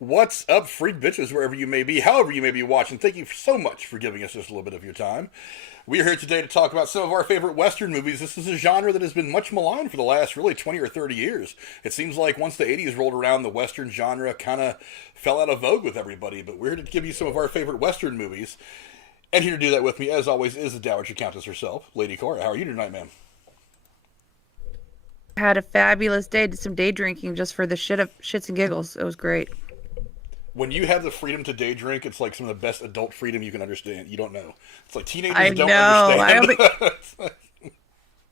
What's up, freak bitches, wherever you may be, however you may be watching? Thank you so much for giving us just a little bit of your time. We are here today to talk about some of our favorite Western movies. This is a genre that has been much maligned for the last really 20 or 30 years. It seems like once the 80s rolled around, the Western genre kind of fell out of vogue with everybody. But we're here to give you some of our favorite Western movies. And here to do that with me, as always, is the Dowager Countess herself, Lady Cora. How are you tonight, ma'am? Had a fabulous day. Did some day drinking just for the shits and giggles. It was great. When you have the freedom to day drink, it's like some of the best adult freedom you can understand. You don't know. It's like I teenagers don't know. understand.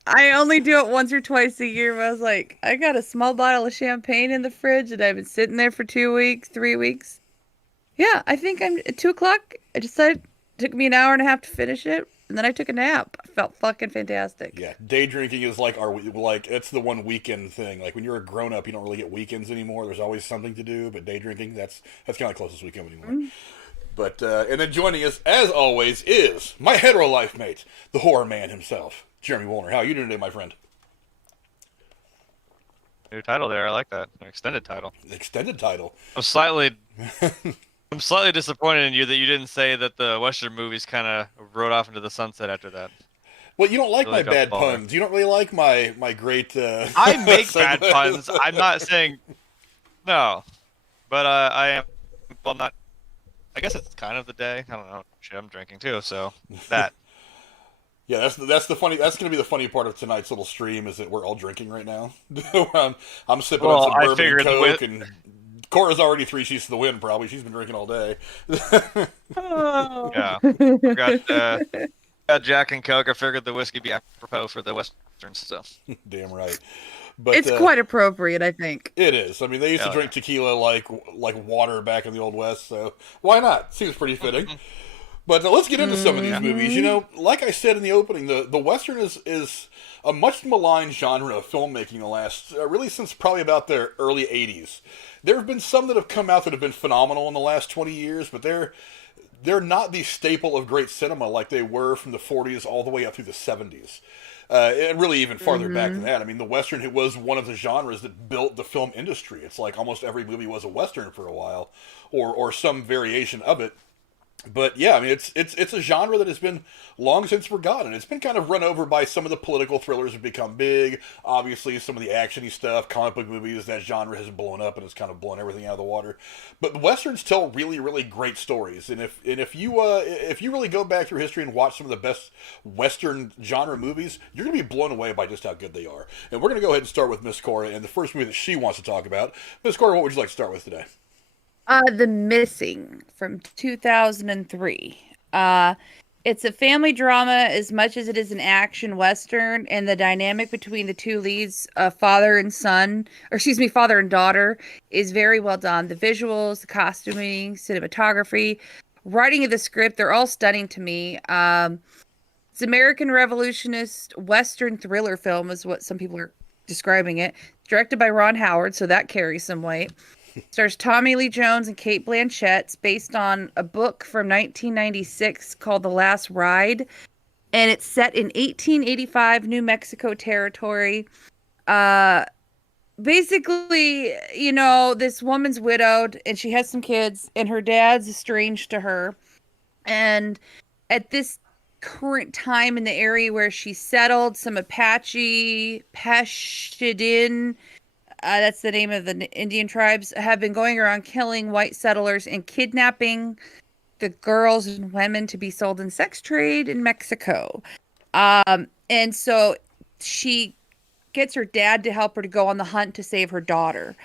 I only do it once or twice a year. But I was like, I got a small bottle of champagne in the fridge, and I've been sitting there for 2 weeks, 3 weeks. Yeah, I think I'm at 2 o'clock. I decided it took me an hour and a half to finish it, and then I took a nap. I felt fucking fantastic. Yeah, day drinking is like it's the one weekend thing. Like when you're a grown up, you don't really get weekends anymore. There's always something to do, but day drinking that's kind of the closest we come anymore. Mm. But and then joining us as always is my hetero life mate, the horror man himself, Jeremy Wolner. How are you doing today, my friend? New title there. I like that. An extended title. Extended title. I'm slightly, I'm slightly disappointed in you that you didn't say that the Western movies kind of rode off into the sunset after that. Well, you don't like Really my bad dropped the ball there. puns. You don't really like my great. I make bad segue. puns. I'm not saying no, but I am. Well, not. I guess it's kind of the day. I don't know. Shit, I'm drinking too, so that. Yeah, that's the funny. That's going to be the funny part of tonight's little stream is that we're all drinking right now. I'm sipping on Well, some I bourbon and figured the coke, and Cora's already 3 sheets to the wind. Probably she's been drinking all day. Oh. Yeah. Got Jack and Coke. I figured the whiskey be apropos for the Westerns. So Damn right. But It's quite appropriate, I think. it is. I mean, they used to Hell drink tequila like water back in the old West, so why not? Seems pretty fitting. But let's get into some of these movies. You know, like I said in the opening, the Western is a much maligned genre of filmmaking the last, really since probably about the early 80s. There have been some that have come out that have been phenomenal in the last 20 years, but they're not the staple of great cinema like they were from the 40s all the way up through the 70s. And really even farther back than that. I mean, the Western it was one of the genres that built the film industry. It's like almost every movie was a Western for a while, or some variation of it. But yeah, I mean, it's a genre that has been long since forgotten. It's been kind of run over by some of the political thrillers have become big. Obviously, some of the actiony stuff, comic book movies, that genre has blown up and it's kind of blown everything out of the water. But the westerns tell really, really great stories. And if you really go back through history and watch some of the best western genre movies, you're gonna be blown away by just how good they are. And we're gonna go ahead and start with Miss Cora and the first movie that she wants to talk about. Miss Cora, what would you like to start with today? The Missing from 2003. It's a family drama as much as it is an action western, and the dynamic between the two leads, father and son, or excuse me, father and daughter, is very well done. The visuals, the costuming, cinematography, writing of the script, they're all stunning to me. It's American Revolutionist Western thriller film, is what some people are describing it. Directed by Ron Howard, so that carries some weight. Stars Tommy Lee Jones and Kate Blanchett. It's based on a book from 1996 called The Last Ride, and it's set in 1885 New Mexico territory. Basically, this woman's widowed and she has some kids, and her dad's estranged to her. And at this current time in the area where she settled, some Apache Pashidin, that's the name of the Indian tribes, have been going around killing white settlers and kidnapping the girls and women to be sold in sex trade in Mexico. And so she gets her dad to help her to go on the hunt to save her daughter.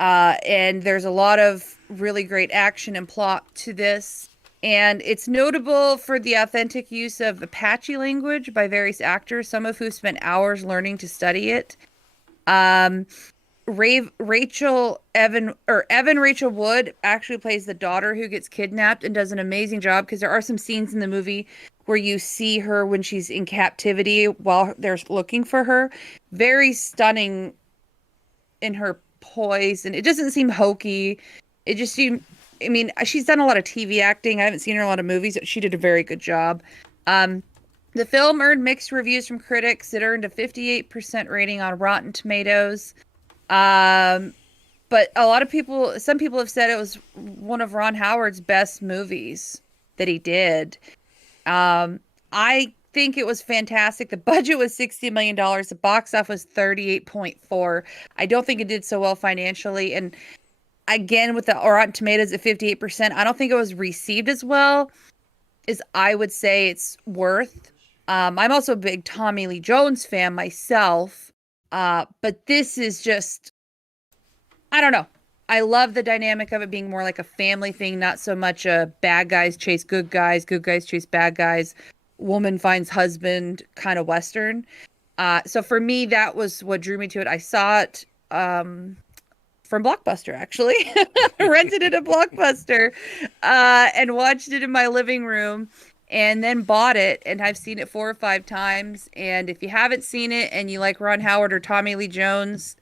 And there's a lot of really great action and plot to this. And it's notable for the authentic use of Apache language by various actors, some of who spent hours learning to study it. Evan Rachel Wood actually plays the daughter who gets kidnapped and does an amazing job, because there are some scenes in the movie where you see her when she's in captivity while they're looking for her. Very stunning in her poise, and it doesn't seem hokey. It just seemed, I mean, she's done a lot of TV acting. I haven't seen her in a lot of movies, but she did a very good job. The film earned mixed reviews from critics. It earned a 58% rating on Rotten Tomatoes. But some people have said it was one of Ron Howard's best movies that he did. I think it was fantastic. The budget was $60 million. The box office was 38.4. I don't think it did so well financially. And again, with the Rotten Tomatoes at 58%, I don't think it was received as well as I would say it's worth. I'm also a big Tommy Lee Jones fan myself. But this is just, I don't know. I love the dynamic of it being more like a family thing, not so much a bad guys chase good guys chase bad guys, woman finds husband kind of Western. So for me, that was what drew me to it. I saw it from Blockbuster, actually. Rented it at Blockbuster and watched it in my living room and then bought it. And I've seen it 4 or 5 times. And if you haven't seen it and you like Ron Howard or Tommy Lee Jones,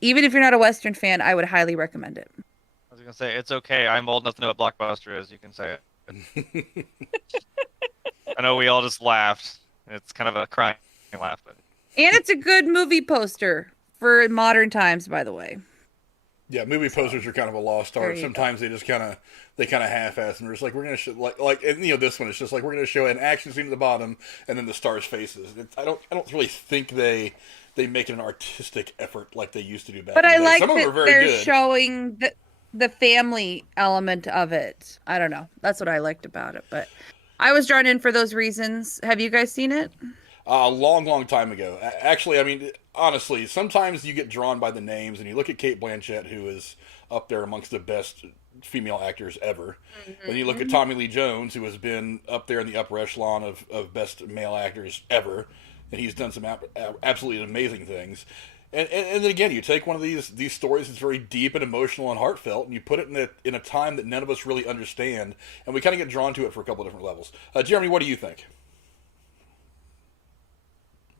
even if you're not a Western fan, I would highly recommend it. I was going to say, it's okay. I'm old enough to know what Blockbuster is. You can say it. I know we all just laughed. It's kind of a crying laugh. But... And it's a good movie poster for modern times, by the way. Yeah, movie posters are kind of a lost art. Sometimes they just kind of half-ass and they're just like, we're gonna show like and this one it's just like we're gonna show an action scene at the bottom and then the stars' faces. I don't really think they make an artistic effort like they used to do back. But I like some of them that are very they're good. showing the family element of it. I don't know. That's what I liked about it. But I was drawn in for those reasons. Have you guys seen it? A long time ago. Actually, I mean, honestly, sometimes you get drawn by the names, and you look at Cate Blanchett, who is up there amongst the best female actors ever. Mm-hmm. Then you look at Tommy Lee Jones, who has been up there in the upper echelon of best male actors ever, and he's done some absolutely amazing things. And then again, you take one of these stories that's very deep and emotional and heartfelt, and you put it in a time that none of us really understand, and we kind of get drawn to it for a couple of different levels. Jeremy, what do you think?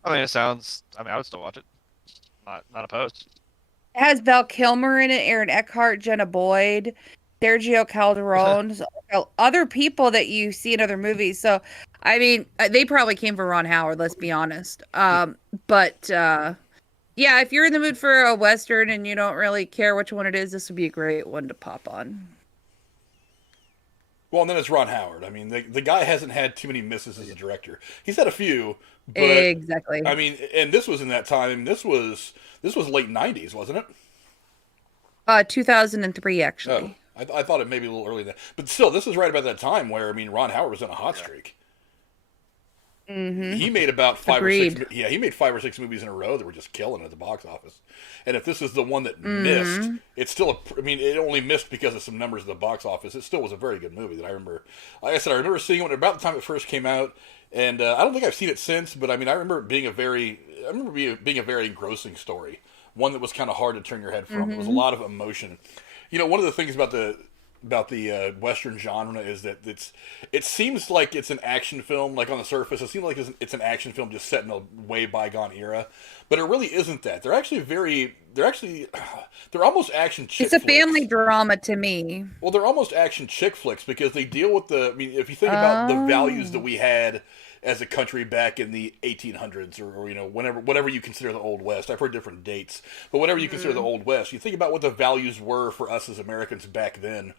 I mean, I would still watch it. Not opposed. It has Val Kilmer in it, Aaron Eckhart, Jenna Boyd, Sergio Calderon, other people that you see in other movies. So, I mean, they probably came from Ron Howard, let's be honest. But yeah, if you're in the mood for a Western and you don't really care which one it is, this would be a great one to pop on. Well, and then it's Ron Howard. I mean, the guy hasn't had too many misses as a director. He's had a few, but exactly. I mean, and this was in that time. This was late '90s, wasn't it? 2003, actually. Oh, I thought it may be a little earlier than that, but still, this is right about that time where I mean, Ron Howard was on a hot streak. Mm-hmm. He made about 5 Agreed. or 6. Yeah, he made 5 or 6 movies in a row that were just killing at the box office. And if this is the one that missed, it's still I mean, it only missed because of some numbers at the box office. It still was a very good movie that I remember. Like I said, I remember seeing it about the time it first came out, and I don't think I've seen it since. But I mean, I remember it being a very engrossing story, one that was kind of hard to turn your head from. It was a lot of emotion. You know, one of the things about the Western genre is that it seems like it's an action film, like on the surface. It seems like it's an action film just set in a way bygone era, but it really isn't that. They're almost action chick flicks. It's a family drama to me. Well, they're almost action chick flicks because they deal with I mean, if you think about the values that we had as a country back in the 1800s or you know, whatever you consider the Old West. I've heard different dates, but whatever you consider the Old West, you think about what the values were for us as Americans back then.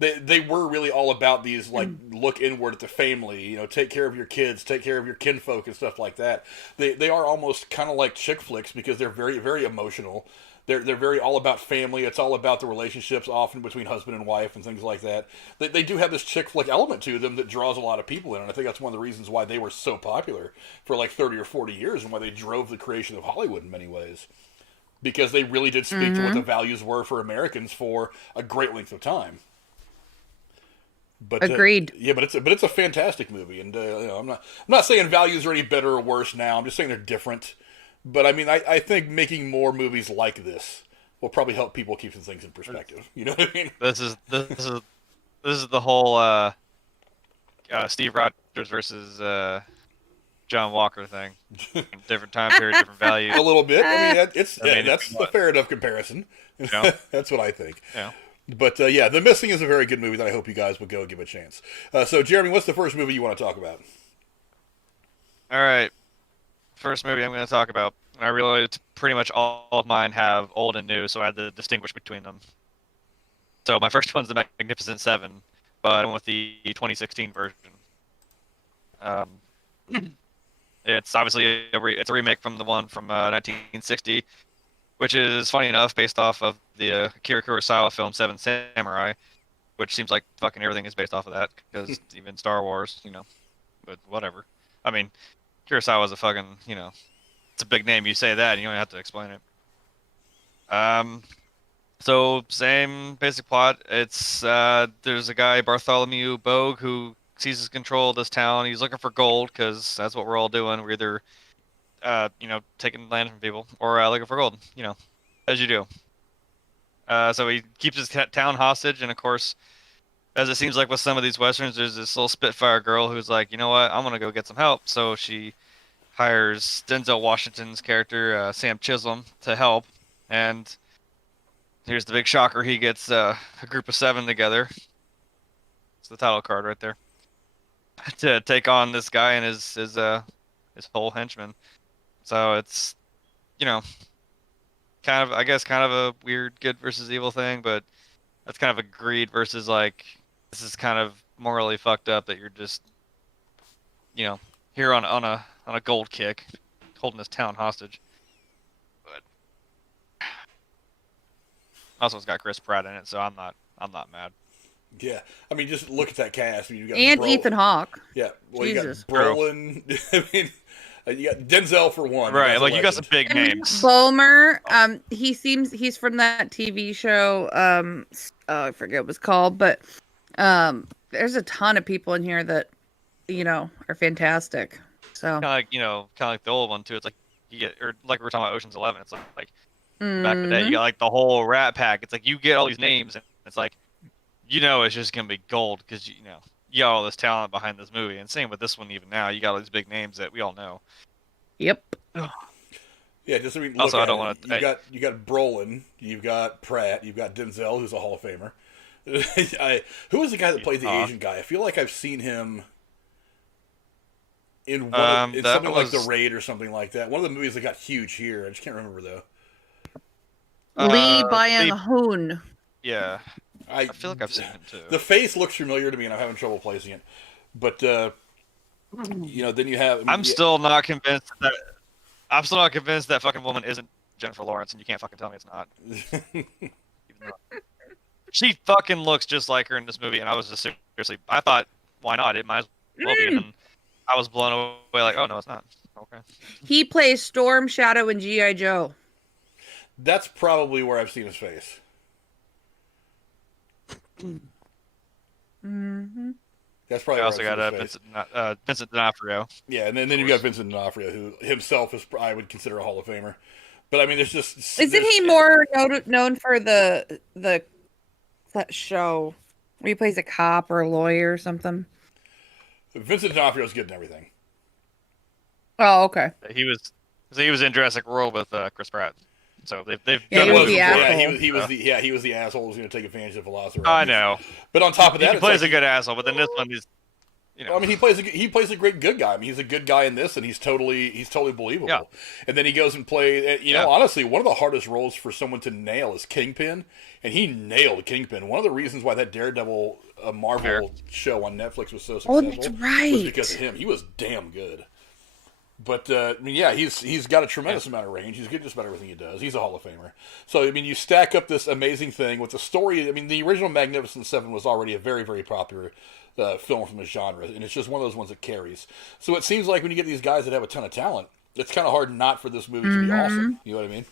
They were really all about these, like, look inward at the family, you know, take care of your kids, take care of your kinfolk and stuff like that. They are almost kind of like chick flicks because they're very, very emotional. They're very all about family. It's all about the relationships often between husband and wife and things like that. They do have this chick flick element to them that draws a lot of people in, and I think that's one of the reasons why they were so popular for like 30 or 40 years and why they drove the creation of Hollywood in many ways. Because they really did speak to what the values were for Americans for a great length of time. But, agreed. Yeah, but it's a fantastic movie, and you know, I'm not saying values are any better or worse now. I'm just saying they're different. But I mean, I think making more movies like this will probably help people keep some things in perspective. You know what I mean? This is the whole Steve Rogers versus John Walker thing. Different time period, different value. A little bit. I mean, that's a fair enough comparison. Yeah. That's what I think. Yeah. But yeah, The Missing is a very good movie that I hope you guys would go give a chance. So, Jeremy, what's the first movie you want to talk about? All right. First movie I'm going to talk about I realized pretty much all of mine have old and new, so I had to distinguish between them. So my first one's the Magnificent Seven, but I went with the 2016 version. Um, it's obviously it's a remake from the one from 1960, which is funny enough based off of the Akira Kurosawa film Seven Samurai, which seems like fucking everything is based off of that, because even Star Wars, but whatever. I mean, Kurosawa's a fucking, it's a big name. You say that, and you don't have to explain it. So same basic plot. It's there's a guy Bartholomew Bogue who seizes control of this town. He's looking for gold because that's what we're all doing. We're either taking land from people or looking for gold. As you do. So he keeps his town hostage, and of course, as it seems like with some of these westerns, there's this little Spitfire girl who's like, you know what, I'm gonna go get some help. So she hires Denzel Washington's character, Sam Chisholm, to help. And here's the big shocker: he gets a group of 7 together. It's the title card right there to take on this guy and his whole henchman. So it's kind of a weird good versus evil thing, but that's kind of a greed versus like this is kind of morally fucked up that you're just here on a gold kick, holding this town hostage. But also it's got Chris Pratt in it, so I'm not mad. Yeah, I mean, just look at that cast. I mean, you got And Ethan Hawke. Yeah, well, Jesus. you got Brolin. I mean, you got Denzel for one. Right, like you got some big names. Bomer, he's from that TV show. I forget what it was called, but there's a ton of people in here that are fantastic. So kind of like the old one too. It's like you get, or like we were talking about Ocean's 11. It's like back in the day, you got like the whole Rat Pack. It's like you get all these names, and it's like it's just gonna be gold because you got all this talent behind this movie. And same with this one. Even now, you got all these big names that we all know. Yep. Yeah, just look also, at I don't want to. You got Brolin, you've got Pratt, you've got Denzel, who's a Hall of Famer. Who was the guy that played the Asian guy? I feel like I've seen him in something like The Raid or something like that. One of the movies that got huge here. I just can't remember though. Lee Byung-hun. Yeah, I feel like I've seen him too. The face looks familiar to me, and I'm having trouble placing it. But then you have. I'm still not convinced that fucking woman isn't Jennifer Lawrence, and you can't fucking tell me it's not. She fucking looks just like her in this movie, and I was just seriously, I thought, why not? It might as well be. And I was blown away, like, oh no, it's not. Okay. He plays Storm Shadow in G.I. Joe. That's probably where I've seen his face. Mm-hmm. That's probably. I also got Vincent D'Onofrio. Yeah, and then you got Vincent D'Onofrio, who himself is, I would consider, a Hall of Famer. But I mean, Isn't he more known for that show where he plays a cop or a lawyer or something? Vincent D'Onofrio's good in everything. Oh, okay. He was in Jurassic World with Chris Pratt. So they've Yeah, done he was it the before. asshole. Yeah, he was the asshole who's going to take advantage of Velociraptor. I know. But on top of that, he plays a good asshole. But then this one, he's I mean, he plays a great good guy. I mean, he's a good guy in this, and he's totally believable. Yeah. And then he goes and plays. Honestly, one of the hardest roles for someone to nail is Kingpin, and he nailed Kingpin. One of the reasons why that Daredevil Marvel show on Netflix was so successful that's right. was because of him. He was damn good. But I mean, yeah, he's got a tremendous amount of range. He's good at just about everything he does. He's a Hall of Famer. So I mean, you stack up this amazing thing with the story. I mean, the original Magnificent Seven was already a very, very popular film from the genre, and it's just one of those ones that carries. So it seems like when you get these guys that have a ton of talent, it's kind of hard not for this movie to be awesome. You know what I mean?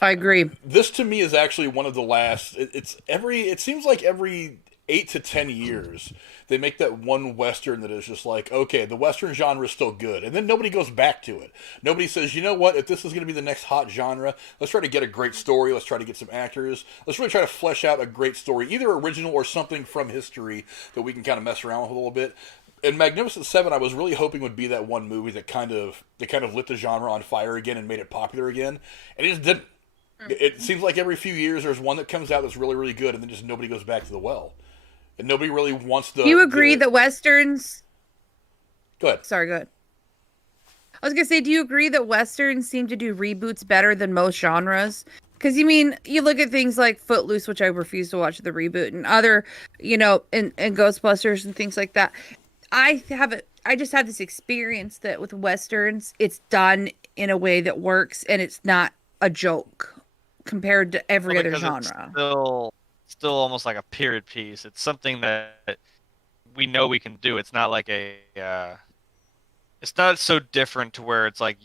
I agree. This to me is actually one of the last. It seems like every 8 to 10 years they make that one Western that is just like, okay, the Western genre is still good, and then nobody goes back to it. Nobody says, you know what, if this is going to be the next hot genre, let's try to get a great story, let's try to get some actors, let's really try to flesh out a great story, either original or something from history that we can kind of mess around with a little bit. And Magnificent Seven, I was really hoping would be that one movie that kind of lit the genre on fire again and made it popular again, and it just didn't. It seems like every few years there's one that comes out that's really, really good, and then just nobody goes back to the well. And nobody really wants to... Do you agree that Westerns... Go ahead. Sorry, go ahead. I was gonna say, do you agree that westerns seem to do reboots better than most genres? Because you look at things like Footloose, which I refuse to watch the reboot, and other, and Ghostbusters and things like that. I just have this experience that with westerns, it's done in a way that works, and it's not a joke compared to every other genre. It's still almost like a period piece. It's something that we know we can do. It's not like it's not so different to where it's like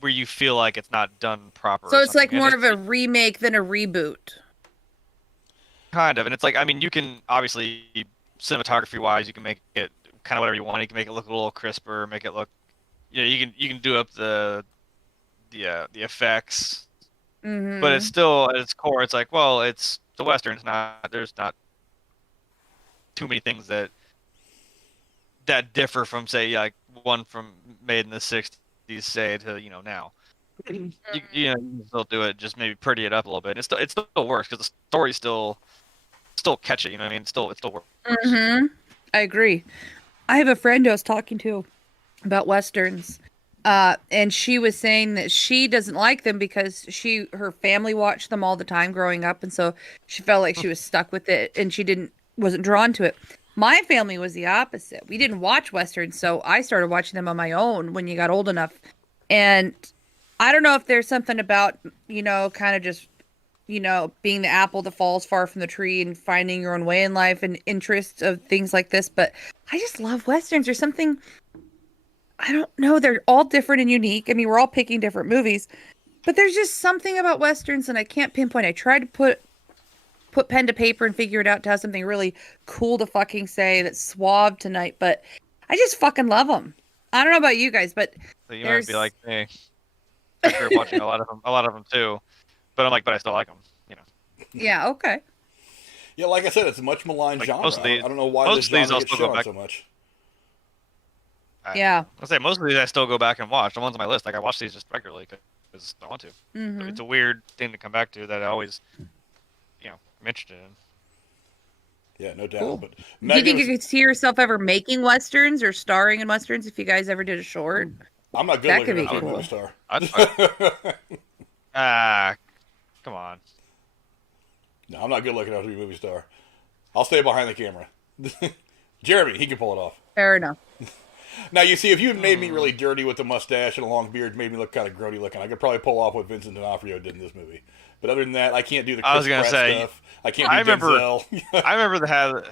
where you feel like it's not done proper. So it's like more of a remake than a reboot. Kind of, and it's like, I mean, you can obviously cinematography wise, you can make it kind of whatever you want. You can make it look a little crisper, make it look, you can do up the effects, but it's still at its core. It's like, well, it's the Western. There's not too many things that differ from, say, like one from made in the '60s, say, to now. You can still do it, just maybe pretty it up a little bit. It still works because the story's still catchy. You know what I mean? It still works. I agree. I have a friend I was talking to about westerns, and she was saying that she doesn't like them because her family watched them all the time growing up, and so she felt like she was stuck with it, and she wasn't drawn to it. My family was the opposite. We didn't watch westerns, so I started watching them on my own when you got old enough. And I don't know if there's something about, kind of just, being the apple that falls far from the tree and finding your own way in life and interest of things like this. But I just love westerns. There's something, I don't know. They're all different and unique. I mean, we're all picking different movies, but there's just something about westerns, and I can't pinpoint. I tried to put pen to paper and figure it out to have something really cool to fucking say that's suave tonight, but I just fucking love them. I don't know about you guys, but so you might be like me. I grew up watching a lot of them too, but I'm like, but I still like them, Yeah. Okay. Yeah, like I said, it's a much maligned genre. Most of these, I don't know why this genre gets shown so much. Yeah. I'll say most of these I still go back and watch. The ones on my list, like I watch these just regularly because I want to. Mm-hmm. It's a weird thing to come back to that I always, I'm interested in. Yeah, no doubt. Cool. But do you think you could see yourself ever making westerns or starring in westerns if you guys ever did a short? I'm not good looking at a movie star. Come on. No, I'm not good looking at a movie star. I'll stay behind the camera. Jeremy, he can pull it off. Fair enough. Now, you see, if you had made me really dirty with a mustache and a long beard, made me look kind of grody looking, I could probably pull off what Vincent D'Onofrio did in this movie. But other than that, I can't do the Chris Pratt stuff. I can't do Denzel. I remember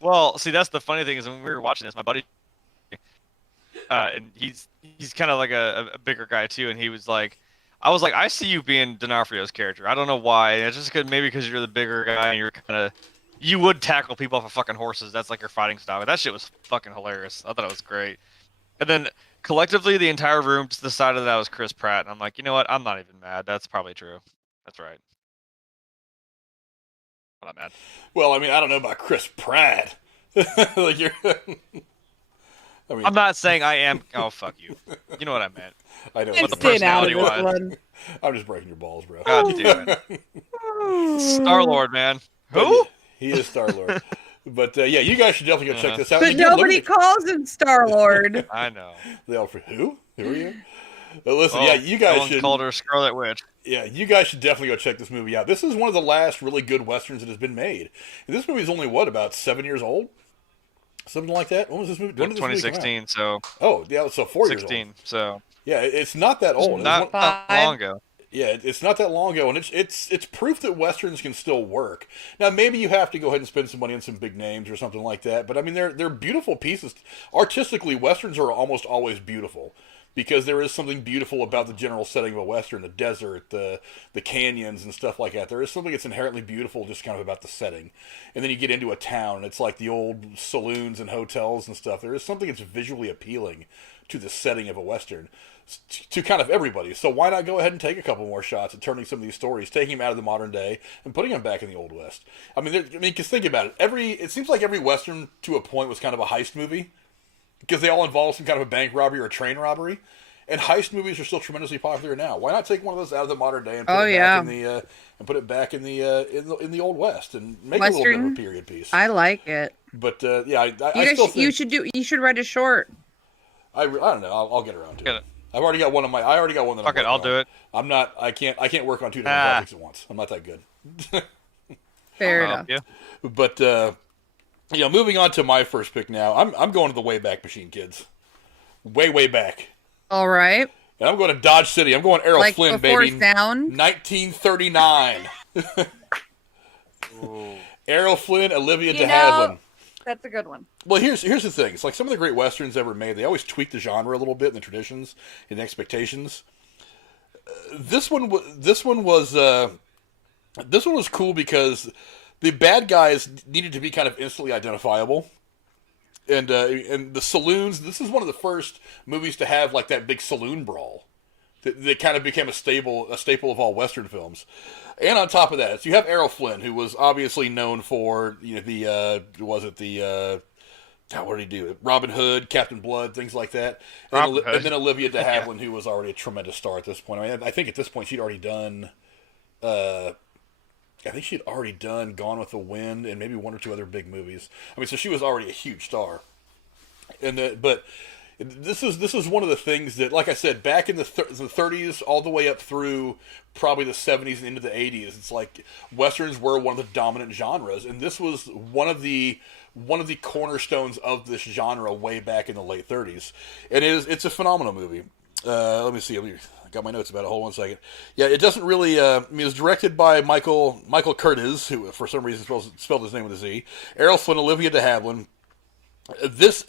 well, see, that's the funny thing is when we were watching this, my buddy, and he's kind of like a bigger guy too, and he was like, I was like, I see you being D'Onofrio's character. I don't know why. It's just maybe because you're the bigger guy and you're you would tackle people off of fucking horses. That's like your fighting style. That shit was fucking hilarious. I thought it was great. And then collectively, the entire room just decided that was Chris Pratt, and I'm like, you know what? I'm not even mad. That's probably true. That's right. I'm not mad. Well, I mean, I don't know about Chris Pratt. Like you're. I mean, I'm not saying I am. Oh, fuck you. You know what I meant. I know. What the personality was. I'm just breaking your balls, bro. God damn it. Star-Lord, man. Who? He is Star-Lord. But yeah, you guys should definitely go check this out. But nobody calls him Star-Lord. I know. They all for who? Who are you? But listen, yeah, you guys should. Called her Scarlet Witch. Yeah, you guys should definitely go check this movie out. This is one of the last really good westerns that has been made. And this movie is only about 7 years old, something like that. When was this movie? When did this 2016. movie so. Oh yeah, so 4 years old. 16. So. Yeah, it's not that old. Not long ago. Yeah, it's not that long ago, and it's proof that westerns can still work. Now, maybe you have to go ahead and spend some money on some big names or something like that, but I mean, they're beautiful pieces. Artistically, westerns are almost always beautiful because there is something beautiful about the general setting of a western, the desert, the canyons, and stuff like that. There is something that's inherently beautiful just kind of about the setting. And then you get into a town, and it's like the old saloons and hotels and stuff. There is something that's visually appealing to the setting of a western to kind of everybody. So why not go ahead and take a couple more shots at turning some of these stories, taking them out of the modern day and putting them back in the Old West? I mean, because think about it. It seems like every western to a point was kind of a heist movie because they all involve some kind of a bank robbery or a train robbery. And heist movies are still tremendously popular now. Why not take one of those out of the modern day and put it back in the Old West and make Western, a little bit of a period piece? I like it. But yeah, I still think you should write a short. I don't know. I'll get around to it. I've already got one on I already got one that Fuck I'm it, I'll working do on. it. I'm not. I can't work on two different projects at once. I'm not that good. Fair I'll enough. help you. But moving on to my first pick now. I'm going to the Wayback Machine, kids. Way back. All right. And I'm going to Dodge City. I'm going Errol Like Flynn, before baby. sound? 1939. Errol Flynn, Olivia de You know, Havilland. that's a good one. Well, here's the thing. It's like some of the great westerns ever made. They always tweak the genre a little bit, and the traditions and the expectations. This one was cool because the bad guys needed to be kind of instantly identifiable, and the saloons. This is one of the first movies to have like that big saloon brawl that kind of became a staple of all western films. And on top of that, so you have Errol Flynn, who was obviously known for what did he do? Robin Hood, Captain Blood, things like that. And then Olivia de Havilland, who was already a tremendous star at this point. I mean, I think at this point she'd already done, Gone with the Wind and maybe one or two other big movies. I mean, so she was already a huge star. But this is one of the things that, like I said, back in the 30s all the way up through probably the 70s and into the 80s, it's like westerns were one of the dominant genres, and this was one of the cornerstones of this genre way back in the late 30s. And it's a phenomenal movie. Let me see. I got my notes about it. Hold on a second. Yeah, it doesn't really. It was directed by Michael Curtiz, who for some reason spelled his name with a Z. Errol Flynn, Olivia de Havilland. These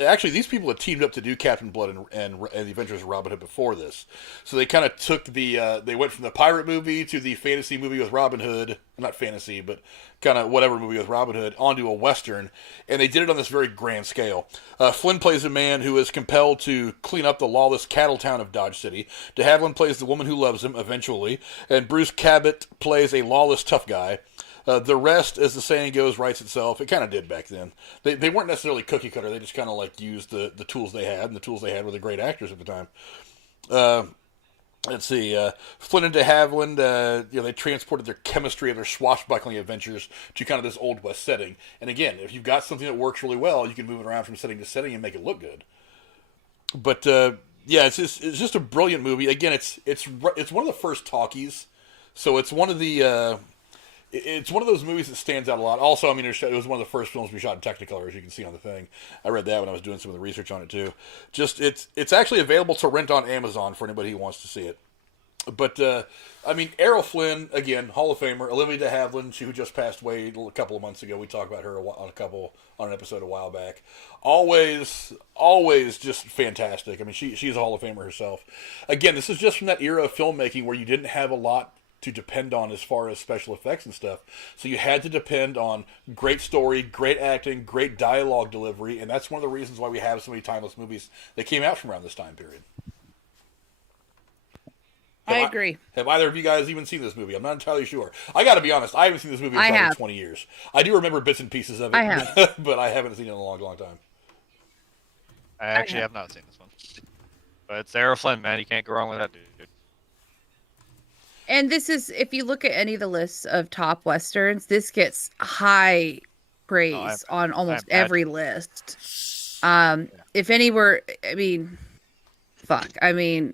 people had teamed up to do Captain Blood and the Adventures of Robin Hood before this, so they kind of took they went from the pirate movie to the fantasy movie with Robin Hood, not fantasy, but kind of whatever movie with Robin Hood, onto a western, and they did it on this very grand scale. Flynn plays a man who is compelled to clean up the lawless cattle town of Dodge City. De Havilland plays the woman who loves him eventually, and Bruce Cabot plays a lawless tough guy. The rest, as the saying goes, writes itself. It kind of did back then. They weren't necessarily cookie cutter. They just kind of like used the tools they had, and the tools they had were the great actors at the time. Let's see. Flynn and de Havilland, they transported their chemistry of their swashbuckling adventures to kind of this Old West setting. And again, if you've got something that works really well, you can move it around from setting to setting and make it look good. But it's just a brilliant movie. Again, it's one of the first talkies, so it's one of the. It's one of those movies that stands out a lot. Also, I mean, it was one of the first films we shot in Technicolor, as you can see on the thing. I read that when I was doing some of the research on it too. It's actually available to rent on Amazon for anybody who wants to see it. But I mean, Errol Flynn, again, Hall of Famer. Olivia de Havilland, who just passed away a couple of months ago. We talked about her on an episode a while back. Always just fantastic. I mean, she's a Hall of Famer herself. Again, this is just from that era of filmmaking where you didn't have a lot to depend on as far as special effects and stuff. So you had to depend on great story, great acting, great dialogue delivery, and that's one of the reasons why we have so many timeless movies that came out from around this time period. I agree. Have either of you guys even seen this movie? I'm not entirely sure. I got to be honest, I haven't seen this movie in probably 20 years. I do remember bits and pieces of it, I have. but I haven't seen it in a long, long time. I actually have not seen this one. But it's Errol Flynn, man. You can't go wrong with that dude. And this is, if you look at any of the lists of top westerns, this gets high praise on almost every list. If any were, I mean,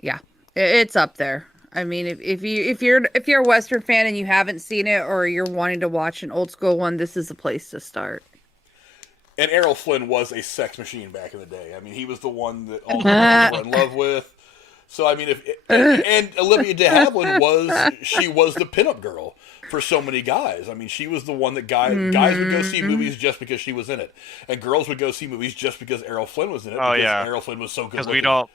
yeah, it's up there. I mean, if you're a Western fan and you haven't seen it, or you're wanting to watch an old school one, this is a place to start. And Errol Flynn was a sex machine back in the day. I mean, he was the one that all the girls were in love with. So I mean, and Olivia de Havilland was the pinup girl for so many guys. I mean, she was the one that guys would go see movies just because she was in it, and girls would go see movies just because Errol Flynn was in it. Errol Flynn was so good. Because we don't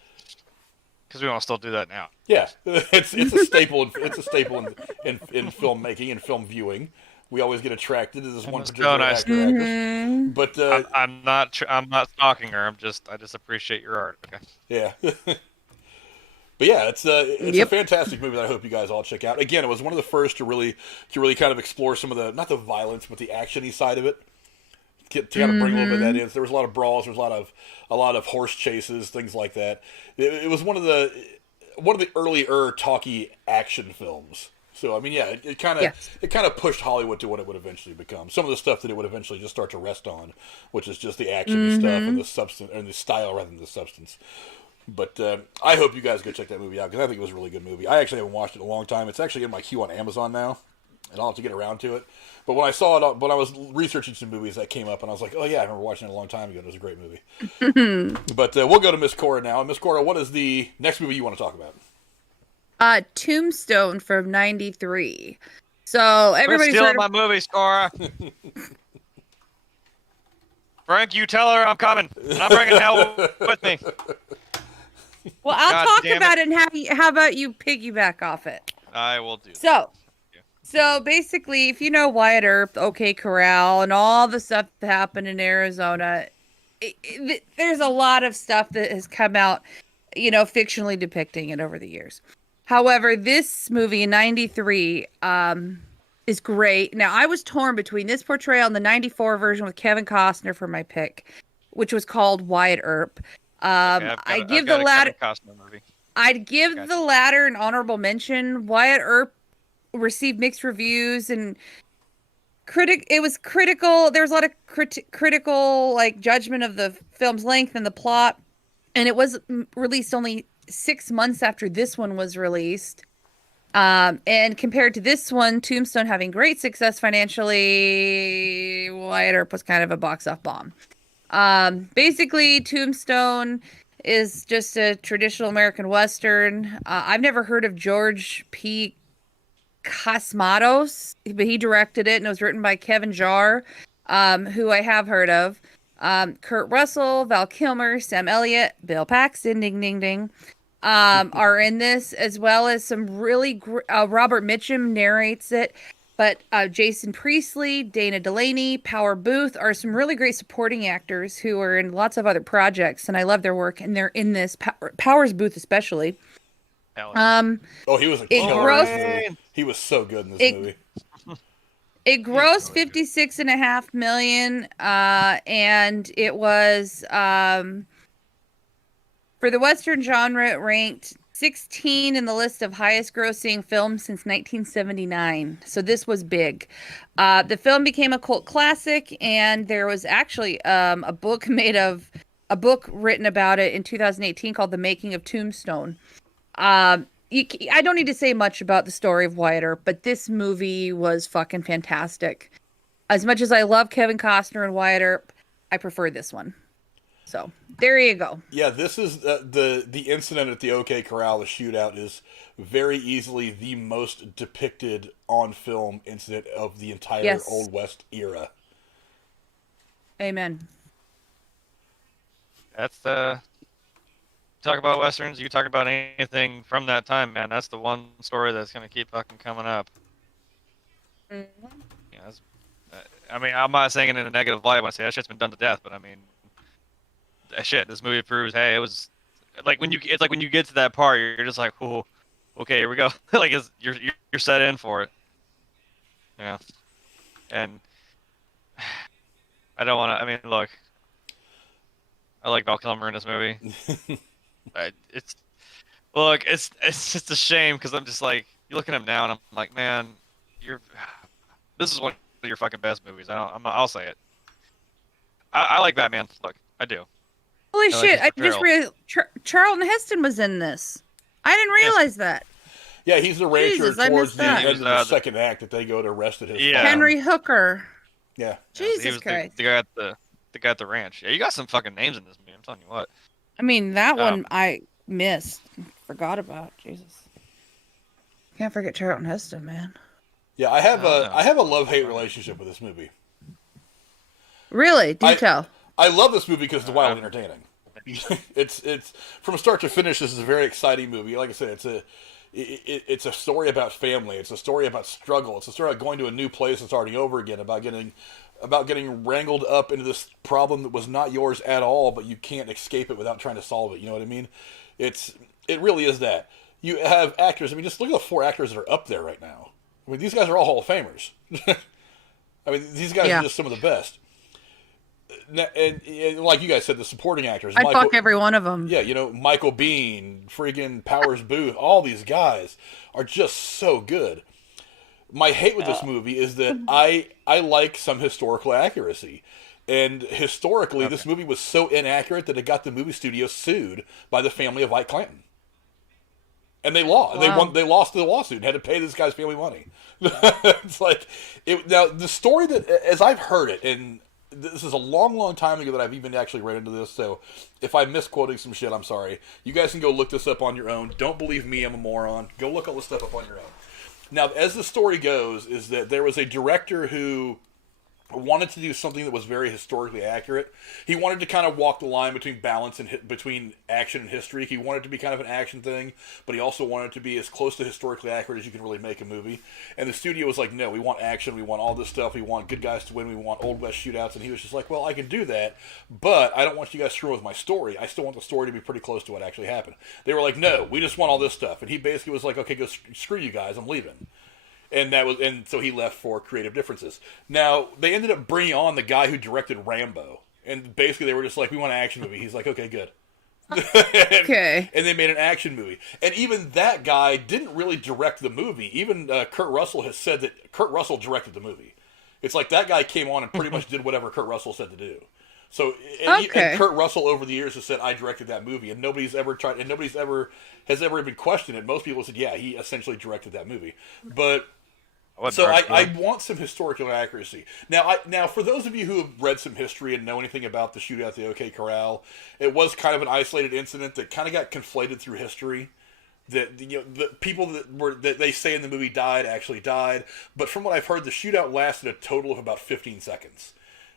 still do that now. Yeah, it's a staple. It's a staple in filmmaking and film viewing. We always get attracted to this one particular actor. But I'm not stalking her. I just appreciate your art. Okay. Yeah. But yeah, it's a fantastic movie that I hope you guys all check out. Again, it was one of the first to really kind of explore some of the, not the violence, but the action-y side of it. To kind of bring a little bit of that in. So there was a lot of brawls, there was a lot of horse chases, things like that. It was one of the earlier talky action films. So I mean, yeah, it kind of pushed Hollywood to what it would eventually become. Some of the stuff that it would eventually just start to rest on, which is just the action stuff and the substance and the style rather than the substance. But I hope you guys go check that movie out because I think it was a really good movie. I actually haven't watched it in a long time. It's actually in my queue on Amazon now, and I'll have to get around to it. But when I saw it, when I was researching some movies, that came up, and I was like, oh yeah, I remember watching it a long time ago. It was a great movie. But we'll go to Miss Cora now. Miss Cora, what is the next movie you want to talk about? Tombstone from '93. So everybody's stealing heard my movies, Cora. Frank, you tell her I'm coming. And I'm bringing hell with me. Well, I'll God talk damn about it, and how about you piggyback off it? I will do. So basically, if you know Wyatt Earp, OK Corral, and all the stuff that happened in Arizona, there's a lot of stuff that has come out, fictionally depicting it over the years. However, this movie in '93 is great. Now, I was torn between this portrayal and the '94 version with Kevin Costner for my pick, which was called Wyatt Earp. I'd give the latter an honorable mention. Wyatt Earp received mixed reviews and it was critical. There was a lot of critical judgment of the film's length and the plot, and it was released only 6 months after this one was released. And compared to this one, Tombstone having great success financially, Wyatt Earp was kind of a box office bomb. Basically, Tombstone is just a traditional American Western. I've never heard of George P. Cosmatos, but he directed it, and it was written by Kevin Jarre, who I have heard of. Kurt Russell, Val Kilmer, Sam Elliott, Bill Paxton, ding, ding, ding, are in this, as well as some really Robert Mitchum narrates it. But Jason Priestley, Dana Delaney, Power Booth are some really great supporting actors who are in lots of other projects, and I love their work, and they're in this. Powers Booth especially. He was a killer. He was so good in this movie. It grossed $56.5 million, and it was for the Western genre, it ranked 16 in the list of highest grossing films since 1979. So this was big. The film became a cult classic, and there was actually a book written about it in 2018 called The Making of Tombstone. I don't need to say much about the story of Wyatt Earp, but this movie was fucking fantastic. As much as I love Kevin Costner and Wyatt Earp, I prefer this one. So there you go. Yeah, this is the incident at the OK Corral, the shootout, is very easily the most depicted on film incident of the entire Old West era. Amen. That's the talk about westerns. You talk about anything from that time, man. That's the one story that's gonna keep fucking coming up. Mm-hmm. Yeah, I mean, I'm not saying it in a negative light when I say that shit's been done to death, but I mean, shit, this movie proves, hey, it was like when you get to that part, you're just like, oh, okay, here we go. Like you're set in for it. Yeah, and I don't want to. I mean, look, I like Val Kilmer in this movie. It's just a shame because I'm just like, you look at him now and I'm like, man, this is one of your fucking best movies. I'll say it. I like Batman. Look, I do. Holy shit! I just realized Charlton Heston was in this. I didn't realize that. Yeah, he's the rancher towards the end of the second act that they go to arrest at his farm. Henry Hooker. Yeah. Jesus Christ. The guy at the ranch. Yeah, you got some fucking names in this movie. I'm telling you what. I mean, that one I missed. Forgot about. Jesus. Can't forget Charlton Heston, man. Yeah, I have a love-hate relationship with this movie. Really? Do tell. I love this movie because it's wildly entertaining. It's from start to finish. This is a very exciting movie. Like I said, it's a story about family. It's a story about struggle. It's a story about going to a new place and starting over again. About getting wrangled up into this problem that was not yours at all, but you can't escape it without trying to solve it. You know what I mean? It really is that. You have actors. I mean, just look at the 4 actors that are up there right now. I mean, these guys are all Hall of Famers. I mean, these guys are just some of the best. And like you guys said, the supporting actors. I'd fuck every one of them. Yeah, Michael Biehn, friggin' Powers Booth, all these guys are just so good. My hate with this movie is that I like some historical accuracy. And historically, this movie was so inaccurate that it got the movie studio sued by the family of Ike Clanton. And they lost. Wow. They lost the lawsuit and had to pay this guy's family money. It's like now the story that, as I've heard it, and this is a long, long time ago that I've even actually read into this. So if I'm misquoting some shit, I'm sorry. You guys can go look this up on your own. Don't believe me, I'm a moron. Go look all this stuff up on your own. Now, as the story goes, is that there was a director who wanted to do something that was very historically accurate. He wanted to kind of walk the line between balance and between action and history. He wanted it to be kind of an action thing, but he also wanted it to be as close to historically accurate as you can really make a movie. And the studio was like, no, we want action, we want all this stuff, we want good guys to win, we want Old West shootouts. And he was just like, well, I can do that, but I don't want you guys screwing with my story. I still want the story to be pretty close to what actually happened. They were like, no, we just want all this stuff. And he basically was like, okay, go screw you guys, I'm leaving. And so he left for creative differences. Now, they ended up bringing on the guy who directed Rambo. And basically they were just like, we want an action movie. He's like, okay, good. Okay. And they made an action movie. And even that guy didn't really direct the movie. Even Kurt Russell has said that Kurt Russell directed the movie. It's like that guy came on and pretty much did whatever Kurt Russell said to do. So, and Kurt Russell over the years has said, I directed that movie. And nobody's ever has ever been questioned it. Most people said, yeah, he essentially directed that movie. But... So I want some historical accuracy. Now, for those of you who have read some history and know anything about the shootout at the OK Corral, it was kind of an isolated incident that kind of got conflated through history. That the people that they say in the movie died actually died, but from what I've heard, the shootout lasted a total of about 15 seconds.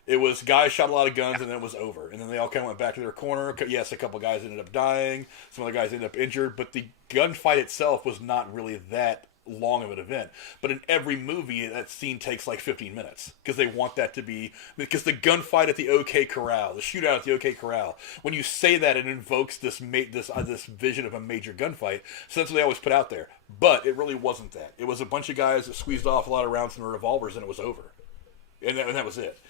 It was guys shot a lot of guns and then it was over, and then they all kind of went back to their corner. Yes, a couple of guys ended up dying, some other guys ended up injured, but the gunfight itself was not really that long of an event. But in every movie, that scene takes like 15 minutes because they want that to be, because the gunfight at the OK Corral, the shootout at the OK Corral, when you say that, it invokes this vision of a major gunfight. So that's what they always put out there. But it really wasn't that. It was a bunch of guys that squeezed off a lot of rounds from their revolvers and it was over, and that was it.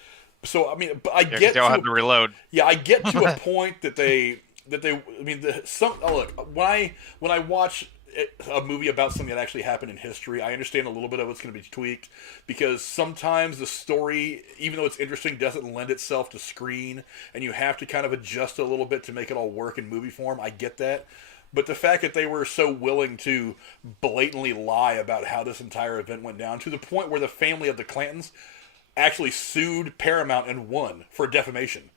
So I mean, but they all had to reload. Yeah, I get to a point that they. I mean, look, when I watch a movie about something that actually happened in history, I understand a little bit of it's going to be tweaked because sometimes the story, even though it's interesting, doesn't lend itself to screen, and you have to kind of adjust a little bit to make it all work in movie form. I get that. But the fact that they were so willing to blatantly lie about how this entire event went down, to the point where the family of the Clantons actually sued Paramount and won for defamation.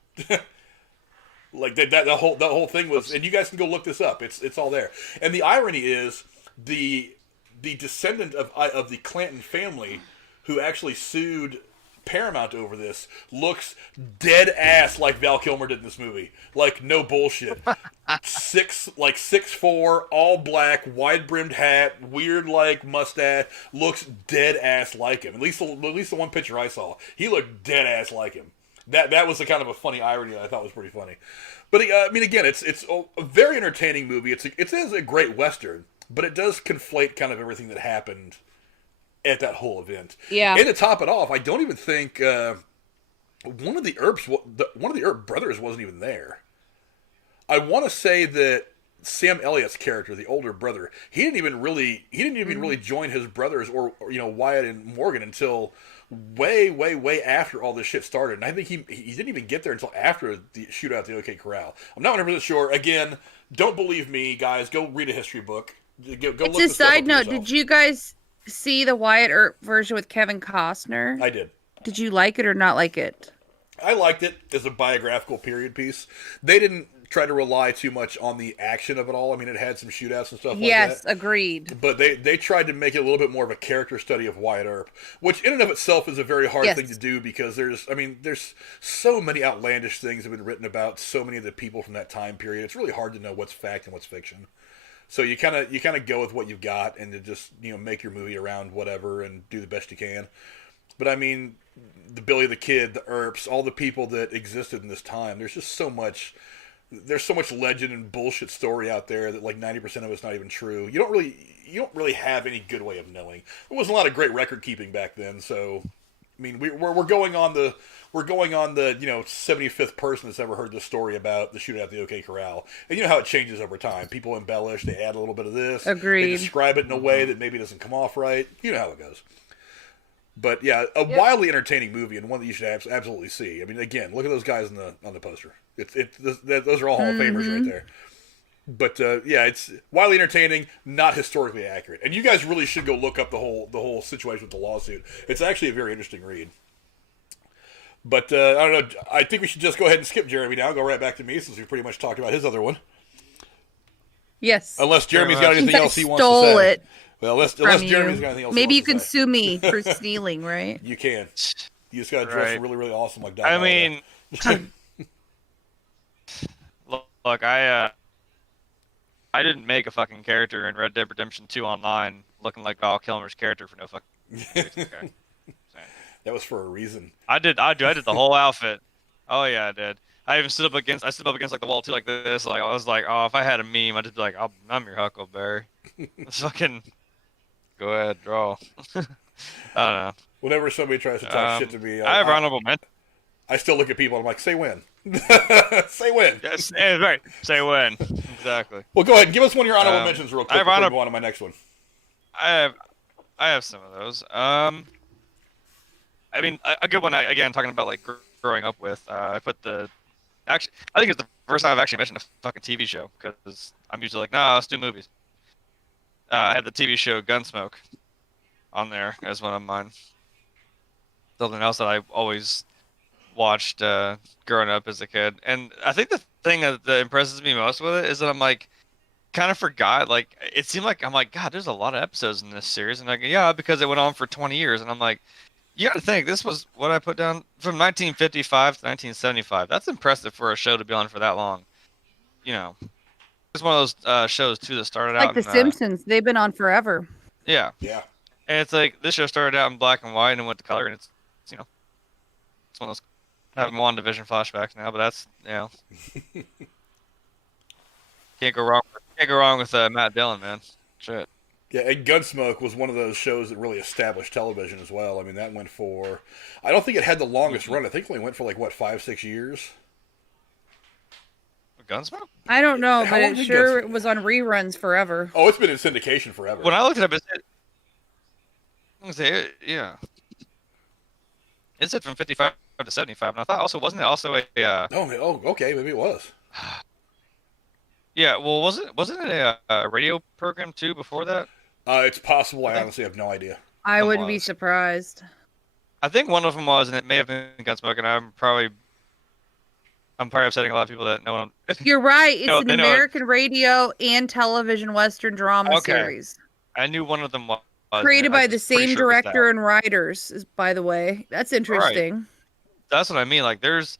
Like that whole thing was, and you guys can go look this up. It's all there. And the irony is the descendant of the Clanton family who actually sued Paramount over this looks dead ass like Val Kilmer did in this movie. Like, no bullshit. 6'4", all black, wide brimmed hat, weird like mustache, looks dead ass like him. At least the one picture I saw, he looked dead ass like him. That was a kind of a funny irony that I thought was pretty funny. But I mean, again, it's a very entertaining movie. It is a great Western, but it does conflate kind of everything that happened at that whole event. Yeah. And to top it off, I don't even think one of the Earp brothers wasn't even there. I want to say that Sam Elliott's character, the older brother, he didn't even really join his brothers or Wyatt and Morgan until way after all this shit started. And I think he didn't even get there until after the shootout at the OK Corral. I'm not 100% sure. Again, don't believe me, guys. Go read a history book. Go look It's a side note. Did you guys see the Wyatt Earp version with Kevin Costner? I did. Did you like it or not like it? I liked it as a biographical period piece. They didn't try to rely too much on the action of it all. I mean, it had some shootouts and stuff like that. Yes, agreed. But they tried to make it a little bit more of a character study of Wyatt Earp, which in and of itself is a very hard thing to do because there's so many outlandish things that have been written about so many of the people from that time period. It's really hard to know what's fact and what's fiction. So you kind of go with what you've got and to just make your movie around whatever and do the best you can. But I mean, the Billy the Kid, the Earps, all the people that existed in this time. There's just so much. There's so much legend and bullshit story out there that like 90% of it's not even true. You don't really have any good way of knowing. There wasn't a lot of great record keeping back then, so I mean we're going on the 75th person that's ever heard this story about the shootout at the OK Corral. And you know how it changes over time. People embellish, they add a little bit of this. Agreed. They describe it in a way that maybe doesn't come off right. You know how it goes. But yeah, a wildly entertaining movie and one that you should absolutely see. I mean, again, look at those guys on the poster. Those are all Hall of Famers right there. But yeah, it's wildly entertaining, not historically accurate. And you guys really should go look up the whole situation with the lawsuit. It's actually a very interesting read. But I don't know. I think we should just go ahead and skip Jeremy now. Go right back to me since we pretty much talked about his other one. Yes. Unless Jeremy's got anything else he wants to say. Stole it. Well, unless Jeremy's got anything else. Maybe you can sue me for stealing, right? You can. You just got to dress really, really awesome like that. I mean, look, I didn't make a fucking character in Red Dead Redemption 2 online looking like Val Kilmer's character for no fucking. Okay. That was for a reason. I did the whole outfit. Oh yeah, I did. I even stood up against like the wall too, like this. Like I was like, oh, if I had a meme, I'd just be like, I'm your Huckleberry. Fucking go ahead, draw. I don't know. Whenever somebody tries to talk shit to me, I have honorable mention. I still look at people and I'm like, say when. Say when. Yes, right. Say when. Exactly. Well, go ahead and give us one of your honorable mentions real quick before we go on to my next one. I have some of those. I mean, a good one. Again, talking about like growing up with. I put I think it's the first time I've actually mentioned a fucking TV show because I'm usually like, nah, let's do movies. I had the TV show Gunsmoke on there as one of mine. Something else that I always watched growing up as a kid, and I think the thing that impresses me most with it is that I'm like, kind of forgot. Like it seemed like I'm like, God, there's a lot of episodes in this series, and like, yeah, because it went on for 20 years, and I'm like. You got to think, this was what I put down from 1955 to 1975. That's impressive for a show to be on for that long. You know, it's one of those shows too that started out like The Simpsons. They've been on forever. Yeah. Yeah. And it's like this show started out in black and white and went to color, and it's you know, it's one of those having WandaVision flashbacks now. But that's can't go wrong with Matt Dillon, man. Shit. Yeah, and Gunsmoke was one of those shows that really established television as well. I mean, that went for... I don't think it had the longest run. I think it only went for, 5-6 years? Gunsmoke? I don't know, but it was on reruns forever. Oh, it's been in syndication forever. When I looked it up, yeah. It said from 55 to 75, and I thought wasn't it also a... Oh, okay, maybe it was. Yeah, well, wasn't it a radio program too before that? It's possible. I honestly have no idea. I wouldn't be surprised. I think one of them was, and it may have been Gunsmoke, and I'm probably upsetting a lot of people that know. You're right. It's an American radio and television Western drama series. I knew one of them was created by the same director and writers. By the way, that's interesting. Right. That's what I mean. Like, there's.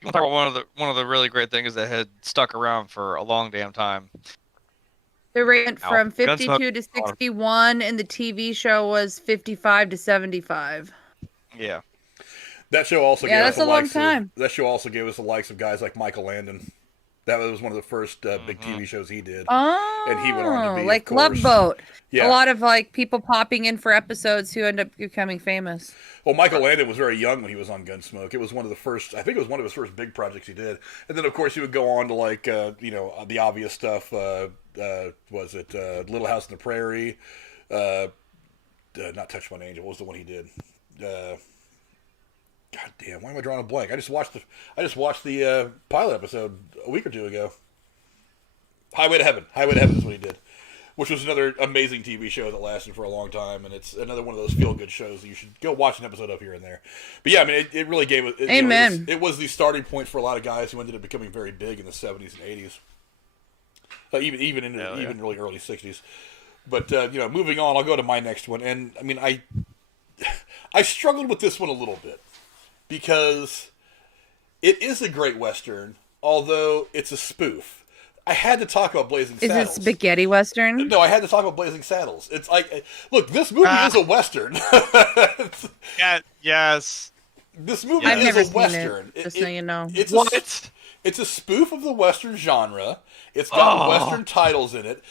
You want to talk about one of the really great things that had stuck around for a long damn time. They went from 52 to 61, and the TV show was 55 to 75. Yeah. That show also gave us that's a long time. That show also gave us the likes of guys like Michael Landon. That was one of the first big TV shows he did. Oh, and he went on to be like Love Boat. Yeah. A lot of people popping in for episodes who end up becoming famous. Well, Michael Landon was very young when he was on Gunsmoke. It was one of the first. I think it was one of his first big projects he did. And then, of course, he would go on to the obvious stuff. Was it Little House on the Prairie? Not Touch My Angel. What was the one he did? God damn! Why am I drawing a blank? I just watched the pilot episode a week or two ago. Highway to Heaven. Highway to Heaven is what he did, which was another amazing TV show that lasted for a long time, and it's another one of those feel-good shows that you should go watch an episode of here and there. But yeah, I mean, it really gave it. Amen. It was the starting point for a lot of guys who ended up becoming very big in the 70s and 80s, even in really early 60s. But moving on, I'll go to my next one, and I mean, I struggled with this one a little bit. Because it is a great Western, although it's a spoof. I had to talk about Blazing Saddles. Is it spaghetti Western? No, I had to talk about Blazing Saddles. It's like, look, this movie is a Western. Yeah, yes. This movie I've is never a seen Western. Just so you know. It's a spoof of the Western genre. It's got Western titles in it.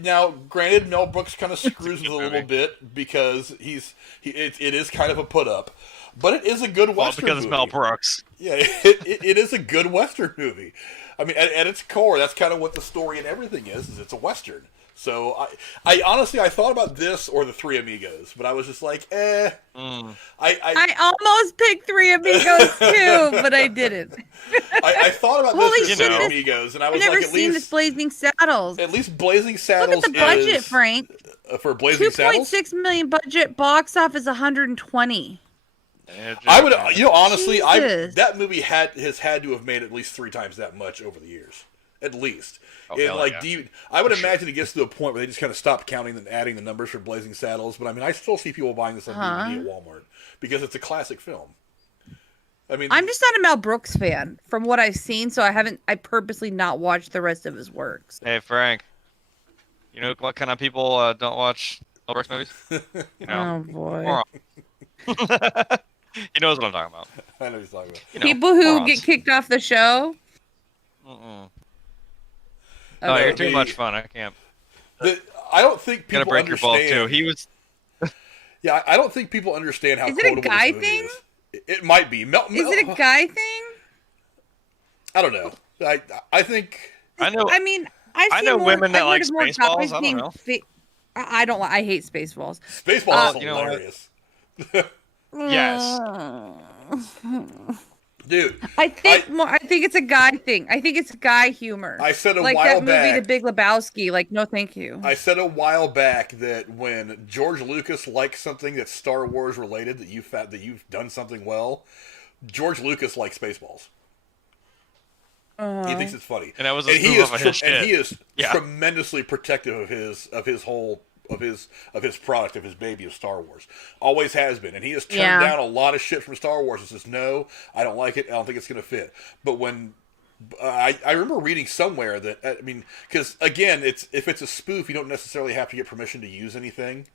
Now, granted, Mel Brooks kind of screws with it a little bit because it is kind of a put up. but it is a good Well, Western because it's movie. Mel Brooks. Yeah, it is a good Western movie. I mean, at its core, that's kind of what the story and everything is it's a Western. So I honestly, I thought about this or the Three Amigos, but I was just like, I almost picked Three Amigos too, but I didn't. I thought about Holy this as shit, Three this- Amigos, and I I've was never like, seen this Blazing Saddles. at least Blazing Look Saddles at the budget, is, Frank. for Blazing Saddles. 2.6 million budget, box office 120. I would, honestly, Jesus. that movie has had to have made at least 3 times that much over the years, at least. Oh, And hell like, yeah. I would imagine it gets to a point where they just kind of stop counting and adding the numbers for Blazing Saddles. But I mean, I still see people buying this on DVD at Walmart because it's a classic film. I mean, I'm just not a Mel Brooks fan from what I've seen, so I purposely not watched the rest of his works. Hey, Frank. You know what kind of people don't watch Mel Brooks movies? You know, Oh boy. morons. He knows what I'm talking about. I know what you're talking about. You know, People who morons. get kicked off the show. Mm-mm. Okay. Oh, you're too much fun. I can't. I don't think people Gotta break your balls understand. too. He was. Yeah, I don't think people understand how Is it a quotable this guy movie thing? is. It might be. Is it a guy thing? I don't know. I think. I know. I mean, I know women that like I've heard of more Spaceballs, guys I don't being know. I don't. I hate Spaceballs. Spaceballs is you know what? hilarious. Yes. Dude, I think it's a guy thing. I think it's guy humor. I said a like while that movie, back. The Big Lebowski. Like, no, thank you. I said a while back that when George Lucas likes something that's Star Wars related, that you've done something well, George Lucas likes Spaceballs. He thinks it's funny, And that was a and he spoof is of his and he shit. is Yeah. tremendously protective of his product, of his baby, of Star Wars. Always has been, and he has turned down a lot of shit from Star Wars and says, "No, I don't like it. I don't think it's going to fit." But when I remember reading somewhere that, I mean, because again, if it's a spoof, you don't necessarily have to get permission to use anything.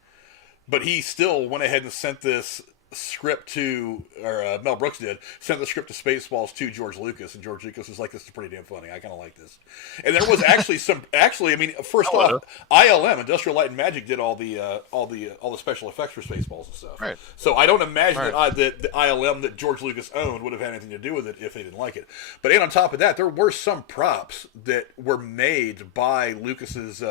But he still went ahead and sent this script to, or Mel Brooks sent the script to Spaceballs to George Lucas, and George Lucas was like, "This is pretty damn funny. I kind of like this." And there was actually I mean, first off, ILM, Industrial Light and Magic, did all the special effects for Spaceballs and stuff. Right. So I don't imagine Right. that the ILM that George Lucas owned would have had anything to do with it if they didn't like it. But and on top of that, there were some props that were made by Lucas's.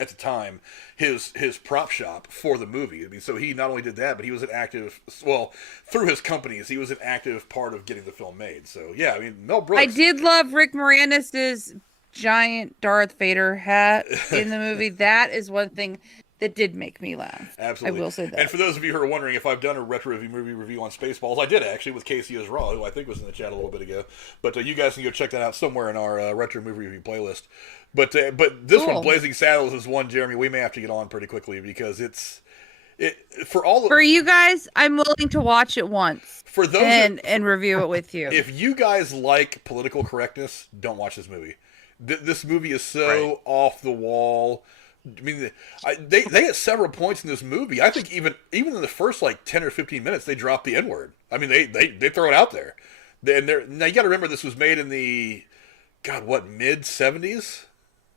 At the time, his prop shop for the movie. I mean, so he not only did that, but he was through his companies, he was an active part of getting the film made. So yeah, I mean, Mel Brooks. I did love Rick Moranis' giant Darth Vader hat in the movie. That is one thing that did make me laugh. Absolutely. I will say that. And for those of you who are wondering if I've done a retro movie review on Spaceballs, I did actually with Casey Israel, who I think was in the chat a little bit ago. But you guys can go check that out somewhere in our retro movie review playlist. But this one, Blazing Saddles, is one, Jeremy, we may have to get on pretty quickly because for you guys, I'm willing to watch it once for those and review it with you. If you guys like political correctness, don't watch this movie. This movie is so off the wall. I mean, they at several points in this movie, I think even in the first like 10 or 15 minutes, they drop the N-word. I mean, they throw it out there. Now you got to remember this was made in the mid-70s,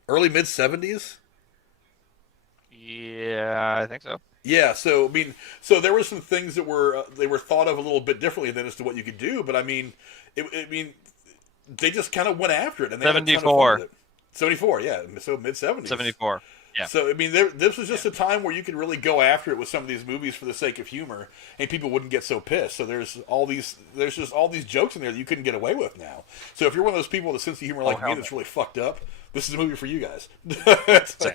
early mid-70s. Yeah, I think so. Yeah, so I mean, there were some things that were they were thought of a little bit differently than as to what you could do, but I mean, they just kind of went after it and they had a ton of fun with it. 74, yeah, so mid-70s. 74. Yeah. So I mean, this was just a time where you could really go after it with some of these movies for the sake of humor, and people wouldn't get so pissed. So there's just all these jokes in there that you couldn't get away with now. So if you're one of those people with a sense of humor like me that's really fucked up, this is a movie for you guys. Same.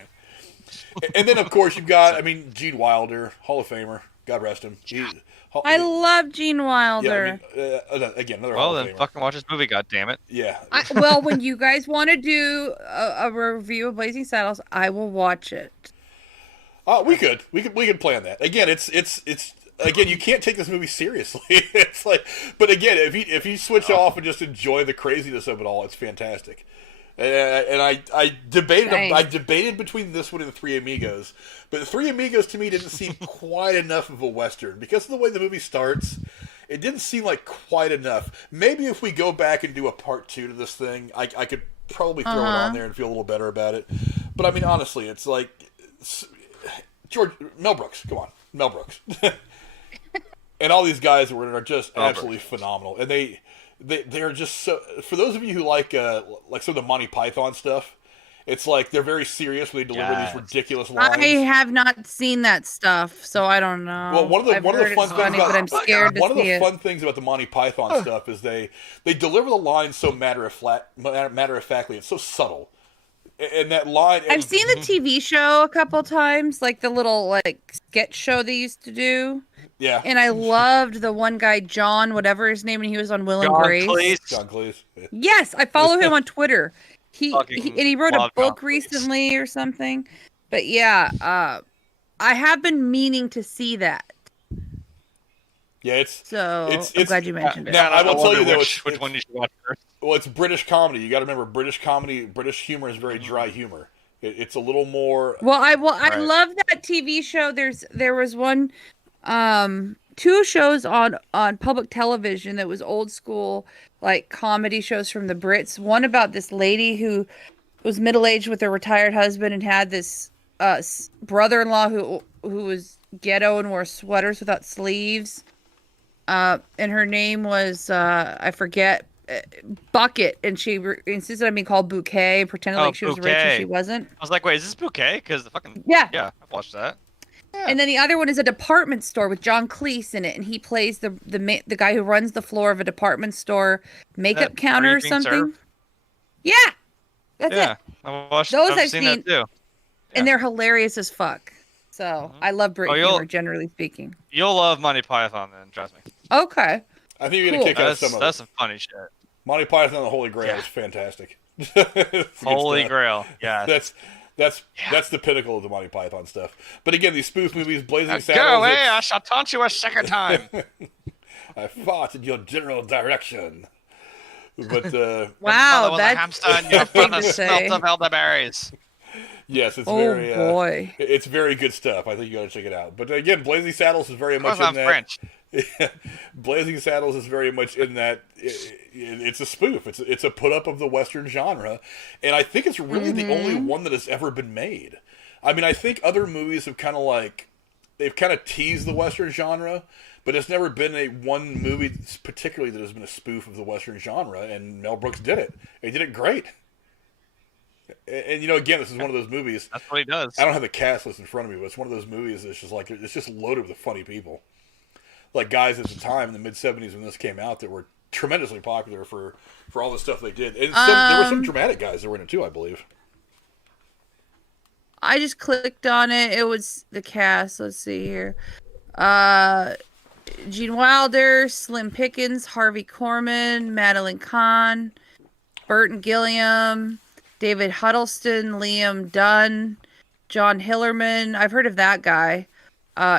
And then of course you've got, I mean, Gene Wilder, Hall of Famer, God rest him. I love Gene Wilder. Yeah, I mean, again, another Well, Hall of then Famer. fucking watch this movie, goddammit. Yeah. Well, when you guys want to do a review of Blazing Saddles, I will watch it. We could plan that. Again, it's again, you can't take this movie seriously. It's like, but again, if you switch off and just enjoy the craziness of it all, it's fantastic. And I debated between this one and the Three Amigos, but the Three Amigos to me didn't seem quite enough of a Western because of the way the movie starts. It didn't seem like quite enough. Maybe if we go back and do a part 2 to this thing, I could probably throw it on there and feel a little better about it. But I mean, honestly, it's like Mel Brooks. Come on, Mel Brooks. and all these guys that were in are just Robert. absolutely phenomenal, and they're just so. For those of you who like some of the Monty Python stuff, it's like they're very serious when they deliver these ridiculous lines. I have not seen that stuff, so I don't know. Well, one of the fun things about but I'm scared one of to the see fun things about the Monty Python stuff is they deliver the lines so matter of factly. It's so subtle, and that line. I've seen the TV show a couple times, like the little like sketch show they used to do. Yeah, And I loved the one guy, John, whatever his name, and he was on Will and Grace. John Cleese. Yeah. Yes, I follow him on Twitter. He wrote a book recently or something. But yeah, I have been meaning to see that. Yeah, I'm glad you mentioned it. Now, I will tell you though, which one you should watch first. Well, it's British comedy. You got to remember, British humor is very dry humor. It's a little more. I love that TV show. There was one, 2 shows on public television that was old school, like comedy shows from the Brits. One about this lady who was middle-aged with a retired husband and had this brother-in-law who was ghetto and wore sweaters without sleeves. And her name was I forget, Bucket, and she insisted on being called Bouquet, pretended like she was rich and she wasn't. I was like, wait, is this Bouquet? Because the fucking yeah, I've watched that. Yeah. And then the other one is a department store with John Cleese in it, and he plays the guy who runs the floor of a department store makeup counter or something. Served? Yeah, that's it. I watched those. I've seen that too. And they're hilarious as fuck. So I love British humor, generally speaking. You'll love Monty Python then, trust me. Okay. I think you're gonna kick out of some of it. That's some funny shit. Monty Python and the Holy Grail is fantastic. Holy Grail, yeah. That's the pinnacle of the Monty Python stuff. But again, these spoof movies, Blazing Saddles. Go away! I shall taunt you a second time. I fought in your general direction. But wow, that's hamster and your father smelt of elderberries. Yes, it's boy. It's very good stuff. I think you got to check it out. But again, Blazing Saddles is very much in that. French. Blazing Saddles is very much in that. It's a spoof. It's a put up of the Western genre, and I think it's really the only one that has ever been made. I mean, I think other movies have kind of teased the Western genre, but it's never been one movie particularly that has been a spoof of the Western genre. And Mel Brooks did it. He did it great. And again, this is one of those movies. That's what he does. I don't have the cast list in front of me, but it's one of those movies that's just like it's just loaded with funny people, like guys at the time in the mid-'70s when this came out that were tremendously popular for all the stuff they did. And there were some dramatic guys that were in it too, I believe. I just clicked on it. It was the cast. Let's see here. Gene Wilder, Slim Pickens, Harvey Korman, Madeline Kahn, Burton Gilliam, David Huddleston, Liam Dunn, John Hillerman. I've heard of that guy.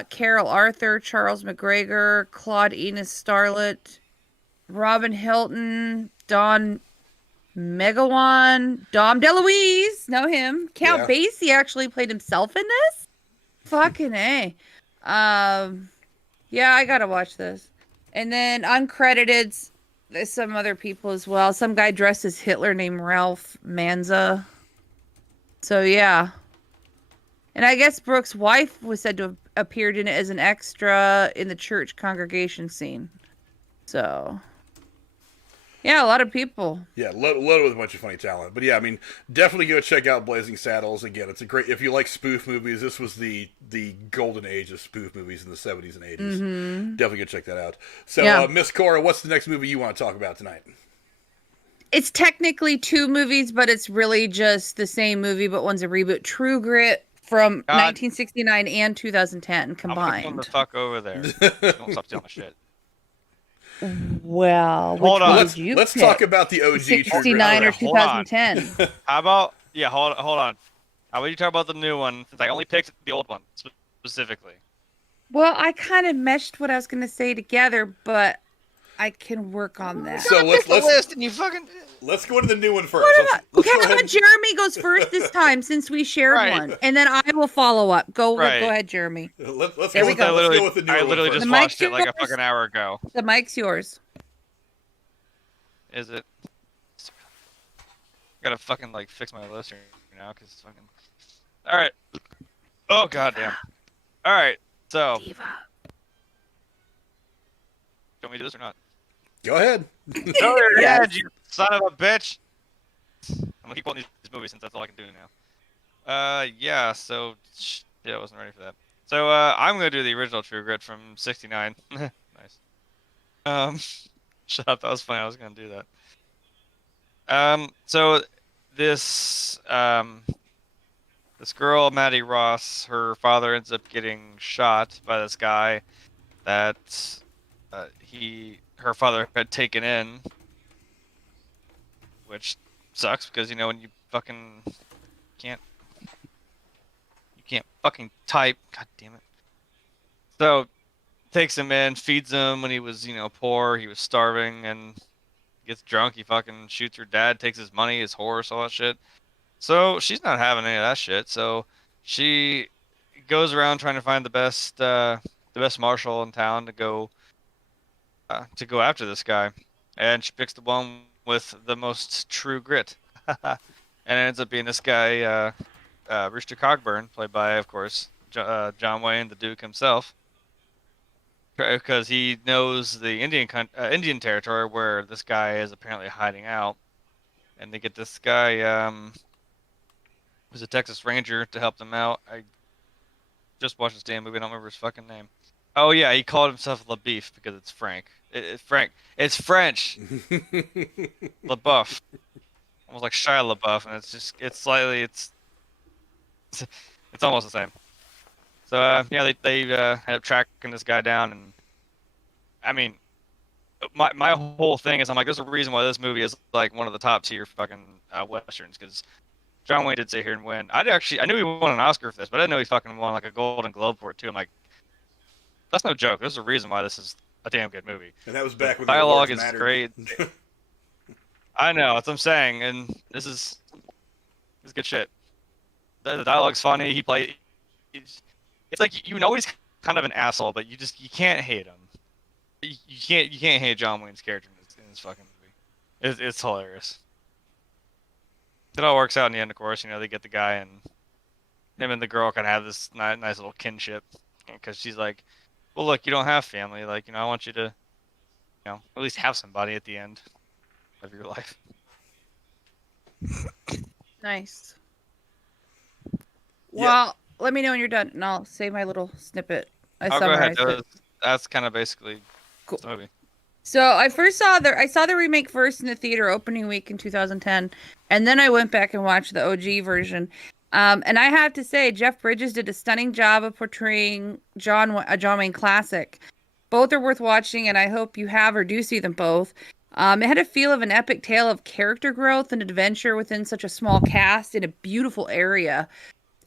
Carol Arthur, Charles McGregor, Claude Enos Starlett, Robin Hilton, Don Megawan, Dom DeLuise. Know him. Count Basie actually played himself in this? Fucking A. Yeah, I gotta watch this. And then uncredited, there's some other people as well. Some guy dressed as Hitler named Ralph Manza. So, yeah. And I guess Brooks' wife was said to have appeared in it as an extra in the church congregation scene. So, yeah, a lot of people. Yeah, loaded with a bunch of funny talent. But yeah, I mean, definitely go check out Blazing Saddles. Again, it's a great, if you like spoof movies, this was the golden age of spoof movies in the 70s and 80s. Mm-hmm. Definitely go check that out. So, Miss Cora, what's the next movie you want to talk about tonight? It's technically 2 movies, but it's really just the same movie, but one's a reboot. True Grit from 1969 and 2010 combined. I'm the fuck over there. Don't stop stealing my shit. Well, hold on. Let's talk about the OG 69 or 2010. How about hold on. How about you talk about the new one? Since I only picked the old one specifically. Well, I kind of meshed what I was going to say together, but I can work on that. So let's list and you fucking. Let's go to the new one first. Okay, how about Jeremy goes first this time since we shared one, and then I will follow up. Go ahead, Jeremy. Let's go with the new one. I literally just watched it like a fucking hour ago. The mic's yours. Is it? I gotta fucking fix my list here now because fucking. All right. Oh goddamn. All right. So. want me to do this or not? Go ahead. Go there, Yes. Ed, you son of a bitch. I'm gonna keep quoting these movies since that's all I can do now. Yeah. So, I wasn't ready for that. So, I'm gonna do the original True Grit from '69. Nice. Shut up. That was funny. I was gonna do that. So this this girl, Maddie Ross, her father ends up getting shot by this guy that her father had taken in, which sucks because when you can't fucking type. God damn it. So takes him in, feeds him when he was poor. He was starving and gets drunk. He fucking shoots her dad, takes his money, his horse, all that shit. So she's not having any of that shit. So she goes around trying to find the best marshal in town to go after this guy, and she picks the one with the most true grit, and it ends up being this guy, Rooster Cogburn, played by, of course, John Wayne, the Duke himself, because he knows the Indian territory where this guy is apparently hiding out, and they get this guy who's a Texas Ranger to help them out. I just watched this damn movie. I don't remember his fucking name. Oh yeah, he called himself LaBeef because it's Frank. It's Frank. It's French. LaBeouf. Almost like Shia LaBeouf, and it's almost the same. So yeah, they end up tracking this guy down, and I mean, my whole thing is I'm like, there's a reason why this movie is like one of the top tier fucking westerns, because John Wayne did sit here and win. I knew he won an Oscar for this, but I didn't know he fucking won like a Golden Globe for it too. I'm like, that's no joke. There's a reason why this is a damn good movie. And that was back when dialogue the is mattered. great. I know, that's what I'm saying, and this is good shit. The dialogue's funny. It's like he's kind of an asshole, but you can't hate him. You can't hate John Wayne's character in this fucking movie. It's hilarious. It all works out in the end, of course. They get the guy, and him and the girl kind of have this nice little kinship, because she's like, well, look, you don't have family. Like, I want you to, at least have somebody at the end of your life. Nice. Yeah. Well, let me know when you're done, and I'll say my little snippet. I Go ahead. summarized it. That's kind of basically Cool. the movie. So I saw the remake first in the theater opening week in 2010, and then I went back and watched the OG version. And I have to say, Jeff Bridges did a stunning job of portraying a John Wayne classic. Both are worth watching, and I hope you have or do see them both. It had a feel of an epic tale of character growth and adventure within such a small cast in a beautiful area.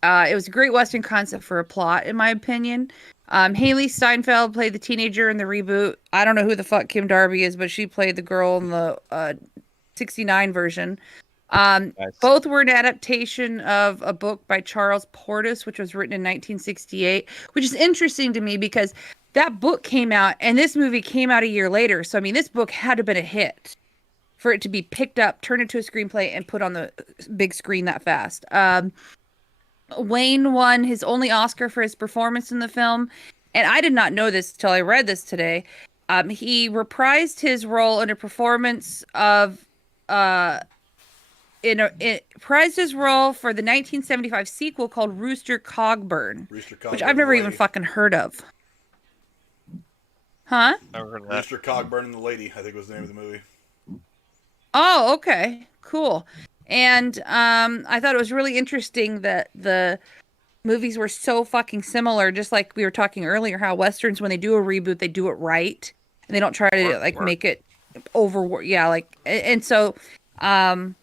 It was a great Western concept for a plot, in my opinion. Haley Steinfeld played the teenager in the reboot. I don't know who the fuck Kim Darby is, but she played the girl in the 69 version. Nice. Both were an adaptation of a book by Charles Portis, which was written in 1968, which is interesting to me because that book came out and this movie came out a year later. So, I mean, this book had to have been a hit for it to be picked up, turned into a screenplay, and put on the big screen that fast. Wayne won his only Oscar for his performance in the film, and I did not know this till I read this today. He reprised his role in a performance of reprised his role for the 1975 sequel called Rooster Cogburn, which I've never even fucking heard of. Huh? Never heard of that. Rooster Cogburn and the Lady, I think was the name of the movie. Oh, okay, cool. And I thought it was really interesting that the movies were so fucking similar, just like we were talking earlier, how Westerns, when they do a reboot, they do it right. And they don't try to make it over. Yeah, and so I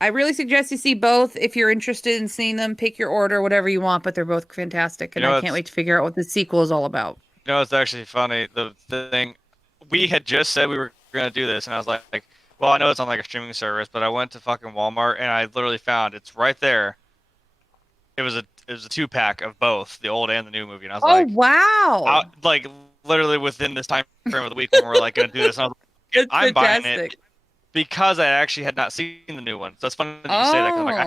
really suggest you see both if you're interested in seeing them. Pick your order, whatever you want, but they're both fantastic. And I can't wait to figure out what the sequel is all about. It's actually funny. The thing, we had just said we were going to do this, and I was like, well, I know it's on like a streaming service, but I went to fucking Walmart and I literally found it's right there. It was a 2-pack of both the old and the new movie, and I was wow! Like literally within this time frame of the week when we're like going to do this, and I was like, I'm buying it because I actually had not seen the new one. So it's funny that you say that, 'cause I'm like,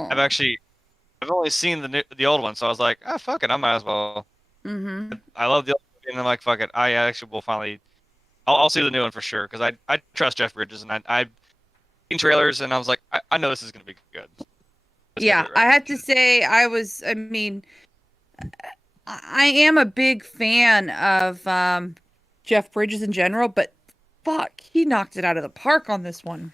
I've only seen the old one, so I was like, fuck it, I might as well. Mm-hmm. I love the old movie, and I'm like, fuck it, I actually will finally I'll see the new one for sure because I trust Jeff Bridges, and I've seen trailers, and I was like, I know this is gonna be good. Yeah, I have to say, I mean, I am a big fan of Jeff Bridges in general, but fuck, he knocked it out of the park on this one.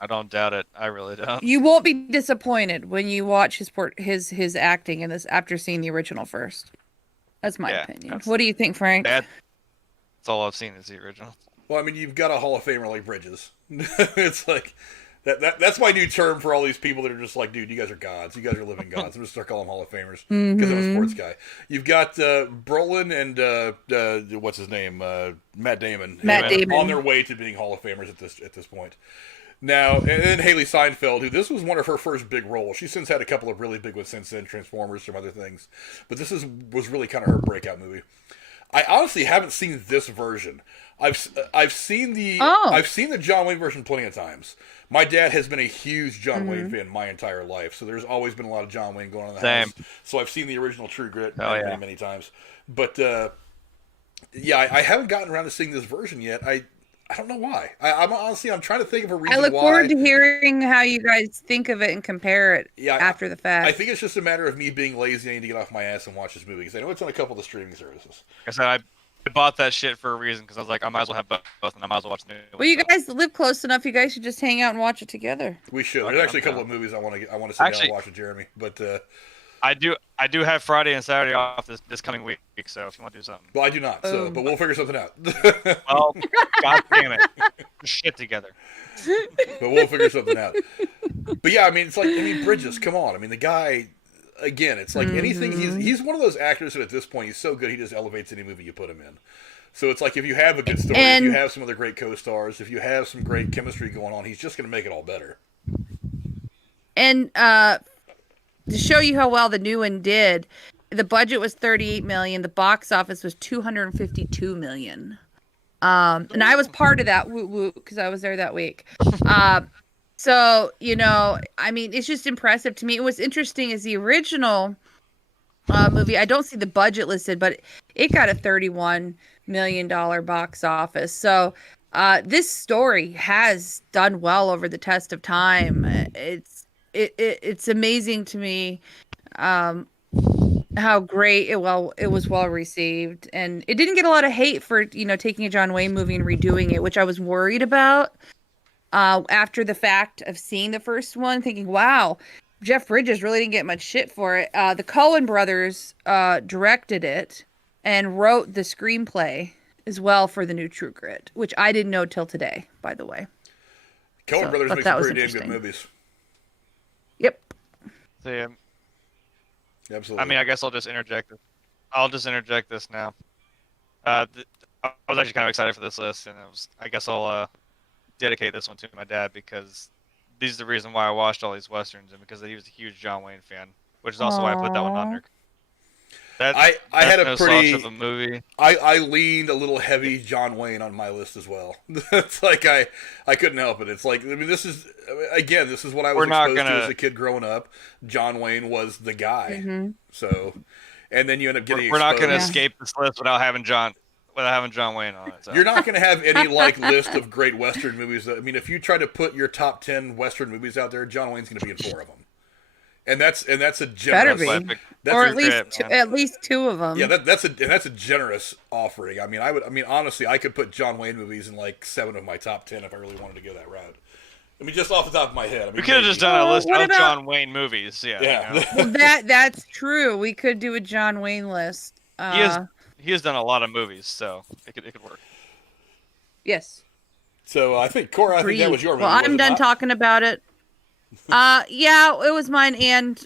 I don't doubt it. I really don't. You won't be disappointed when you watch his acting in this after seeing the original first. That's my opinion. What do you think, Frank? That's all I've seen is the original. Well, I mean, you've got a Hall of Famer like Bridges. It's like that's my new term for all these people that are just like, dude, you guys are gods. You guys are living gods. I'm just start calling them Hall of Famers because I'm a sports guy. You've got Brolin and what's his name, Matt Damon. Matt Damon on their way to being Hall of Famers at this point. Now, and then Haley Steinfeld, who this was one of her first big roles. She's since had a couple of really big ones since then, Transformers, some other things. But this was really kind of her breakout movie. I honestly haven't seen this version. I've seen the John Wayne version plenty of times. My dad has been a huge John Wayne fan my entire life, so there's always been a lot of John Wayne going on in the house. So I've seen the original True Grit many times. But I haven't gotten around to seeing this version yet. I don't know why. I'm trying to think of a reason why. I look forward to hearing how you guys think of it and compare it after the fact. I think it's just a matter of me being lazy. I need to get off my ass and watch this movie because I know it's on a couple of the streaming services. Like I said, I bought that shit for a reason because I was like, I might as well have both, and I might as well watch the new one. Well, you guys live close enough. You guys should just hang out and watch it together. We should. There's actually a couple of movies I want to sit down and watch with Jeremy, but I do have Friday and Saturday off this coming week, so if you want to do something. Well, I do not. So, but we'll figure something out. Well, God damn it, shit together. But we'll figure something out. But yeah, I mean, it's like Bridges. Come on, I mean, the guy. Again, it's like anything. He's one of those actors that at this point he's so good he just elevates any movie you put him in. So it's like if you have a good story, if you have some other great co-stars, if you have some great chemistry going on, he's just going to make it all better. And to show you how well the new one did, the budget was $38 million. The box office was $252 million. And I was part of that because I was there that week. So, I mean, it's just impressive to me. What's interesting is the original movie. I don't see the budget listed, but it got a $31 million box office. So this story has done well over the test of time. It's amazing to me how great it was well received. And it didn't get a lot of hate for, taking a John Wayne movie and redoing it, which I was worried about. After the fact of seeing the first one, thinking, wow, Jeff Bridges really didn't get much shit for it. The Coen brothers directed it and wrote the screenplay as well for the new True Grit, which I didn't know till today, by the way. Coen brothers make some pretty damn good movies. Yep. Absolutely. I mean, I guess I'll just interject this now. I was actually kind of excited for this list, and I guess I'll dedicate this one to my dad because these are the reason why I watched all these westerns and because he was a huge John Wayne fan, which is also why I put that one on there. I had a pretty of a movie. I leaned a little heavy John Wayne on my list as well. It's like I couldn't help it. It's like, I mean, this is what I was exposed to as a kid growing up. John Wayne was the guy. Mm-hmm. So, and then you end up getting. We're not going to escape this list without having John Wayne on it. So. You're not going to have any list of great Western movies. I mean, if you try to put your top 10 Western movies out there, John Wayne's going to be in 4 of them. And that's a generous, or at least 2 of them. Yeah, that's a generous offering. I mean, honestly, I could put John Wayne movies in like 7 of my top 10 if I really wanted to go that route. I mean, just off the top of my head. I mean, we could have just done a list of John Wayne movies. Yeah. Well, that's true. We could do a John Wayne list. He has done a lot of movies, so it could work. Yes. So I think Cora, that was your movie. Well, I'm done talking about it. Yeah, it was mine and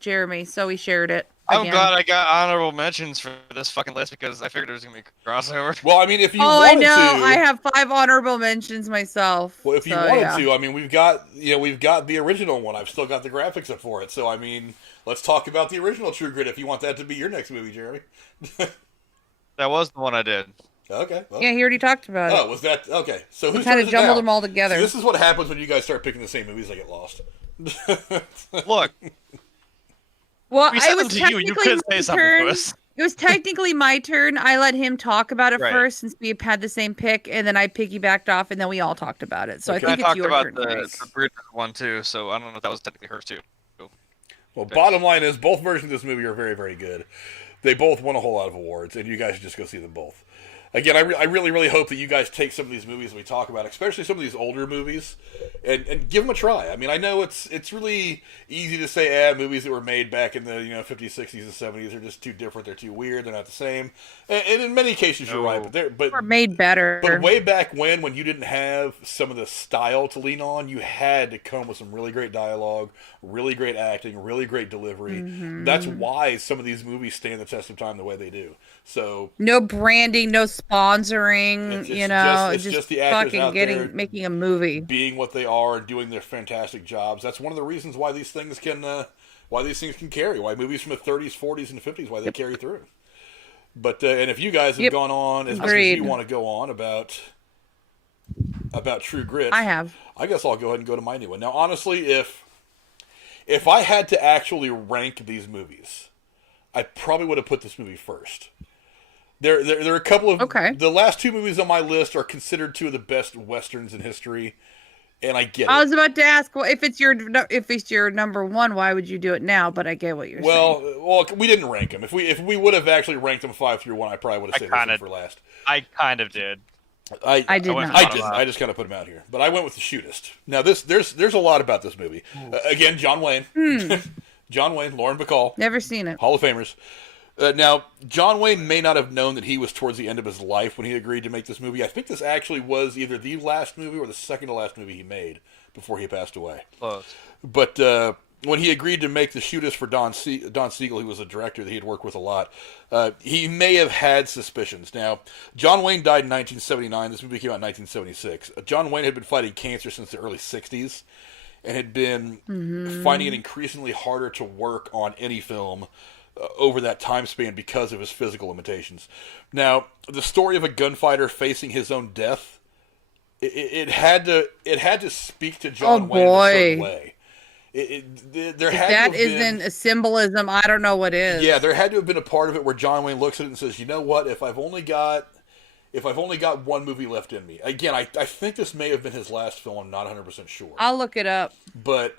Jeremy, so we shared it. I'm glad I got honorable mentions for this fucking list because I figured there was gonna be a crossover. Well, I mean, if you wanted to, I have 5 honorable mentions myself. Well, if you wanted to, I mean, we've got the original one. I've still got the graphics up for it. So I mean, let's talk about the original True Grit if you want that to be your next movie, Jeremy. That was the one I did. Okay. Well. Yeah, he already talked about it. Oh, was that okay? So who's kind of jumbled them all together. See, this is what happens when you guys start picking the same movies. I get lost. Look. Well, we sent them to you. You could say something to us. It was technically my turn. I let him talk about it Right. first since we had the same pick, and then I piggybacked off, and then we all talked about it. So Okay. I I think it's talked your about turn. the Grace. Bridget one too, so I don't know if that was technically hers too. Well, bottom line is both versions of this movie are very, very good. They both won a whole lot of awards, and you guys should just go see them both. Again, I really, really hope that you guys take some of these movies we talk about, especially some of these older movies, and give them a try. I mean, I know it's really easy to say, movies that were made back in the 50s, 60s, and 70s are just too different. They're too weird. They're not the same. And in many cases, you're right. Or made better. But way back when you didn't have some of the style to lean on, you had to come with some really great dialogue, really great acting, really great delivery. Mm-hmm. That's why some of these movies stand the test of time the way they do. So no branding, no sponsoring. It's just the actors fucking out there making a movie, being what they are, and doing their fantastic jobs. That's one of the reasons why these things can carry. Why movies from the 30s, 40s, and 50s why they carry through. But and if you guys have gone on as much as you want to go on about True Grit, I guess I'll go ahead and go to my new one. Now, honestly, if I had to actually rank these movies, I probably would have put this movie first. There are a couple of the last two movies on my list are considered two of the best westerns in history, and I get it. I was about to ask, well, if it's your number one, why would you do it now? But I get what you're saying. Well, we didn't rank them. If we would have actually ranked them 5 through 1, I probably would have saved this one for last. I kind of did. I did not. I didn't. I just kind of put them out here, but I went with the Shootist. Now there's a lot about this movie. Again, John Wayne, John Wayne, Lauren Bacall, never seen it. Hall of Famers. Now, John Wayne may not have known that he was towards the end of his life when he agreed to make this movie. I think this actually was either the last movie or the second to last movie he made before he passed away. Close. But when he agreed to make the Shootist for Don Siegel, who was a director that he had worked with a lot, he may have had suspicions. Now, John Wayne died in 1979. This movie came out in 1976. John Wayne had been fighting cancer since the early 60s and had been finding it increasingly harder to work on any film over that time span because of his physical limitations. Now, the story of a gunfighter facing his own death, it had to speak to John Wayne in a certain way. That isn't a symbolism. I don't know what is. Yeah, there had to have been a part of it where John Wayne looks at it and says, "You know what? If I've only got one movie left in me." Again, I think this may have been his last film. I'm not 100% sure. I'll look it up. But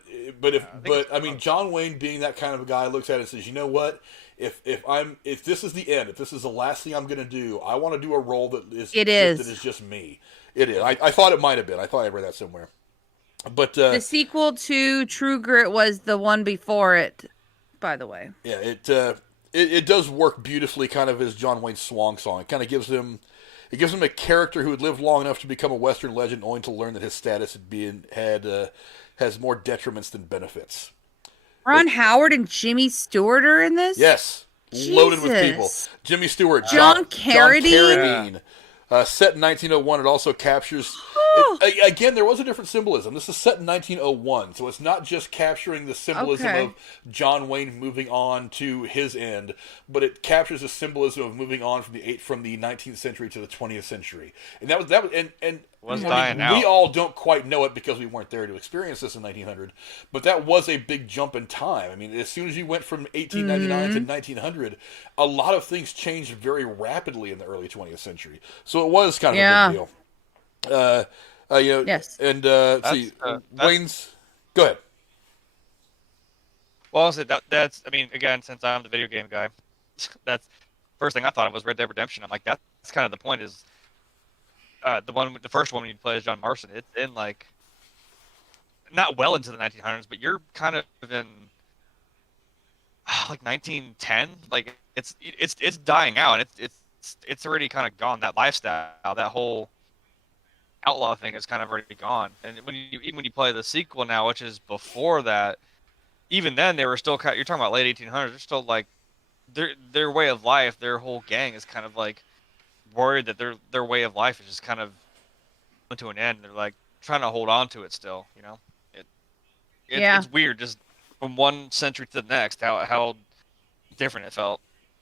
John Wayne being that kind of a guy looks at it and says, "You know what? If this is the end, if this is the last thing I'm going to do, I want to do a role that is just me." It is. I thought it might have been. I thought I read that somewhere. But the sequel to True Grit was the one before it, by the way. Yeah, it does work beautifully, kind of as John Wayne's swan song. It kind of gives him a character who had lived long enough to become a Western legend, only to learn that his status has more detriments than benefits. Ron Howard and Jimmy Stewart are in this? Yes. Jesus. Loaded with people. Jimmy Stewart. John Carradine. Set in 1901, it also captures... again, there was a different symbolism. This is set in 1901, so it's not just capturing the symbolism of John Wayne moving on to his end, but it captures the symbolism of moving on from the 19th century to the 20th century. And that was dying out. We all don't quite know it because we weren't there to experience this in 1900, but that was a big jump in time. I mean, as soon as you went from 1899 to 1900, a lot of things changed very rapidly in the early 20th century. So it was kind of a big deal. Yes. And Wayne's. Go ahead. Well, that's. I mean, again, since I'm the video game guy, that's first thing I thought of was Red Dead Redemption. I'm like, that's kind of the point. Is the first one when you play as John Marston? It's in like not well into the 1900s, but you're kind of in like 1910. Like it's dying out. It's already kind of gone. That lifestyle, that whole outlaw thing is kind of already gone. And even when you play the sequel now, which is before that, even then they were still you're talking about late 1800s. They're still like their way of life, their whole gang is kind of like worried that their way of life is just kind of coming to an end. They're like trying to hold on to it still. You know, it's weird just from one century to the next how different it felt,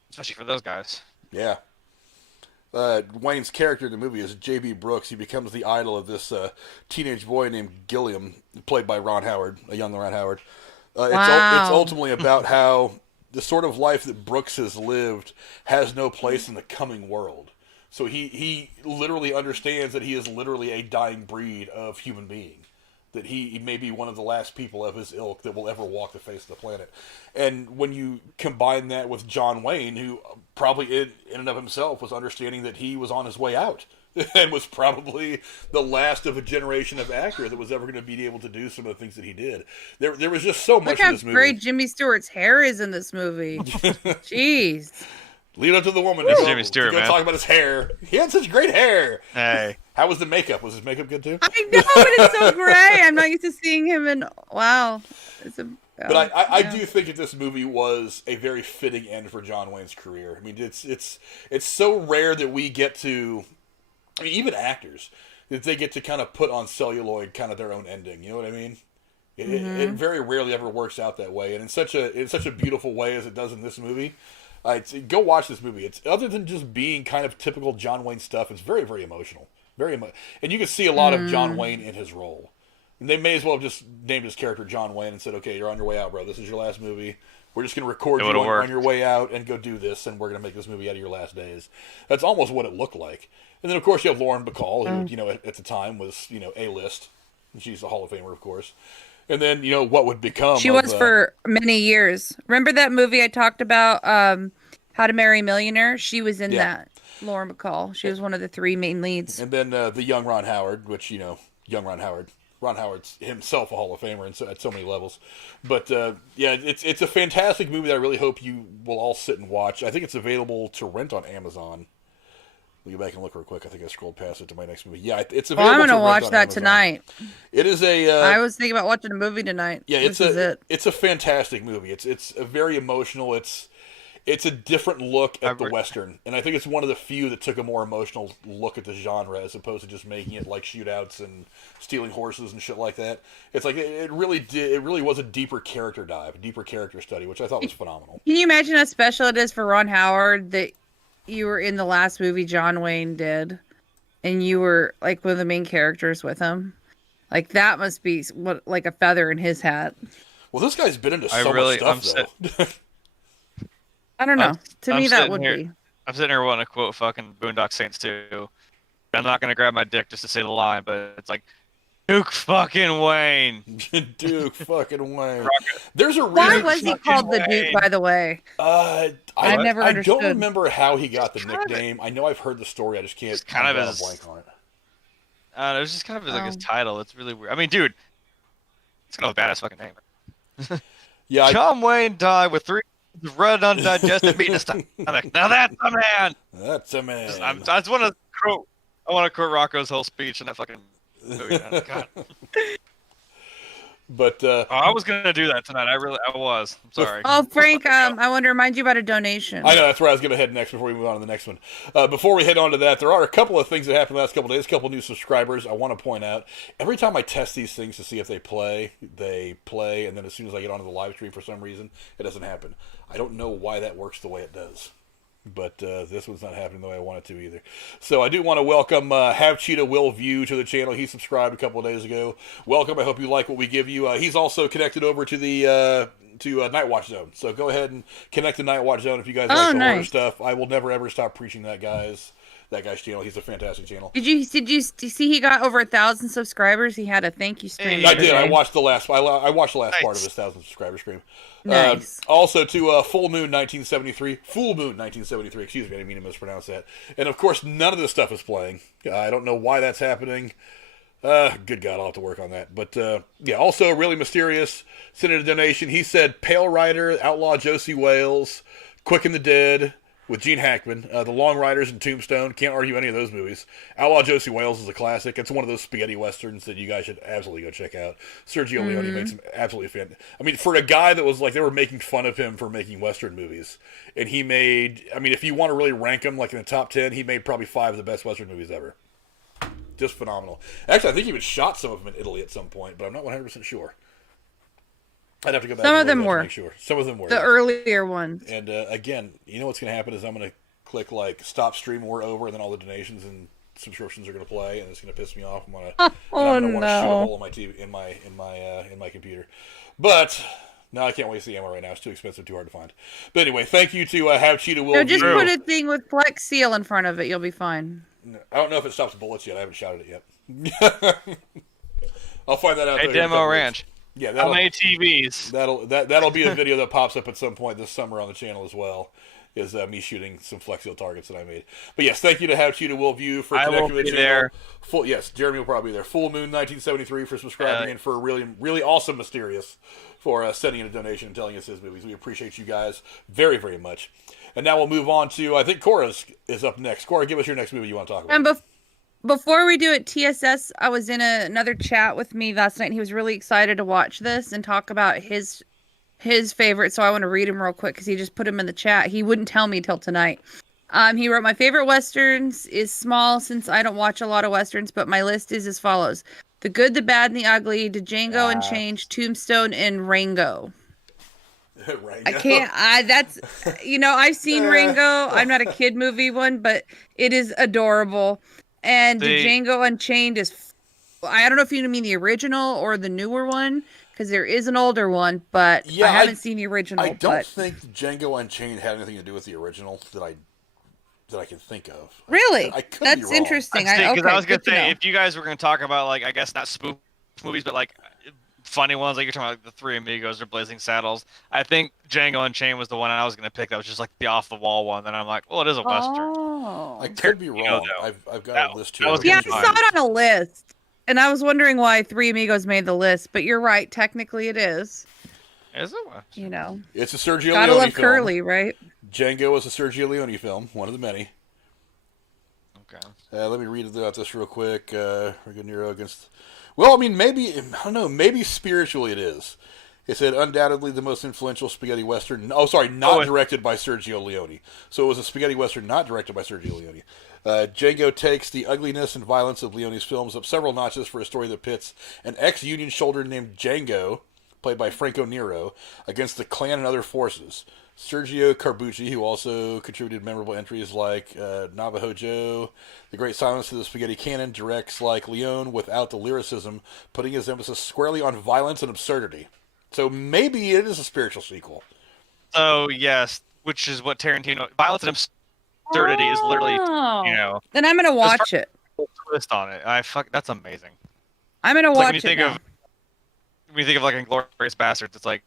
especially for those guys. Yeah. Wayne's character in the movie is J.B. Brooks. He becomes the idol of this teenage boy named Gilliam, played by Ron Howard, a young Ron Howard. It's ultimately about how the sort of life that Brooks has lived has no place in the coming world. So he literally understands that he is literally a dying breed of human being. That he may be one of the last people of his ilk that will ever walk the face of the planet. And when you combine that with John Wayne, who probably in and of himself was understanding that he was on his way out, and was probably the last of a generation of actor that was ever going to be able to do some of the things that he did. There was just so much in this movie. Look how great Jimmy Stewart's hair is in this movie. Jeez. Leave it up to the woman That's Jimmy Stewart, man. Talk about his hair. He had such great hair. Hey. How was the makeup? Was his makeup good too? I know, but it's so gray. I'm not used to seeing him in. Wow. But I do think that this movie was a very fitting end for John Wayne's career. I mean, it's so rare that we get to, I mean, even actors, that they get to kind of put on celluloid kind of their own ending. You know what I mean? It very rarely ever works out that way, and in such a beautiful way as it does in this movie. Go watch this movie. It's other than just being kind of typical John Wayne stuff. It's very, very emotional, and you can see a lot of John Wayne in his role. And they may as well have just named his character John Wayne and said, "Okay, you're on your way out, bro. This is your last movie. We're just going to record you on your way out and go do this, and we're going to make this movie out of your last days." That's almost what it looked like. And then, of course, you have Lauren Bacall, who at the time was A-list. And she's a Hall of Famer, of course. And then, what would become... She was for many years. Remember that movie I talked about, How to Marry a Millionaire? She was in that. Lauren Bacall. She was one of the 3 main leads. And then the young Ron Howard, which, young Ron Howard. Ron Howard's himself a Hall of Famer at so many levels. But, it's a fantastic movie that I really hope you will all sit and watch. I think it's available to rent on Amazon. Let me go back and look real quick. I think I scrolled past it to my next movie. Yeah, it's available. I'm going to watch that tonight. It is a... I was thinking about watching a movie tonight. Yeah, it's a fantastic movie. It's a very emotional. It's a different look at the Western. And I think it's one of the few that took a more emotional look at the genre as opposed to just making it like shootouts and stealing horses and shit like that. It's like it really was a deeper character dive, a deeper character study, which I thought was phenomenal. Can you imagine how special it is for Ron Howard that you were in the last movie John Wayne did and you were like one of the main characters with him? Like that must be like a feather in his hat. Well, this guy's been into so much stuff though. I don't know. To me, that would be. I'm sitting here wanting to quote fucking Boondock Saints too. I'm not going to grab my dick just to say the line, but it's like, Duke fucking Wayne. Duke fucking Wayne. There's a reason. Why was he called the Duke, by the way? I never understood. I don't remember how he got the nickname. I know I've heard the story. I just can't kind of his blank on it. It was just kind of like his title. It's really weird. I mean, dude, it's kind of a badass fucking name. Yeah, John Wayne died with 3 red undigested meat in his stomach. Now that's a man. That's a man. I just want to quote. I want to quote Rocco's whole speech in that fucking movie. God. But I was gonna do that tonight. I was. I'm sorry. Oh, Frank, I want to remind you about a donation. I know that's where I was gonna head next before we move on to the next one. Before we head on to that, there are a couple of things that happened the last couple of days. A couple new subscribers. I want to point out. Every time I test these things to see if they play, and then as soon as I get onto the live stream, for some reason, it doesn't happen. I don't know why that works the way it does. But this one's not happening the way I want it to either. So I do want to welcome Have Cheetah Will View to the channel. He subscribed a couple of days ago. Welcome. I hope you like what we give you. He's also connected over to the Night Watch Zone. So go ahead and connect to Night Watch Zone if you guys like the horror stuff. I will never ever stop preaching that guy's channel. He's a fantastic channel. Did you see he got over 1,000 subscribers? He had a thank you stream. I did. I watched the last part of his 1,000 subscriber stream. Nice. Also to Full Moon 1973. Excuse me, I didn't mean to mispronounce that. And of course, none of this stuff is playing. I don't know why that's happening. Good God, I'll have to work on that. But yeah, also really mysterious. Sent in a donation. He said Pale Rider, Outlaw Josie Wales, Quick and the Dead with Gene Hackman, The Long Riders and Tombstone. Can't argue any of those movies. Outlaw Josie Wales is a classic. It's one of those spaghetti westerns that you guys should absolutely go check out. Sergio Leone made some absolutely fan. I mean, for a guy that was like, they were making fun of him for making western movies, and he made, I mean, if you want to really rank him like in the top 10, he made probably 5 of the best western movies ever. Just phenomenal. Actually, I think he even shot some of them in Italy at some point, but I'm not 100% sure. I'd have to go back. Some of them were. Make sure. Some of them were. The earlier ones. And again, you know what's going to happen is I'm going to click like stop stream, we're over, and then all the donations and subscriptions are going to play, and it's going to piss me off. I'm going to want to shoot a hole in my TV, in my computer. But No, I can't wait to see ammo right now. It's too expensive, too hard to find. But anyway, thank you to Have Cheetah Will No, just View. put a thing with Flex Seal in front of it. You'll be fine. I don't know if it stops bullets yet. I haven't shouted it yet. I'll find that out. Hey, Demo Ranch. Yeah, How many TVs? That'll be a video that pops up at some point this summer on the channel as well. Is me shooting some Flex Seal targets that I made. But yes, thank you to Have Cheetah Will View for connecting with the channel. There. Yes, Jeremy will probably be there. Full Moon 1973 for subscribing and for really, really awesome Mysterious for sending in a donation and telling us his movies. We appreciate you guys very, very much. And now we'll move on to, I think Cora is up next. Cora, give us your next movie you want to talk about. And before we do it, TSS, I was in another chat with me last night, and he was really excited to watch this and talk about his favorite. So I want to read him real quick because he just put him in the chat. He wouldn't tell me till tonight. He wrote, my favorite Westerns is small since I don't watch a lot of Westerns, but my list is as follows. The Good, the Bad, and the Ugly, Django Unchained, Tombstone, and Rango. Rango. I can't, I've seen Rango. I'm not a kid movie one, but it is adorable. And Django Unchained is, I don't know if you mean the original or the newer one, because there is an older one, but I haven't seen the original. I don't think Django Unchained had anything to do with the original that I can think of. Really? I could be That's wrong. interesting. Because I was going to say, if you guys were going to talk about, like, I guess not spoof movies, but, like, funny ones, like you're talking about like, the Three Amigos or Blazing Saddles, I think Django Unchained was the one I was going to pick that was just, like, the off-the-wall one. Then I'm like, well, it is a Western. Oh. I could be wrong. I've got a list here. Yeah, I saw it on a list. And I was wondering why Three Amigos made the list, but you're right. Technically, it is. Is it? You know. It's a Sergio Gotta Leone love film. Curly, right? Django is a Sergio Leone film, one of the many. Okay. Let me read about this real quick. Nero against... Well, I mean, maybe, I don't know, maybe spiritually it is. It said, undoubtedly the most influential spaghetti western... Oh, sorry, not directed by Sergio Leone. So it was a spaghetti western not directed by Sergio Leone. Django takes the ugliness and violence of Leone's films up several notches for a story that pits an ex-Union soldier named Django, played by Franco Nero, against the Klan and other forces. Sergio Carbucci, who also contributed memorable entries like Navajo Joe, The Great Silence to the Spaghetti Cannon, directs like Leone without the lyricism, putting his emphasis squarely on violence and absurdity. So maybe it is a spiritual sequel. Oh, yes, which is what Tarantino... Violence and absurdity is literally, you know... Then I'm going to watch it. Twist on it. That's amazing. I'm going to watch it When you think of like Inglourious Bastards, it's like,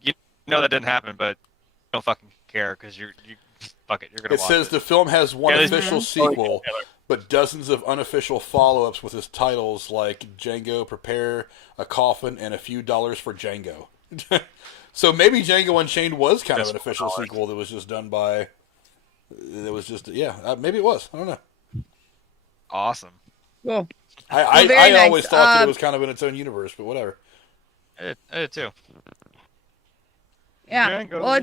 you know that didn't happen, but you don't fucking care because you fuck it, you're going to watch it. It says the film has one official sequel, but dozens of unofficial follow-ups with his titles like Django, Prepare, A Coffin, and A Few Dollars for Django. So maybe Django Unchained was kind of an official sequel that was just done by... It was just, maybe it was. I don't know. Awesome. Cool. I always thought that it was kind of in its own universe, but whatever. I did too. Yeah. Django. Well,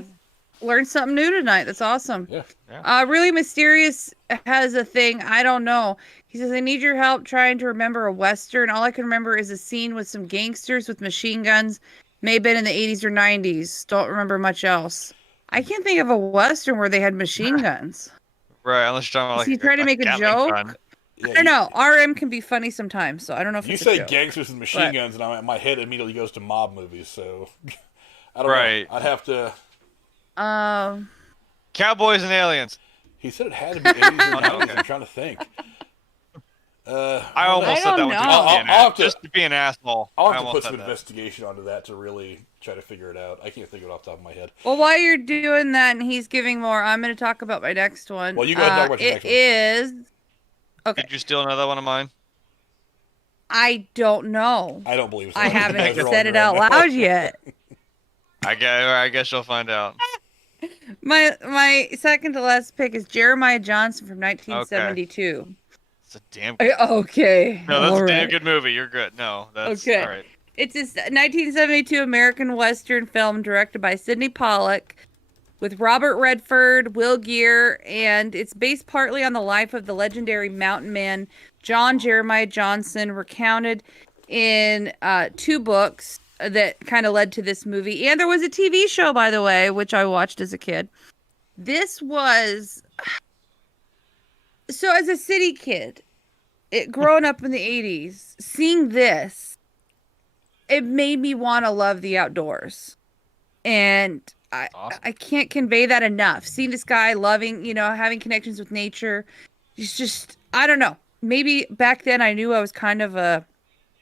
learned something new tonight. That's awesome. Yeah. Really Mysterious has a thing. I don't know. He says, I need your help trying to remember a Western. All I can remember is a scene with some gangsters with machine guns. May have been in the 80s or 90s. Don't remember much else. I can't think of a Western where they had machine guns. Right, unless you're talking about Is he trying to make a joke? Yeah, I don't know. RM can be funny sometimes, so I don't know if you it's say a joke. gangsters and machine guns, and my head immediately goes to mob movies. So I don't know. I'd have to. Cowboys and aliens. He said it had to be 80s or 90s. I'm trying to think. I almost said that one just to be an asshole. I'll have to put some investigation onto that to really try to figure it out. I can't think of it off the top of my head. Well, while you're doing that and he's giving more, I'm going to talk about my next one. Well, you go ahead and talk about your next one. It is... Okay. Did you steal another one of mine? I don't know. I don't believe so. I haven't said it out loud yet. I guess you'll find out. My second to last pick is Jeremiah Johnson from 1972. Okay. It's a damn good Okay. No, that's a damn good movie. You're good. No, that's okay. All right. It's a 1972 American Western film directed by Sidney Pollack with Robert Redford, Will Geer, and it's based partly on the life of the legendary mountain man John Jeremiah Johnson, recounted in 2 books that kind of led to this movie. And there was a TV show, by the way, which I watched as a kid. This was... So as a city kid, growing up in the 80s, seeing this, it made me want to love the outdoors. And Awesome. I can't convey that enough. Seeing this guy loving, having connections with nature. He's just, I don't know. Maybe back then I knew I was kind of a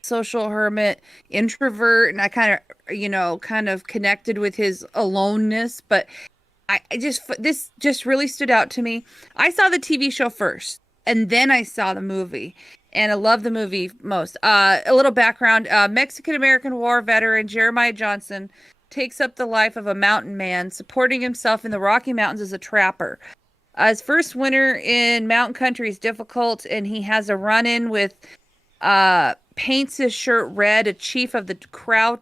social hermit, introvert, and I kind of connected with his aloneness. But this just really stood out to me. I saw the TV show first, and then I saw the movie, and I love the movie most. A little background: Mexican-American War veteran Jeremiah Johnson takes up the life of a mountain man, supporting himself in the Rocky Mountains as a trapper. His first winter in mountain country is difficult, and he has a run-in with paints his shirt red, a chief of the Crow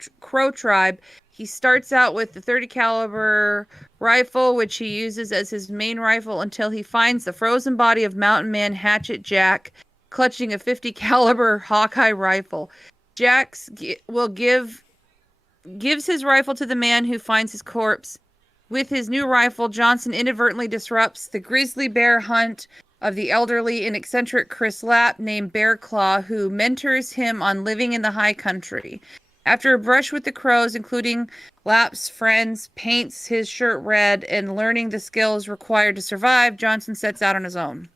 tribe. He starts out with the 30 caliber rifle, which he uses as his main rifle until he finds the frozen body of mountain man Hatchet Jack clutching a 50 caliber Hawkeye rifle. Jax gives his rifle to the man who finds his corpse. With his new rifle, Johnson inadvertently disrupts the grizzly bear hunt of the elderly and eccentric Chris Lapp named Bear Claw, who mentors him on living in the high country. After a brush with the crows, including Lapp's friends, paints his shirt red, and learning the skills required to survive, Johnson sets out on his own.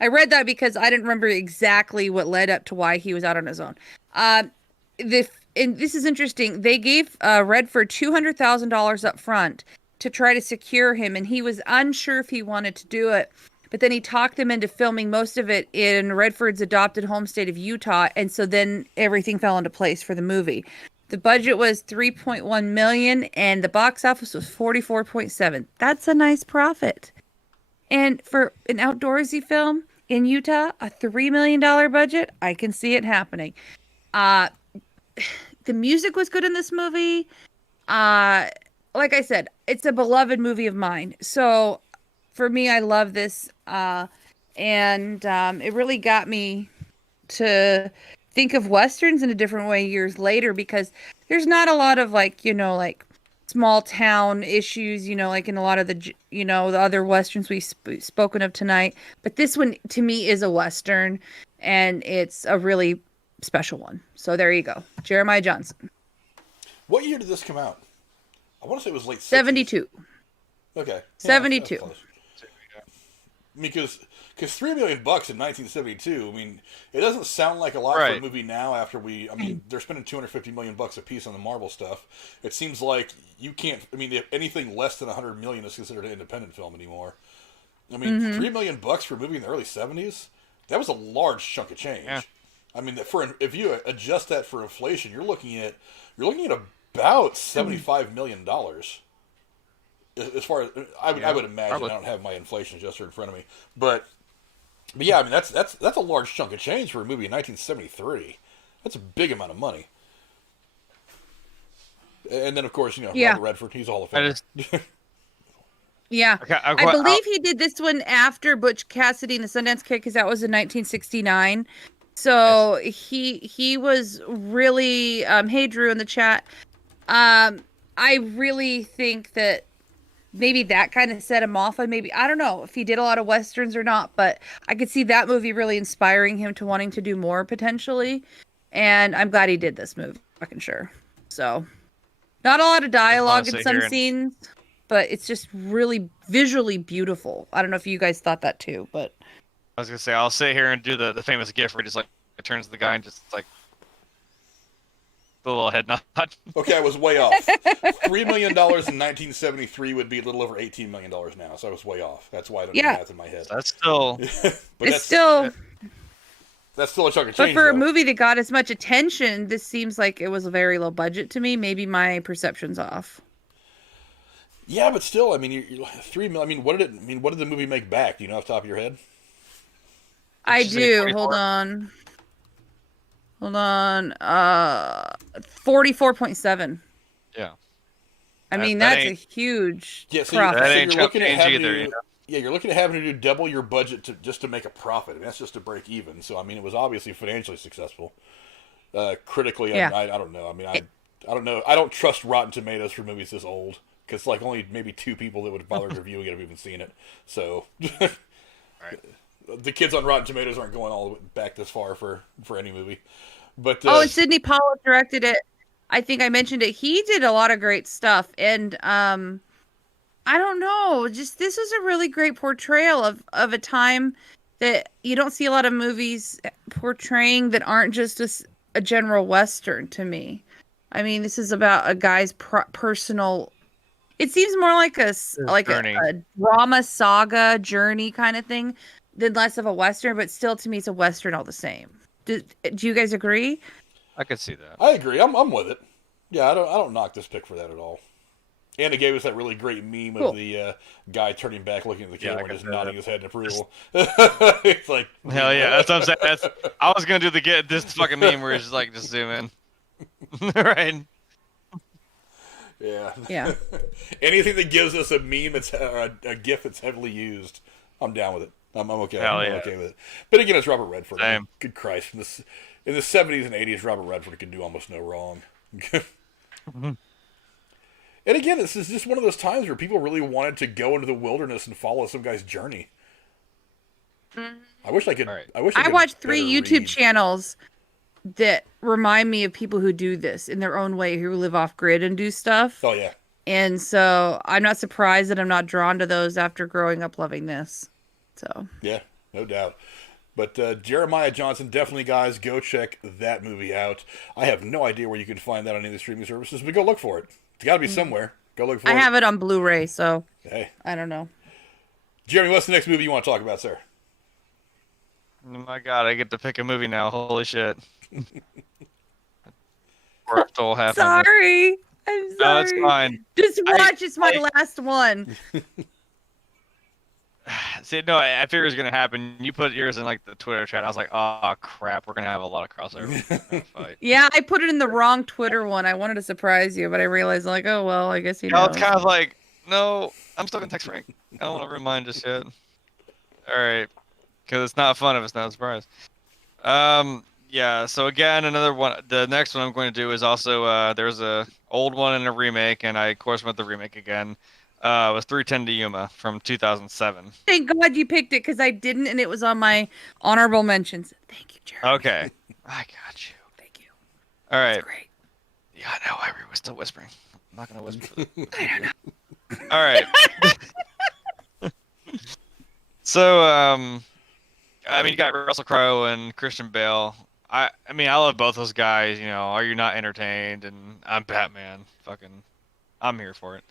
I read that because I didn't remember exactly what led up to why he was out on his own. And this is interesting. They gave Redford $200,000 up front to try to secure him, and he was unsure if he wanted to do it. But then he talked them into filming most of it in Redford's adopted home state of Utah, and so then everything fell into place for the movie. The budget was $3.1 million, and the box office was $44.7. That's a nice profit. And for an outdoorsy film in Utah, a $3 million budget, I can see it happening. The music was good in this movie. Like I said, it's a beloved movie of mine. So for me, I love this. And it really got me to think of Westerns in a different way years later, because there's not a lot of like small town issues, like in a lot of the other Westerns we've spoken of tonight. But this one to me is a Western, and it's a really special one. So there you go. Jeremiah Johnson. What year did this come out? I want to say it was late 60s. 72. Okay. Yeah, 72. I mean, because $3 million in 1972. I mean, it doesn't sound like a lot for a movie now. After they're spending $250 million a piece on the Marvel stuff. It seems like you can't. I mean, if anything less than $100 million is considered an independent film anymore. I mean, $3 million for a movie in the early 70s. That was a large chunk of change. Yeah. I mean, if you adjust that for inflation, you're looking at about $75 million. As far as I would imagine, probably. I don't have my inflation adjuster in front of me, but yeah, I mean that's a large chunk of change for a movie in 1973. That's a big amount of money. And then of course Robert Redford, he's all of fame. Yeah, I believe he did this one after Butch Cassidy and the Sundance Kid, because that was in 1969. So he was really hey Drew in the chat. I really think that maybe that kind of set him off. And maybe, I don't know if he did a lot of Westerns or not, but I could see that movie really inspiring him to wanting to do more potentially. And I'm glad he did this movie, fucking sure. So not a lot of dialogue in some scenes, but it's just really visually beautiful. I don't know if you guys thought that too, but I was gonna say, I'll sit here and do the famous gif where he just like it turns to the guy and just like the little head nod. Okay, I was way off. $3 million in 1973 would be a little over $18 million now, so I was way off. That's why I don't do math in my head. That's still, that's still a chunk of change. But for a movie that got as much attention, this seems like it was a very low budget to me. Maybe my perception's off. Yeah, but still, I mean, you're $3 million. I mean, what did the movie make back? Do you know off the top of your head? I do. Hold on. 44.7. Yeah. I mean, that's a huge profit. That ain't looking at having either. You're looking at having to do double your budget just to make a profit. I mean, that's just to break even. So, I mean, it was obviously financially successful. Critically, I don't know. I mean, I don't know. I don't trust Rotten Tomatoes for movies this old, because like only maybe 2 people that would have bothered reviewing it have even seen it. So, right. The kids on Rotten Tomatoes aren't going all the way back this far for any movie. But and Sidney Pollack directed it. I think I mentioned it. He did a lot of great stuff, and I don't know, just this was a really great portrayal of a time that you don't see a lot of movies portraying that aren't just a general Western to me. I mean, this is about a guy's personal. It seems more like a drama saga journey kind of thing than less of a Western, but still to me it's a Western all the same. Do you guys agree? I could see that. I agree. I'm with it. Yeah, I don't knock this pick for that at all. And it gave us that really great meme of the guy turning back, looking at the camera, and just nodding his head in approval. It's like, hell yeah, that's what I'm saying. I was gonna do this fucking meme where it's just like just zoom in, right? Yeah. Yeah. Anything that gives us a meme that's a GIF that's heavily used, I'm down with it. I'm okay. Hell I'm yeah. okay with it. But again, it's Robert Redford. Same. I mean, good Christ, in the 70s and 80s, Robert Redford could do almost no wrong. Mm-hmm. And again, this is just one of those times where people really wanted to go into the wilderness and follow some guy's journey. I wish I could. Right. I watched 3 better YouTube read. channels that remind me of people who do this in their own way, who live off grid and do stuff. Oh yeah. And so I'm not surprised that I'm not drawn to those after growing up loving this. So Yeah, no doubt. But Jeremiah Johnson, definitely, guys, go check that movie out. I have no idea where you can find that on any of the streaming services, but go look for it. It's got to be somewhere. Go look for it. I have it on Blu-ray, so Hey. I don't know. Jeremy, what's the next movie you want to talk about, sir? Oh my god, I get to pick a movie now. Holy shit. We're still half on this. Sorry. I'm sorry. No, it's fine. Just watch. It's my last one. See, no, I figured it was gonna happen. You put yours in like the Twitter chat. I was like, oh crap, we're gonna have a lot of crossover fight. Yeah, I put it in the wrong Twitter one. I wanted to surprise you, but I realized like, oh well, I guess you know. No, it's kind of like, no, I'm still gonna text Frank. I don't want to remind just yet. All right, because it's not fun if it's not a surprise. Yeah. So again, another one. The next one I'm going to do is also there's a old one and a remake, and I of course went the remake again. It was 3:10 to Yuma from 2007. Thank God you picked it because I didn't, and it was on my honorable mentions. Thank you, Jeremy. Okay, I got you. Thank you. All right. That's great. Yeah, I know. I was still whispering. I'm not gonna whisper. I don't know. All right. So, I mean, you got Russell Crowe and Christian Bale. I mean, I love both those guys. You know, are you not entertained? And I'm Batman. Fucking, I'm here for it.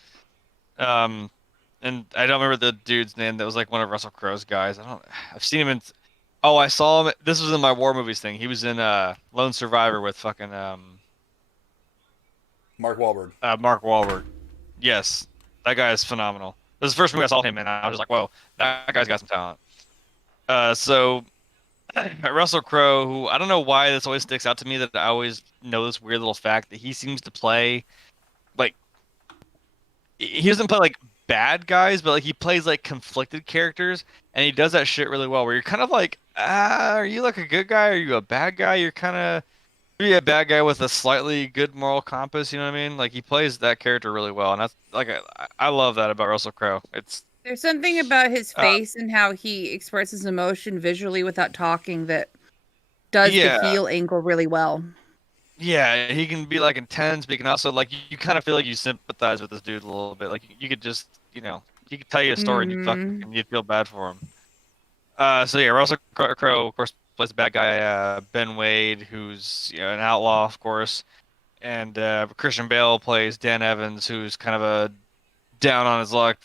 And I don't remember the dude's name. That was like one of Russell Crowe's guys. I've seen him in. Oh, I saw him. This was in my war movies thing. He was in Lone Survivor with fucking Mark Wahlberg. Mark Wahlberg. Yes, that guy is phenomenal. This is the first movie I saw him in. I was like, whoa, that guy's got some talent. So Russell Crowe, who I don't know why this always sticks out to me, that I always know this weird little fact that he seems to play like he doesn't play like bad guys, but like he plays like conflicted characters, and he does that shit really well. Where you're kind of like, are you like a good guy? Are you a bad guy? You're kind of maybe a bad guy with a slightly good moral compass. You know what I mean? Like he plays that character really well, and that's like I love that about Russell Crowe. There's something about his face and how he expresses emotion visually without talking that does the feel angle really well. Yeah, he can be like intense, but he can also like you kind of feel like you sympathize with this dude a little bit. Like you could just, you know, he could tell you a story and you'd feel bad for him. So yeah, Russell Crowe, of course, plays the bad guy, Ben Wade, who's an outlaw, of course, and Christian Bale plays Dan Evans, who's kind of a down on his luck.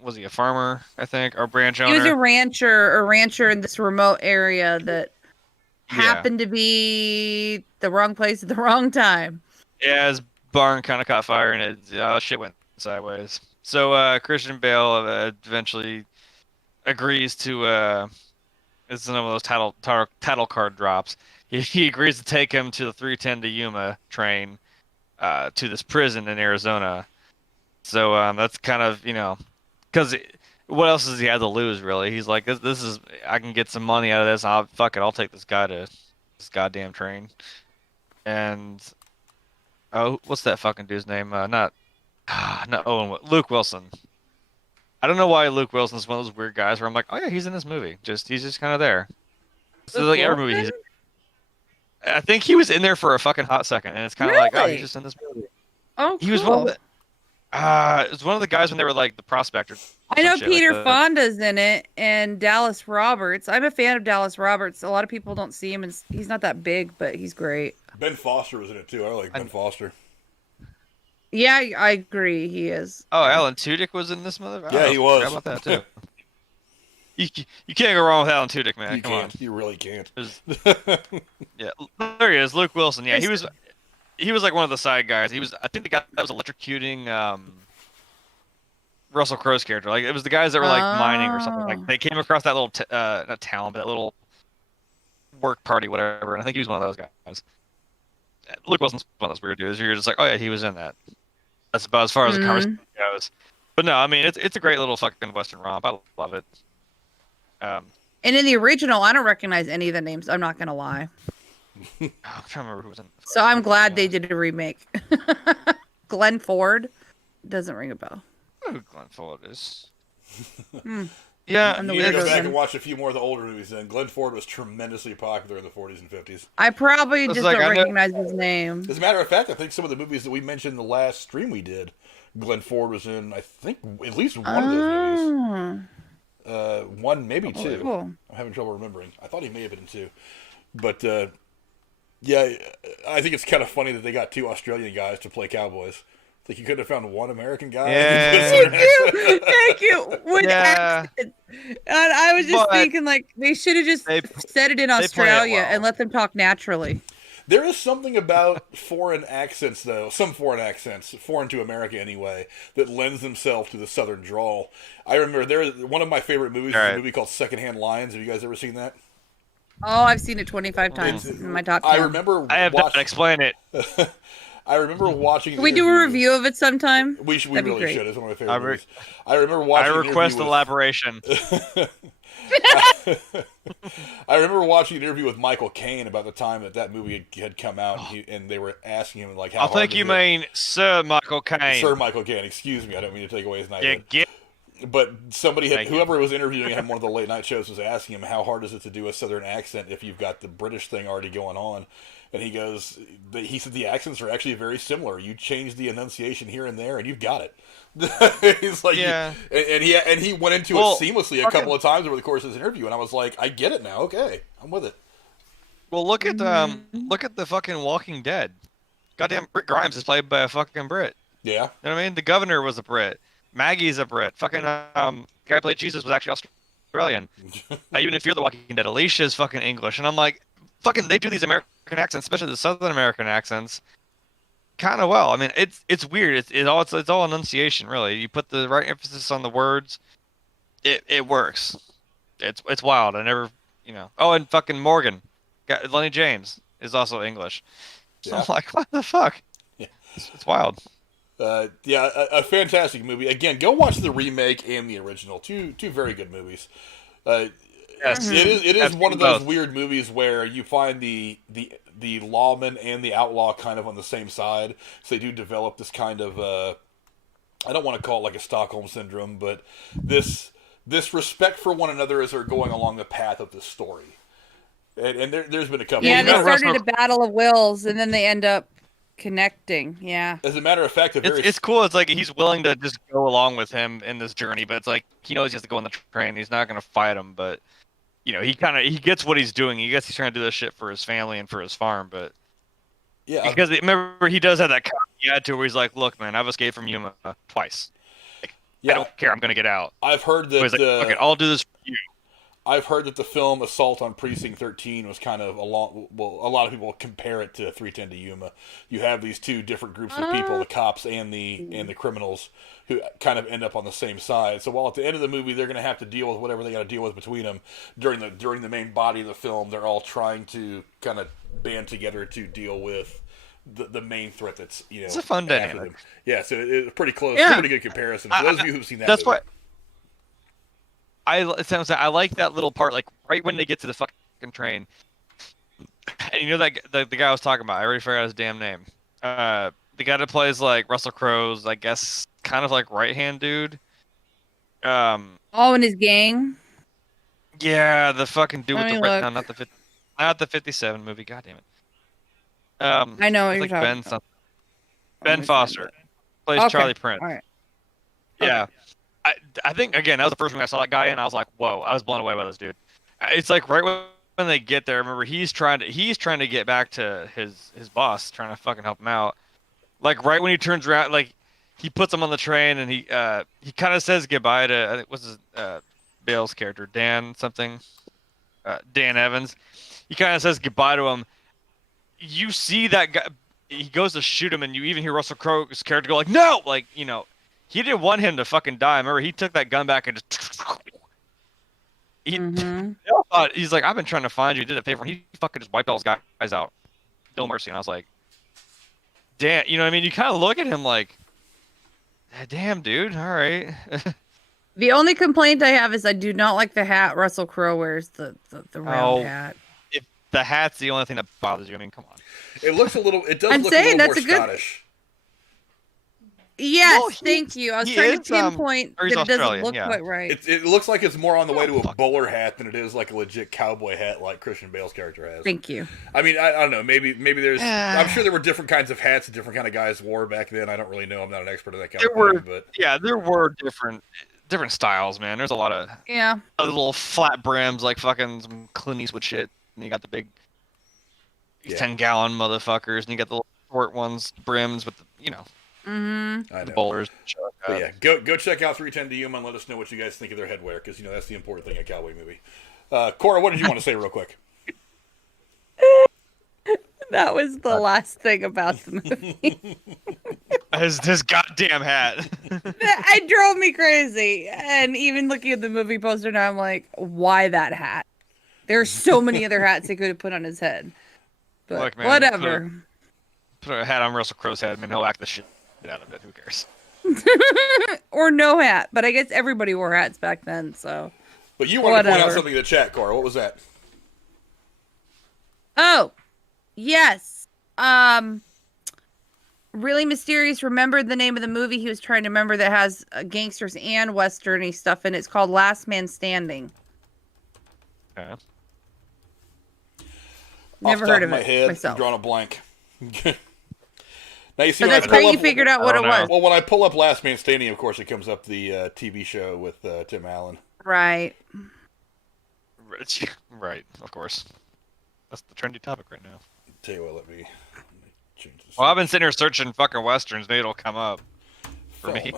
Was he a farmer, I think, or branch owner? He was a rancher in this remote area that happened to be the wrong place at the wrong time. Yeah, his barn kind of caught fire and shit went sideways. So Christian Bale eventually agrees to. It's one of those title card drops. He agrees to take him to the 3:10 to Yuma train to this prison in Arizona. So that's kind of, because what else does he have to lose, really? He's like, this is, I can get some money out of this. I'll take this guy to this goddamn train. And what's that fucking dude's name? Not Owen. Luke Wilson. I don't know why Luke Wilson is one of those weird guys where I'm like, oh yeah, he's in this movie. He's just kind of there. So like every movie he's in. I think he was in there for a fucking hot second, and it's kind of like, oh, he's Really? just in this movie. Oh, He was one of cool. the, it was one of the guys when they were like the prospector. I know shit, like Peter the- Fonda's in it and Dallas Roberts. I'm a fan of Dallas Roberts. A lot of people don't see him, and he's not that big, but he's great. Ben Foster was in it too. I like Ben Foster. Yeah, I agree. He is. Oh, Alan Tudyk was in this mother. Yeah, he was. How about that too? You can't go wrong with Alan Tudyk, man. You Come can't. on. You really can't. Yeah, there he is, Luke Wilson. Yeah, he was like one of the side guys. He was, I think, the guy that was electrocuting Russell Crowe's character. Like, it was the guys that were like mining or something. Like, they came across that little not town, but that little work party, whatever. And I think he was one of those guys. Luke Wilson's one of those weird dudes. You're just like, oh yeah, he was in that. That's about as far as the conversation goes. But no, I mean, it's a great little fucking Western romp. I love it. And in the original, I don't recognize any of the names. I'm not gonna lie. I'm trying to remember who was in. So I'm glad they did a remake. Glenn Ford doesn't ring a bell. I don't know who Glenn Ford is. Hmm. Yeah, I'm the You need to go weirdo back then. and watch a few more of the older movies then. Glenn Ford was tremendously popular in the 40s and 50s. I probably It's just like, don't I know- recognize his name. As a matter of fact, I think some of the movies that we mentioned in the last stream we did, Glenn Ford was in, I think, at least one of those movies. One, maybe two. Cool. I'm having trouble remembering. I thought he may have been in two. But, yeah, I think it's kind of funny that they got two Australian guys to play cowboys. Like, you could have found one American guy. Yeah. Thank you. With Yeah. accent. And I was just But thinking, like, they should have just said it in play it Australia well. and let them talk naturally. There is something about foreign accents, though, some foreign accents, foreign to America anyway, that lends themselves to the southern drawl. I remember one of my favorite movies is a movie called Secondhand Lions. Have you guys ever seen that? Oh, I've seen it 25 times in my top 10. I remember. I have not explain it. I remember watching. Can we do a review of it sometime? We That'd be really great. should. It's one of my favorite movies. I remember watching. I request elaboration. I remember watching an interview with Michael Caine about the time that movie had come out, and they were asking him like, "How?" I think you mean Sir Michael Caine. Sir Michael Caine. Excuse me, I don't mean to take away his night. Yeah, get. But somebody Thank you. whoever was interviewing him on one of the late night shows was asking him how hard is it to do a southern accent if you've got the British thing already going on, and he said the accents are actually very similar. You change the enunciation here and there, and you've got it. He's like, Yeah. and he went into it seamlessly a couple of times over the course of his interview, and I was like, I get it now. Okay, I'm with it. Well, look at the fucking Walking Dead. Goddamn, Britt Grimes is played by a fucking Brit. Yeah, You know what I mean? The governor was a Brit. Maggie's a Brit. Fucking guy who played Jesus was actually Australian. Even if you're the Walking Dead, Alicia's fucking English, and I'm like, fucking, they do these American accents, especially the Southern American accents, kind of well. I mean, it's weird. It's all enunciation, really. You put the right emphasis on the words, it works. It's wild. I never, Oh, and fucking Morgan, Lenny James is also English. So I'm like, what the fuck? Yeah. It's wild. A fantastic movie. Again, go watch the remake and the original. Two very good movies. Yes, it is I've one of seen those both. weird movies where you find the lawman and the outlaw kind of on the same side. So they do develop this kind of I don't want to call it like a Stockholm syndrome, but this respect for one another as they're going along the path of this story. And there's been a couple. Yeah, As a they matter of- started a battle of wills, and then they end up connecting. Yeah. As a matter of fact, It's cool. It's like he's willing to just go along with him in this journey, but it's like he knows he has to go on the train. He's not going to fight him, but he gets what he's doing. He's trying to do this shit for his family and for his farm, but because remember he does have that attitude where he's like, "Look, man, I've escaped from Yuma twice. I don't care. I'm going to get out." I've heard that. So he's like, "Fuck it, I'll do this for you." I've heard that the film Assault on Precinct 13 was kind of a lot of people compare it to 310 to Yuma. You have these two different groups of people, the cops and the criminals, who kind of end up on the same side. So while at the end of the movie they're going to have to deal with whatever they got to deal with between them, during the main body of the film, they're all trying to kind of band together to deal with the main threat that's It's a fun after dynamic. them. Yeah, so it's pretty close. Yeah. Pretty good comparison. For those of you who've seen that That's movie. what I like that little part, like right when they get to the fucking train, and that the guy I was talking about. I already forgot his damn name. The guy that plays like Russell Crowe's, I guess, kind of like right hand dude. Oh, and his gang. Yeah, the fucking dude Let with me the red. look. No, not the 57 movie. God damn it. I know what it's you're like talking Ben about. something. Let Ben me find Foster it. plays Okay, Charlie Prince. All right. Yeah. I think again that was the first movie I saw that guy in. I was like, whoa! I was blown away by this dude. It's like right when they get there. Remember, he's trying to get back to his boss, trying to fucking help him out. Like right when he turns around, like he puts him on the train and he kind of says goodbye to I think what's his Bale's character, Dan something, Dan Evans. He kind of says goodbye to him. You see that guy. He goes to shoot him, and you even hear Russell Crowe's character go like, "No!" Like, you know, he didn't want him to fucking die. Remember, he took that gun back and just. He thought he's like, "I've been trying to find you." Did a favor. He fucking just wiped all his guys out. No mercy. And I was like, "Damn!" You know what I mean? You kind of look at him like, "Damn, dude. All right." The only complaint I have is I do not like the hat Russell Crowe wears, the round hat. If the hat's the only thing that bothers you, I mean, come on. It looks a little. It does I'm look saying a little that's more a good- Scottish. Yes, Well, thank you. I was he trying is, to pinpoint or that he's it doesn't Australian, look yeah. quite right. It looks like it's more on the way to a fuck. bowler hat than it is like a legit cowboy hat like Christian Bale's character has. Thank you. I mean, I don't know. Maybe there's. I'm sure there were different kinds of hats that different kind of guys wore back then. I don't really know. I'm not an expert in that kind of thing. But There were different styles, man. There's a lot of Yeah. little flat brims like fucking some Clint Eastwood shit. And you got the big 10-gallon motherfuckers, and you got the little short ones, brims with the, Mm-hmm. I know. the bowlers. But yeah, go check out 310 to Yuma and let us know what you guys think of their headwear, because that's the important thing in a cowboy movie. Cora, what did you want to say real quick? That was the last thing about the movie. This goddamn hat. It drove me crazy. And even looking at the movie poster now, I'm like, why that hat? There's so many other hats he could have put on his head. But Look, man, whatever. Put a hat on Russell Crowe's head, man. He'll act the shit out of it. Who cares? Or no hat. But I guess everybody wore hats back then, so. But you wanted to point out Whatever. something in the chat, Cora. What was that? Oh, yes. Really Mysterious remembered the name of the movie he was trying to remember that has gangsters and westerny stuff in it. It's called Last Man Standing. Okay. Never Off the heard top of my it head, myself. I'm drawing a blank. Now you see, But when that's I how pull you up, figured out what I it don't know. was. well, when I pull up Last Man Standing, of course, it comes up the TV show with Tim Allen. Right. Right, of course. That's the trendy topic right now. Tell you what, let me change this. Well, I've been sitting here searching fucking westerns. Maybe it'll come up for me.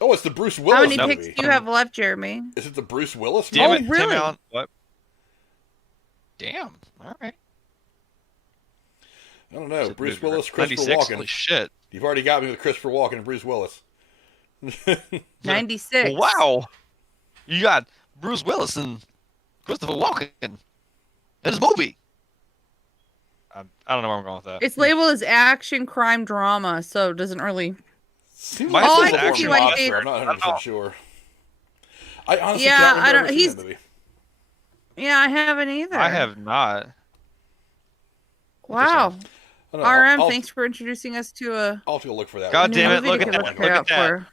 Oh, it's the Bruce How Willis many movie. picks do you have left, Jeremy? Is it the Bruce Willis Damn movie? it, really? Tim Allen. What? Damn. All right. I don't know. Shit, Bruce movie, Willis, right? Christopher 96? Walken. Holy shit. You've already got me with Christopher Walken and Bruce Willis. 96. Wow. You got Bruce Willis and Christopher Walken in his movie. I don't know where I'm going with that. It's labeled as action, crime, drama, so it doesn't really... Seems Mine like Oh, a I little can more see why he monster. gave- I'm not 100% sure. I honestly Yeah, can't remember I don't- ever seeing he's- that movie. Yeah, I haven't either. I have not. Wow. I don't know. RM, I'll thanks for introducing us to a have to go look for that. God one. new damn it, movie look to at look that, her look at out that. for.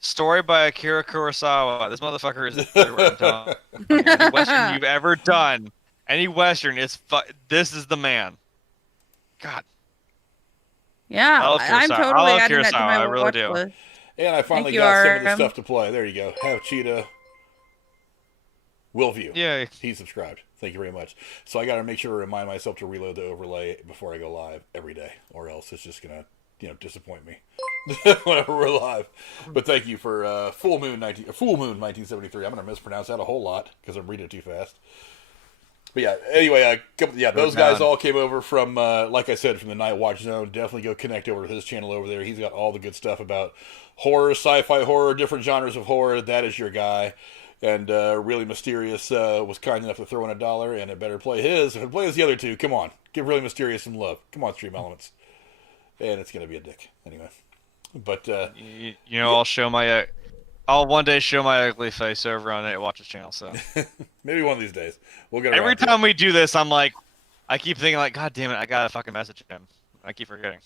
Story by Akira Kurosawa. This motherfucker is everywhere. Any Western you've ever done. Any Western is this is the man. God. Yeah, I love I'm Kurosawa. totally I love adding that to Kurosawa, my I really watch do. list. And I finally Thank you, got some of the RM. stuff to play. There you go. Have Cheetah. Will view. Yay. He's subscribed. Thank you very much. So I got to make sure to remind myself to reload the overlay before I go live every day, or else it's just gonna, disappoint me whenever we're live. But thank you for Full Moon 1973. I'm gonna mispronounce that a whole lot because I'm reading it too fast. But yeah, anyway, those guys all came over from, like I said, from the Night Watch Zone. Definitely go connect over to his channel over there. He's got all the good stuff about horror, sci-fi horror, different genres of horror. That is your guy. And Really Mysterious was kind enough to throw in $1, and it better play his. If it plays the other two, come on. Give Really Mysterious some love. Come on, Stream Elements. And it's going to be a dick. Anyway. But, I'll one day show my ugly face over on Night Watch's channel, so. maybe one of these days. We'll get Every around to it. time we do this, I'm like, I keep thinking like, God damn it, I gotta fucking message him. I keep forgetting.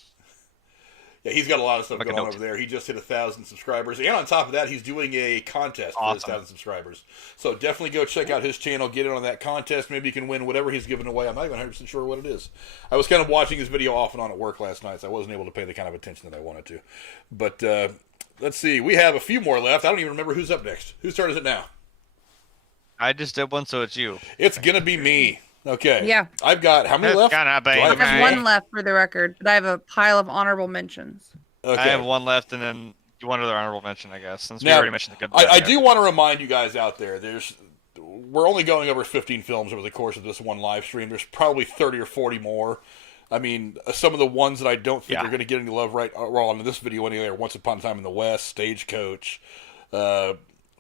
Yeah, he's got a lot of stuff Make a going on note. over there. He just hit 1,000 subscribers. And on top of that, he's doing a contest for his Awesome. 1,000 subscribers. So definitely go check out his channel, get in on that contest. Maybe you can win whatever he's giving away. I'm not even 100% sure what it is. I was kind of watching his video off and on at work last night, so I wasn't able to pay the kind of attention that I wanted to. But let's see. We have a few more left. I don't even remember who's up next. Whose turn is it now? I just did one, so it's you. It's going to be me. Okay. Yeah. I've got how many It's left? gonna be Do I have me. one left for the record, but I have a pile of honorable mentions. Okay. I have one left, and then one other honorable mention, I guess, since we Now, already mentioned the good. I do want to remind you guys out there, we're only going over 15 films over the course of this one live stream. There's probably 30 or 40 more. I mean, some of the ones that I don't think are going to get any love well, on this video anyway are Once Upon a Time in the West, Stagecoach,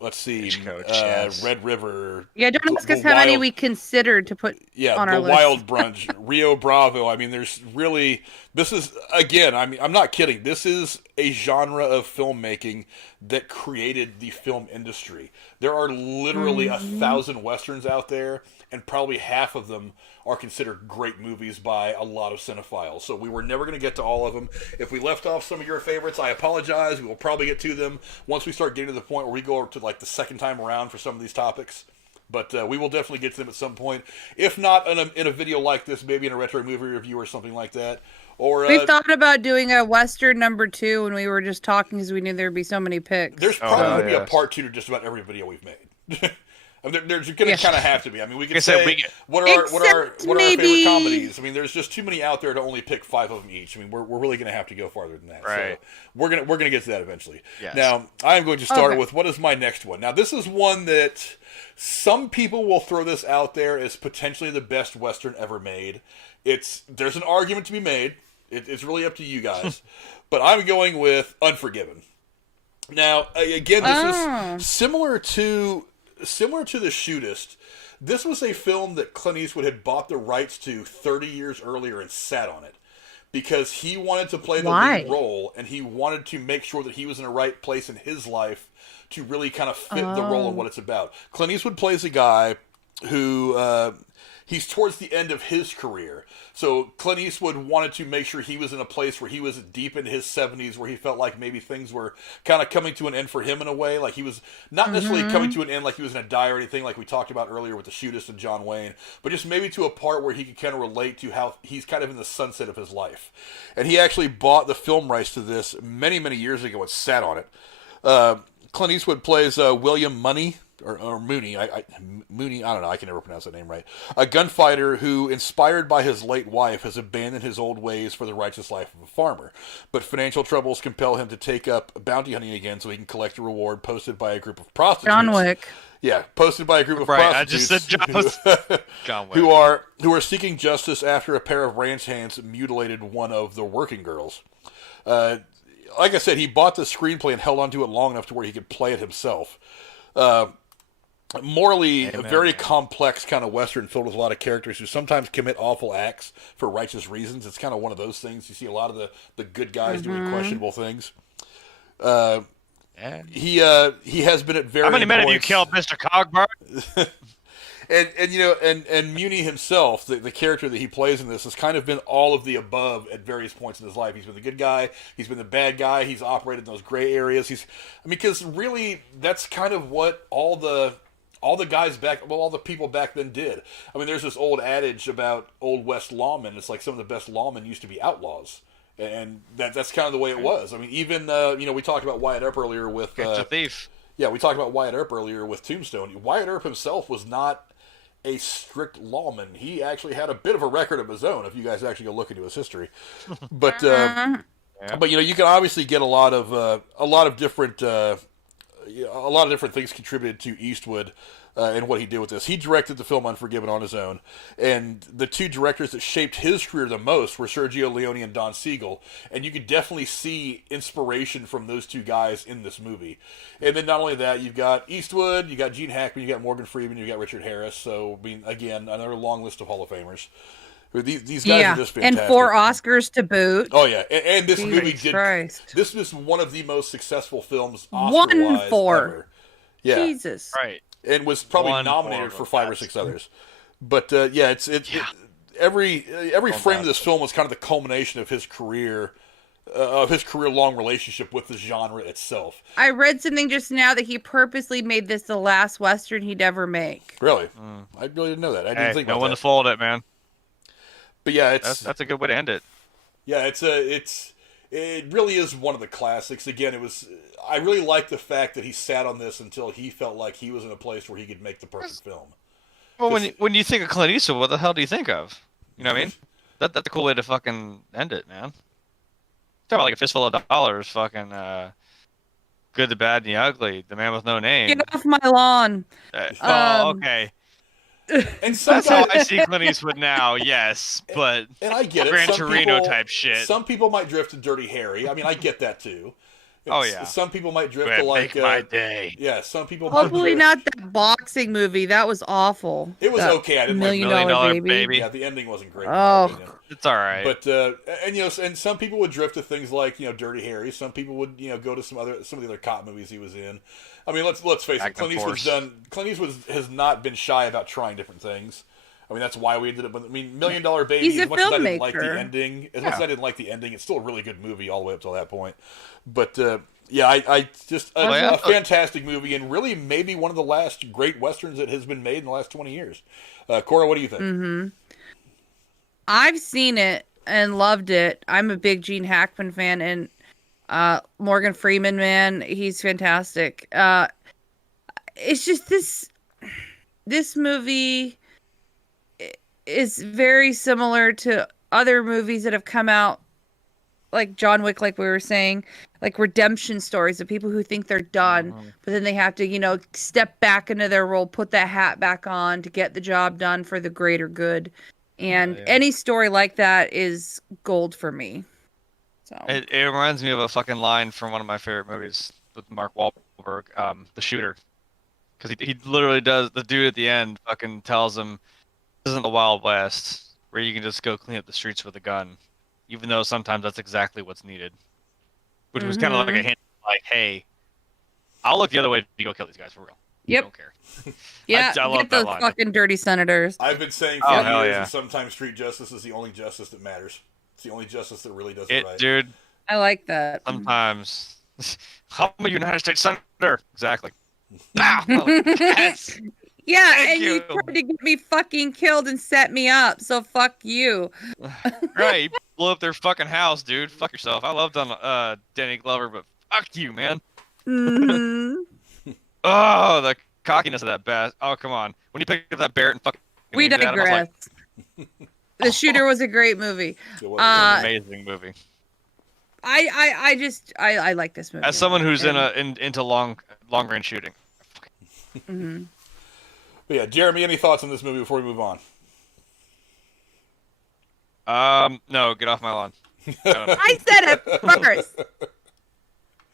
let's see, yes. Red River. Yeah, don't ask us how many we considered to put on our the list. Wild Brunch, Rio Bravo. I mean, this is, again, I mean, I'm not kidding. This is a genre of filmmaking that created the film industry. There are literally 1,000 Westerns out there, and probably half of them are considered great movies by a lot of cinephiles. So we were never going to get to all of them. If we left off some of your favorites, I apologize. We will probably get to them once we start getting to the point where we go to like the second time around for some of these topics. But we will definitely get to them at some point. If not in a video like this, maybe in a retro movie review or something like that. Or we thought about doing a Western number 2 when we were just talking because we knew there'd be so many picks. There's probably going to be a part 2 to just about every video we've made. I mean, there's going to kind of have to be. I mean, we could say what are our favorite comedies. I mean, there's just too many out there to only pick 5 of them each. I mean, we're really going to have to go farther than that. Right. So we're gonna get to that eventually. Yes. Now, I'm going to start with what is my next one. Now, this is one that some people will throw this out there as potentially the best Western ever made. There's an argument to be made. It's really up to you guys. But I'm going with Unforgiven. Now, again, this is similar to The Shootist. This was a film that Clint Eastwood had bought the rights to 30 years earlier and sat on it because he wanted to play the lead role, and he wanted to make sure that he was in the right place in his life to really kind of fit the role and what it's about. Clint Eastwood plays a guy who he's towards the end of his career. So Clint Eastwood wanted to make sure he was in a place where he was deep into his 70s, where he felt like maybe things were kind of coming to an end for him in a way. Like he was not necessarily coming to an end like he was going to die or anything like we talked about earlier with The Shootist and John Wayne, but just maybe to a part where he could kind of relate to how he's kind of in the sunset of his life. And he actually bought the film rights to this many, many years ago and sat on it. Clint Eastwood plays William Money. Or Mooney, Mooney, I don't know, I can never pronounce that name right. A gunfighter who, inspired by his late wife, has abandoned his old ways for the righteous life of a farmer. But financial troubles compel him to take up bounty hunting again so he can collect a reward posted by a group of prostitutes. John Wick. Yeah, posted by a group of prostitutes. I just said John Wick. Who are seeking justice after a pair of ranch hands mutilated one of the working girls. Like I said, he bought the screenplay and held onto it long enough to where he could play it himself. Morally, a very complex kind of Western filled with a lot of characters who sometimes commit awful acts for righteous reasons. It's kind of one of those things. You see a lot of the good guys doing questionable things. He has been at various How many men have you killed, Mr. Cogburn? And Muni himself, the character that he plays in this, has kind of been all of the above at various points in his life. He's been the good guy, he's been the bad guy, he's operated in those gray areas. Because really, that's kind of what all the people back then did. I mean, there's this old adage about Old West lawmen. It's like some of the best lawmen used to be outlaws. And that's kind of the way it was. I mean, even, we talked about Wyatt Earp earlier with... a thief. Yeah, we talked about Wyatt Earp earlier with Tombstone. Wyatt Earp himself was not a strict lawman. He actually had a bit of a record of his own, if you guys actually go look into his history. But you can obviously get a lot of different things contributed to Eastwood and what he did with this. He directed the film Unforgiven on his own, and the two directors that shaped his career the most were Sergio Leone and Don Siegel, and you could definitely see inspiration from those two guys in this movie. And then not only that, you've got Eastwood, you got Gene Hackman, you got Morgan Freeman, you got Richard Harris, so, I mean, again, another long list of Hall of Famers. These guys are just fantastic. And 4 Oscars to boot. Oh, yeah. And this movie this was one of the most successful films Oscar-wise ever. Yeah. Jesus. Right. And was probably nominated for 5 or 6 others. But, every frame of this film was kind of the culmination of his career of his career-long relationship with the genre itself. I read something just now that he purposely made this the last Western he'd ever make. Really? I really didn't know that. I didn't think about no one that. to fold it, man. But yeah, That's a good way to end it. Yeah, it really is one of the classics. Again, I really like the fact that he sat on this until he felt like he was in a place where he could make the perfect film. Well, when you think of Clint Eastwood, what the hell do you think of? You know what I mean? That's a cool way to fucking end it, man. Talk about like A Fistful of Dollars, fucking Good, the Bad, and the Ugly, The Man with No Name. Get off my lawn. Okay. And that's how I see Clint Eastwood now, yes, but and I get it. Gran Torino type shit. Some people might drift to Dirty Harry. I mean, I get that too. Oh yeah. Some people might drift to like Make My Day. Yeah, some people. Hopefully not that boxing movie. That was awful. It was okay. I didn't like $1 Million Baby. Yeah, the ending wasn't great. Oh, it's all right. But and some people would drift to things like Dirty Harry. Some people would go to some of the other cop movies he was in. I mean, let's face it. Clint Eastwood has not been shy about trying different things. I mean, that's why we ended up with. I mean, $1 Million Baby. He's a as much as I didn't filmmaker. like the ending, it's still a really good movie all the way up till that point. But yeah, I just a fantastic movie, and really maybe one of the last great westerns that has been made in the last 20 years. Cora, what do you think? Mm-hmm. I've seen it and loved it. I'm a big Gene Hackman fan, and Morgan Freeman, man, he's fantastic. It's just this movie is very similar to other movies that have come out, like John Wick, like we were saying, like redemption stories of people who think they're done, but then they have to, step back into their role, put that hat back on to get the job done for the greater good. And any story like that is gold for me. So it reminds me of a fucking line from one of my favorite movies with Mark Wahlberg, The Shooter. Because he literally does, the dude at the end fucking tells him, this isn't the Wild West, where you can just go clean up the streets with a gun. Even though sometimes that's exactly what's needed. Which was kind of like a hint, like, hey, I'll look the other way if you go kill these guys for real. Yep. I don't care. Yeah, I love get those that line. fucking dirty senators. I've been saying for years yeah. that sometimes street justice is the only justice that matters. It's the only justice that really does it right. Dude, I like that. sometimes. I'm a United States Senator. Exactly. Yes. Yeah, Thank and you tried to get me fucking killed and set me up, so fuck you. Right, you blew up their fucking house, dude. Fuck yourself. I loved Danny Glover, but fuck you, man. Mm-hmm. Oh, the cockiness of that bat. Oh, come on. When you picked up that Barrett and fucking... We aimed at him, I was digress. like, The Shooter was a great movie. It was an amazing movie. I like this movie. As someone who's into long range shooting. Mm-hmm. But yeah, Jeremy, any thoughts on this movie before we move on? No, get off my lawn. I said it first.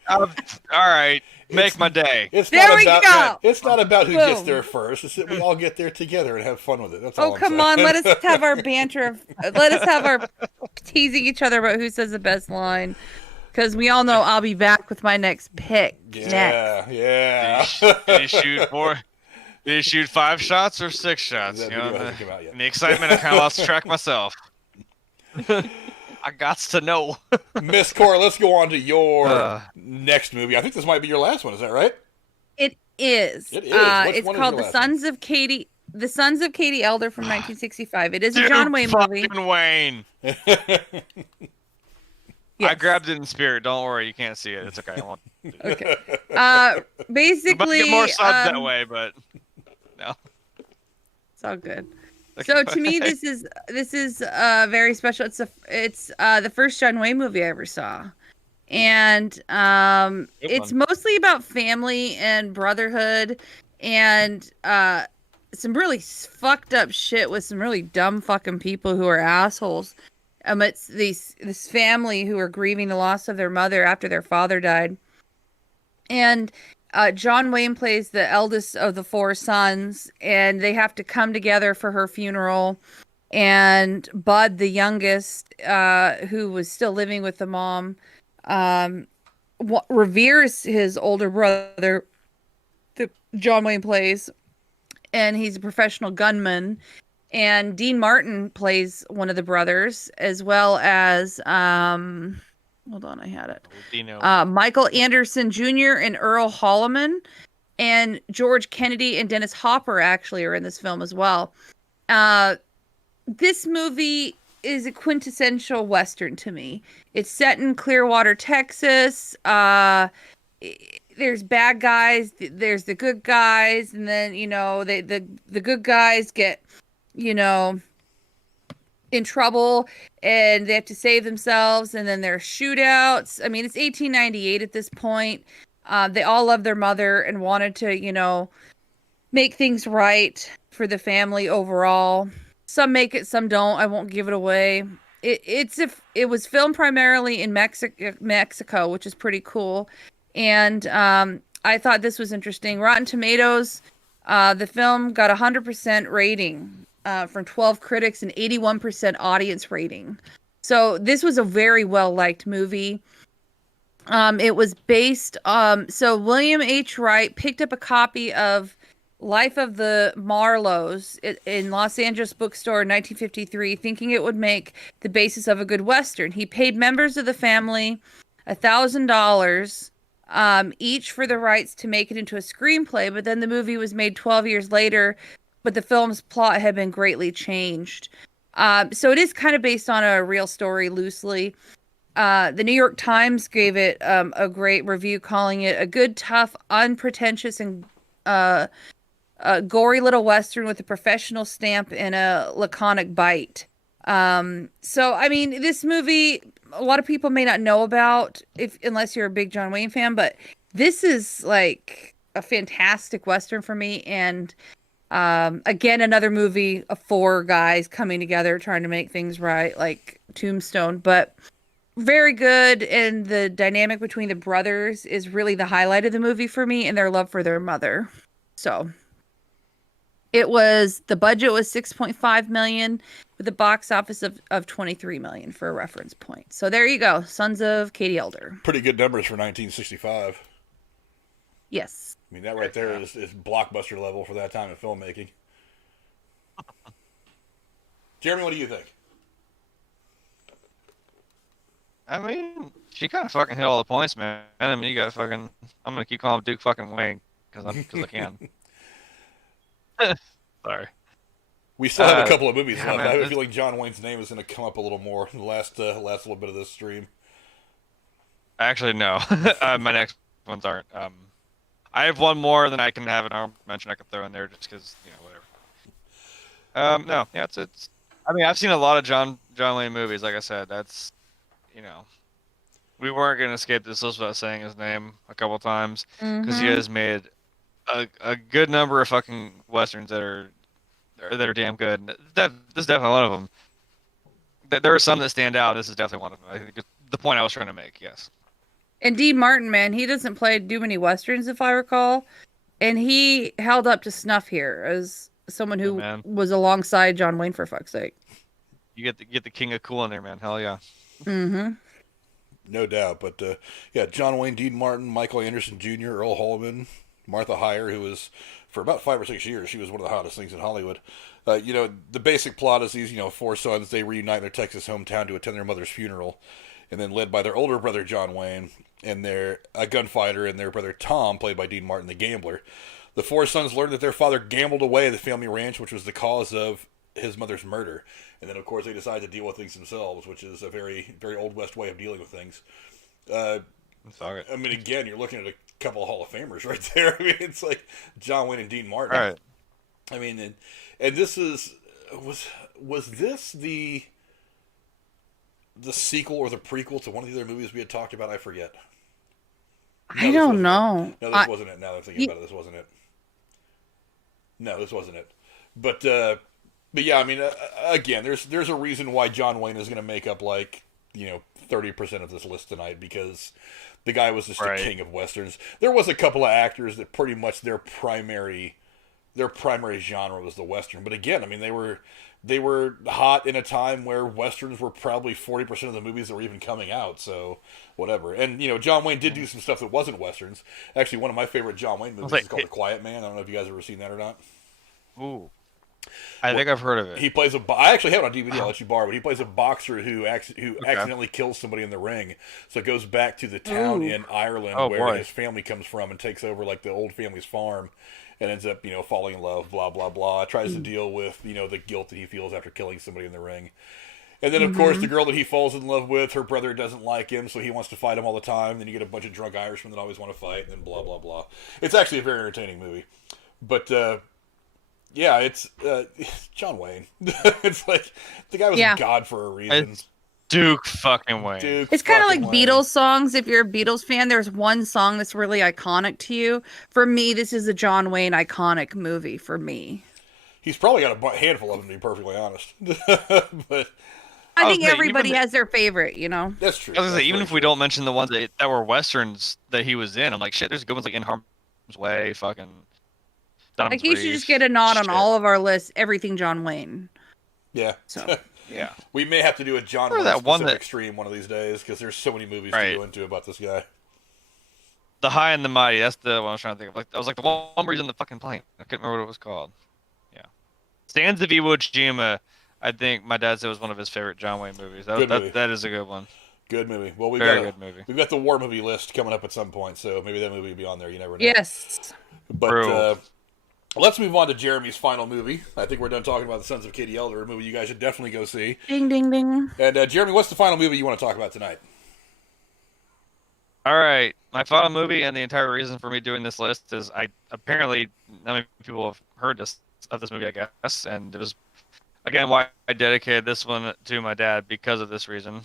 All right, make my day. It's There not we about, go. It's not about who gets Boom. there first. It's that we all get there together and have fun with it. That's all Oh, I'm come saying. on. Let us have our banter. Let us have our teasing each other about who says the best line. Because we all know I'll be back with my next pick. Yeah, yeah. Did he shoot four? Did he shoot 5 shots or 6 shots? That You know, video hasn't come out yet. in the excitement, I kind of lost track myself. I gots to know. Miss Cora, let's go on to your next movie. I think this might be your last one. Is that right? It is. It is. Which It's one is called your The last Sons of Katie. The Sons of Katie Elder from 1965. It is a Dude, John Wayne movie. fucking Wayne. Yes. I grabbed it in spirit. Don't worry, you can't see it. It's okay. I won't. Okay. I'm Basically, about to get more subs that way, but no. it's all good. So to me, this is very special. It's the first John Wayne movie I ever saw, and it's mostly about family and brotherhood, and some really fucked up shit with some really dumb fucking people who are assholes. It's this family who are grieving the loss of their mother after their father died, and John Wayne plays the eldest of the 4 sons, and they have to come together for her funeral. And Bud, the youngest, who was still living with the mom, reveres his older brother that John Wayne plays, and he's a professional gunman. And Dean Martin plays one of the brothers, as well as Hold on, I had it. Dino. Michael Anderson Jr. and Earl Holliman, and George Kennedy and Dennis Hopper actually are in this film as well. This movie is a quintessential Western to me. It's set in Clearwater, Texas. There's bad guys, there's the good guys, and then, you know, the good guys get, you know, in trouble and they have to save themselves, and then there's shootouts. I mean, it's 1898 at this point. They all love their mother and wanted to, you know, make things right for the family overall. Some make it, some don't. I won't give it away. It was filmed primarily in Mexico, which is pretty cool. And I thought this was interesting. Rotten Tomatoes, the film got 100% rating from 12 critics and 81% audience rating. So this was a very well-liked movie. It was based, so William H. Wright picked up a copy of Life of the Marlows in Los Angeles bookstore in 1953, thinking it would make the basis of a good Western. He paid members of the family $1,000 each for the rights to make it into a screenplay, but then the movie was made 12 years later, but the film's plot had been greatly changed. So it is kind of based on a real story loosely. The New York Times gave it a great review, calling it a good, tough, unpretentious, and gory little Western with a professional stamp and a laconic bite. So, I mean, this movie, a lot of people may not know about unless you're a big John Wayne fan, but this is like a fantastic Western for me. And again, another movie of four guys coming together trying to make things right, like Tombstone, but very good. And the dynamic between the brothers is really the highlight of the movie for me, and their love for their mother. So the budget was $6.5 million with a box office of $23 million for a reference point. So there you go. Sons of Katie Elder. Pretty good numbers for 1965. Yes. I mean, that right there is blockbuster level for that time of filmmaking. Jeremy, what do you think? I mean, she kind of fucking hit all the points, man. I mean, you got fucking. I'm gonna keep calling him Duke fucking Wayne because I can. Sorry. We still have a couple of movies yeah, left. Man, I have a feeling John Wayne's name is going to come up a little more in the last little bit of this stream. Actually, no. My next ones aren't. I have one more than I can have an honorable mention I can throw in there just because, you know, whatever. No, yeah, it's. I mean, I've seen a lot of John Wayne movies. Like I said, that's, you know, we weren't gonna escape this list without saying his name a couple times because he has made a good number of fucking westerns that are damn good. This is definitely one of them. There are some that stand out. This is definitely one of them. I think it's the point I was trying to make. Yes. And Dean Martin, man, he doesn't do many westerns, if I recall, and he held up to snuff here as someone who was alongside John Wayne, for fuck's sake. You get the king of cool in there, man. Hell yeah. Mm-hmm. No doubt, but yeah, John Wayne, Dean Martin, Michael Anderson Jr., Earl Holliman, Martha Heyer, who was for about 5 or 6 years, she was one of the hottest things in Hollywood. You know, the basic plot is these, you know, four sons, they reunite in their Texas hometown to attend their mother's funeral, and then led by their older brother John Wayne and a gunfighter, and their brother Tom, played by Dean Martin, the gambler. The four sons learned that their father gambled away the family ranch, which was the cause of his mother's murder. And then, of course, they decide to deal with things themselves, which is a very, very Old West way of dealing with things. I mean, again, you're looking at a couple of Hall of Famers right there. I mean, it's like John Wayne and Dean Martin. Right. I mean, and this was this the sequel or the prequel to one of the other movies we had talked about? I forget. No, I don't know. No, this wasn't it. Now that I'm thinking about it, this wasn't it. No, this wasn't it. But yeah, I mean, again, there's a reason why John Wayne is going to make up, like, you know, 30% of this list tonight, because the guy was just a king of westerns. There was a couple of actors that pretty much their primary genre was the western. But again, I mean, they were hot in a time where westerns were probably 40% of the movies that were even coming out. So whatever. And, you know, John Wayne did do some stuff that wasn't westerns. Actually, one of my favorite John Wayne movies is called The Quiet Man. I don't know if you guys have ever seen that or not. Ooh. I think I've heard of it. He plays I actually have it on DVD. I'll Oh, let you borrow, but he plays a boxer who okay. accidentally kills somebody in the ring. So it goes back to the town Ooh. in Ireland Oh where boy. his family comes from and takes over like the old family's farm, and ends up falling in love. Blah blah blah. Tries to deal with the guilt that he feels after killing somebody in the ring. And then, of course, the girl that he falls in love with, her brother doesn't like him, so he wants to fight him all the time. Then you get a bunch of drunk Irishmen that always want to fight, and then blah, blah, blah. It's actually a very entertaining movie. But, yeah, it's John Wayne. It's like, the guy was Yeah. a god for a reason. It's Duke fucking Wayne. Duke It's kind of like fucking Wayne. Beatles songs. If you're a Beatles fan, there's one song that's really iconic to you. For me, this is a John Wayne iconic movie for me. He's probably got a handful of them, to be perfectly honest. But I I was think gonna- everybody even- has their favorite, that's true. I was gonna say, That's even very if we true. don't mention the ones that were westerns that he was in, I'm like, shit, there's good ones like In Harm's Way, fucking. Like you should just get a nod on all of our lists. Everything John Wayne. Yeah. So. Yeah. We may have to do a John Or Wayne that one specific that- stream one of these days, because there's so many movies Right. to go into about this guy. The High and the Mighty. That's the one I was trying to think of. Like, I was like the one where he's in the fucking plane. I couldn't remember what it was called. Yeah. Stands of Iwo Jima. I think my dad said was one of his favorite John Wayne movies. Good movie. That is a good one. Good movie. Well, Very good movie. we've got the war movie list coming up at some point, so maybe that movie will be on there. You never know. Yes. But True. let's move on to Jeremy's final movie. I think we're done talking about the Sons of Katie Elder, a movie you guys should definitely go see. Ding ding ding. And Jeremy, what's the final movie you want to talk about tonight? All right, my final movie and the entire reason for me doing this list is apparently not many people have heard of this movie, I guess, and it was again why I dedicated this one to my dad because of this reason.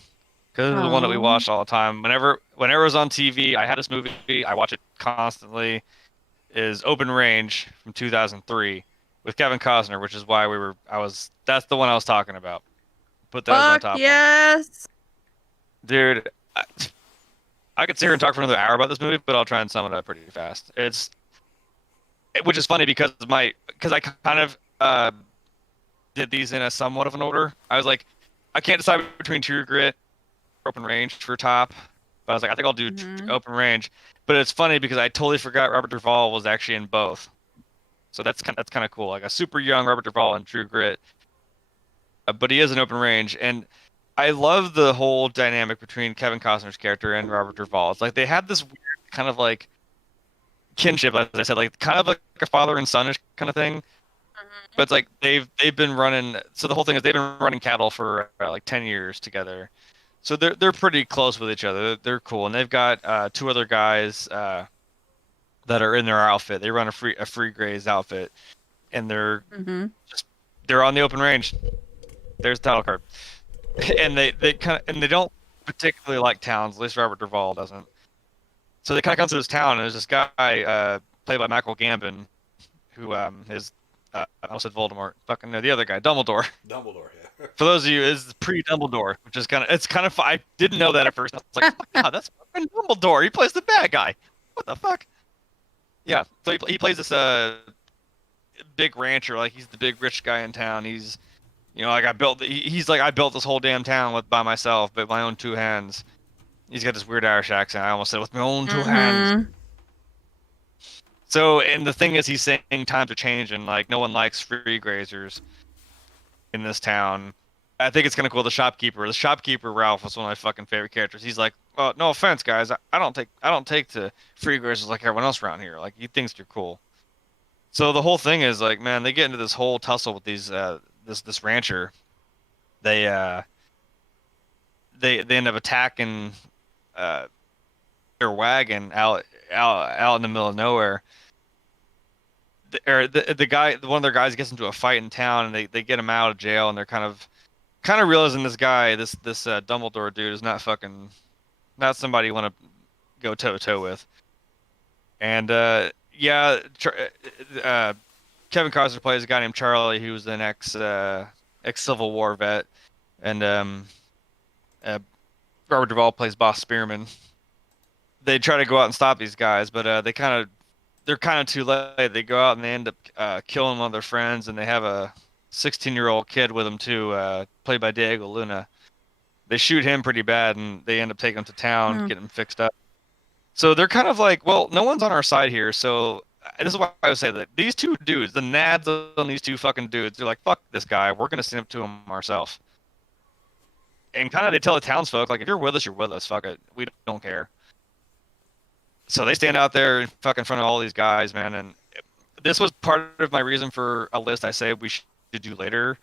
Because it was the one that we Aw. watched all the time. Whenever it was on TV, I had this movie. I watch it constantly. Is Open Range from 2003 with Kevin Costner, which is why that's the one I was talking about. Put that as my Fuck top one. yes. Dude, I could sit here and talk for another hour about this movie, but I'll try and sum it up pretty fast. Which is funny because I kind of did these in a somewhat of an order. I was like, I can't decide between True Grit or Open Range for top, but I was like, I think I'll do Open Range. But it's funny because I totally forgot Robert Duvall was actually in both, so that's kind of cool. Like a super young Robert Duvall in True Grit, but he is an Open Range, and I love the whole dynamic between Kevin Costner's character and Robert Duvall. It's like they had this weird kind of like kinship, as I said, like kind of like a father and sonish kind of thing. But it's like they've been running. So the whole thing is they've been running cattle for like 10 years together. So they're pretty close with each other. They're cool, and they've got two other guys that are in their outfit. They run a free graze outfit, and they're on the Open Range. There's the title card. And they don't particularly like towns. At least Robert Duvall doesn't. So they kind of come to this town, and there's this guy played by Michael Gambon, who is I almost said Voldemort. Fucking no, the other guy, Dumbledore. Dumbledore, yeah. For those of you, is pre-Dumbledore, which is kind of I didn't know that at first. I was like, oh, God, that's fucking Dumbledore. He plays the bad guy. What the fuck? Yeah, so he plays this big rancher, like he's the big rich guy in town. He's like he's like I built this whole damn town by myself, but my own two hands. He's got this weird Irish accent. I almost said with my own two hands. So, and the thing is, he's saying times are changing. Like no one likes free grazers in this town. I think it's kind of cool. The shopkeeper Ralph was one of my fucking favorite characters. He's like, "Oh, no offense, guys. I don't take to free grazers like everyone else around here. Like he thinks you're cool." So the whole thing is like, man, they get into this whole tussle with these this rancher. They end up attacking their wagon out in the middle of nowhere. The guy, one of their guys, gets into a fight in town, and they get him out of jail, and they're kind of realizing this guy, this Dumbledore dude, is not somebody you want to go toe to toe with. And Kevin Costner plays a guy named Charlie, who's an ex Civil War vet, and Robert Duvall plays Boss Spearman. They try to go out and stop these guys, but they're kind of too late. They go out and they end up killing one of their friends, and they have a 16-year-old kid with them too, played by Diego Luna. They shoot him pretty bad, and they end up taking him to town, getting him fixed up. So they're kind of like, well, no one's on our side here, so this is why I would say that these two dudes, the nads on these two fucking dudes, they're like, fuck this guy, we're gonna send him to him ourselves. And kind of they tell the townsfolk, like, if you're with us, you're with us. Fuck it, we don't care. So they stand out there in front of all these guys, man. And this was part of my reason for a list I say we should do later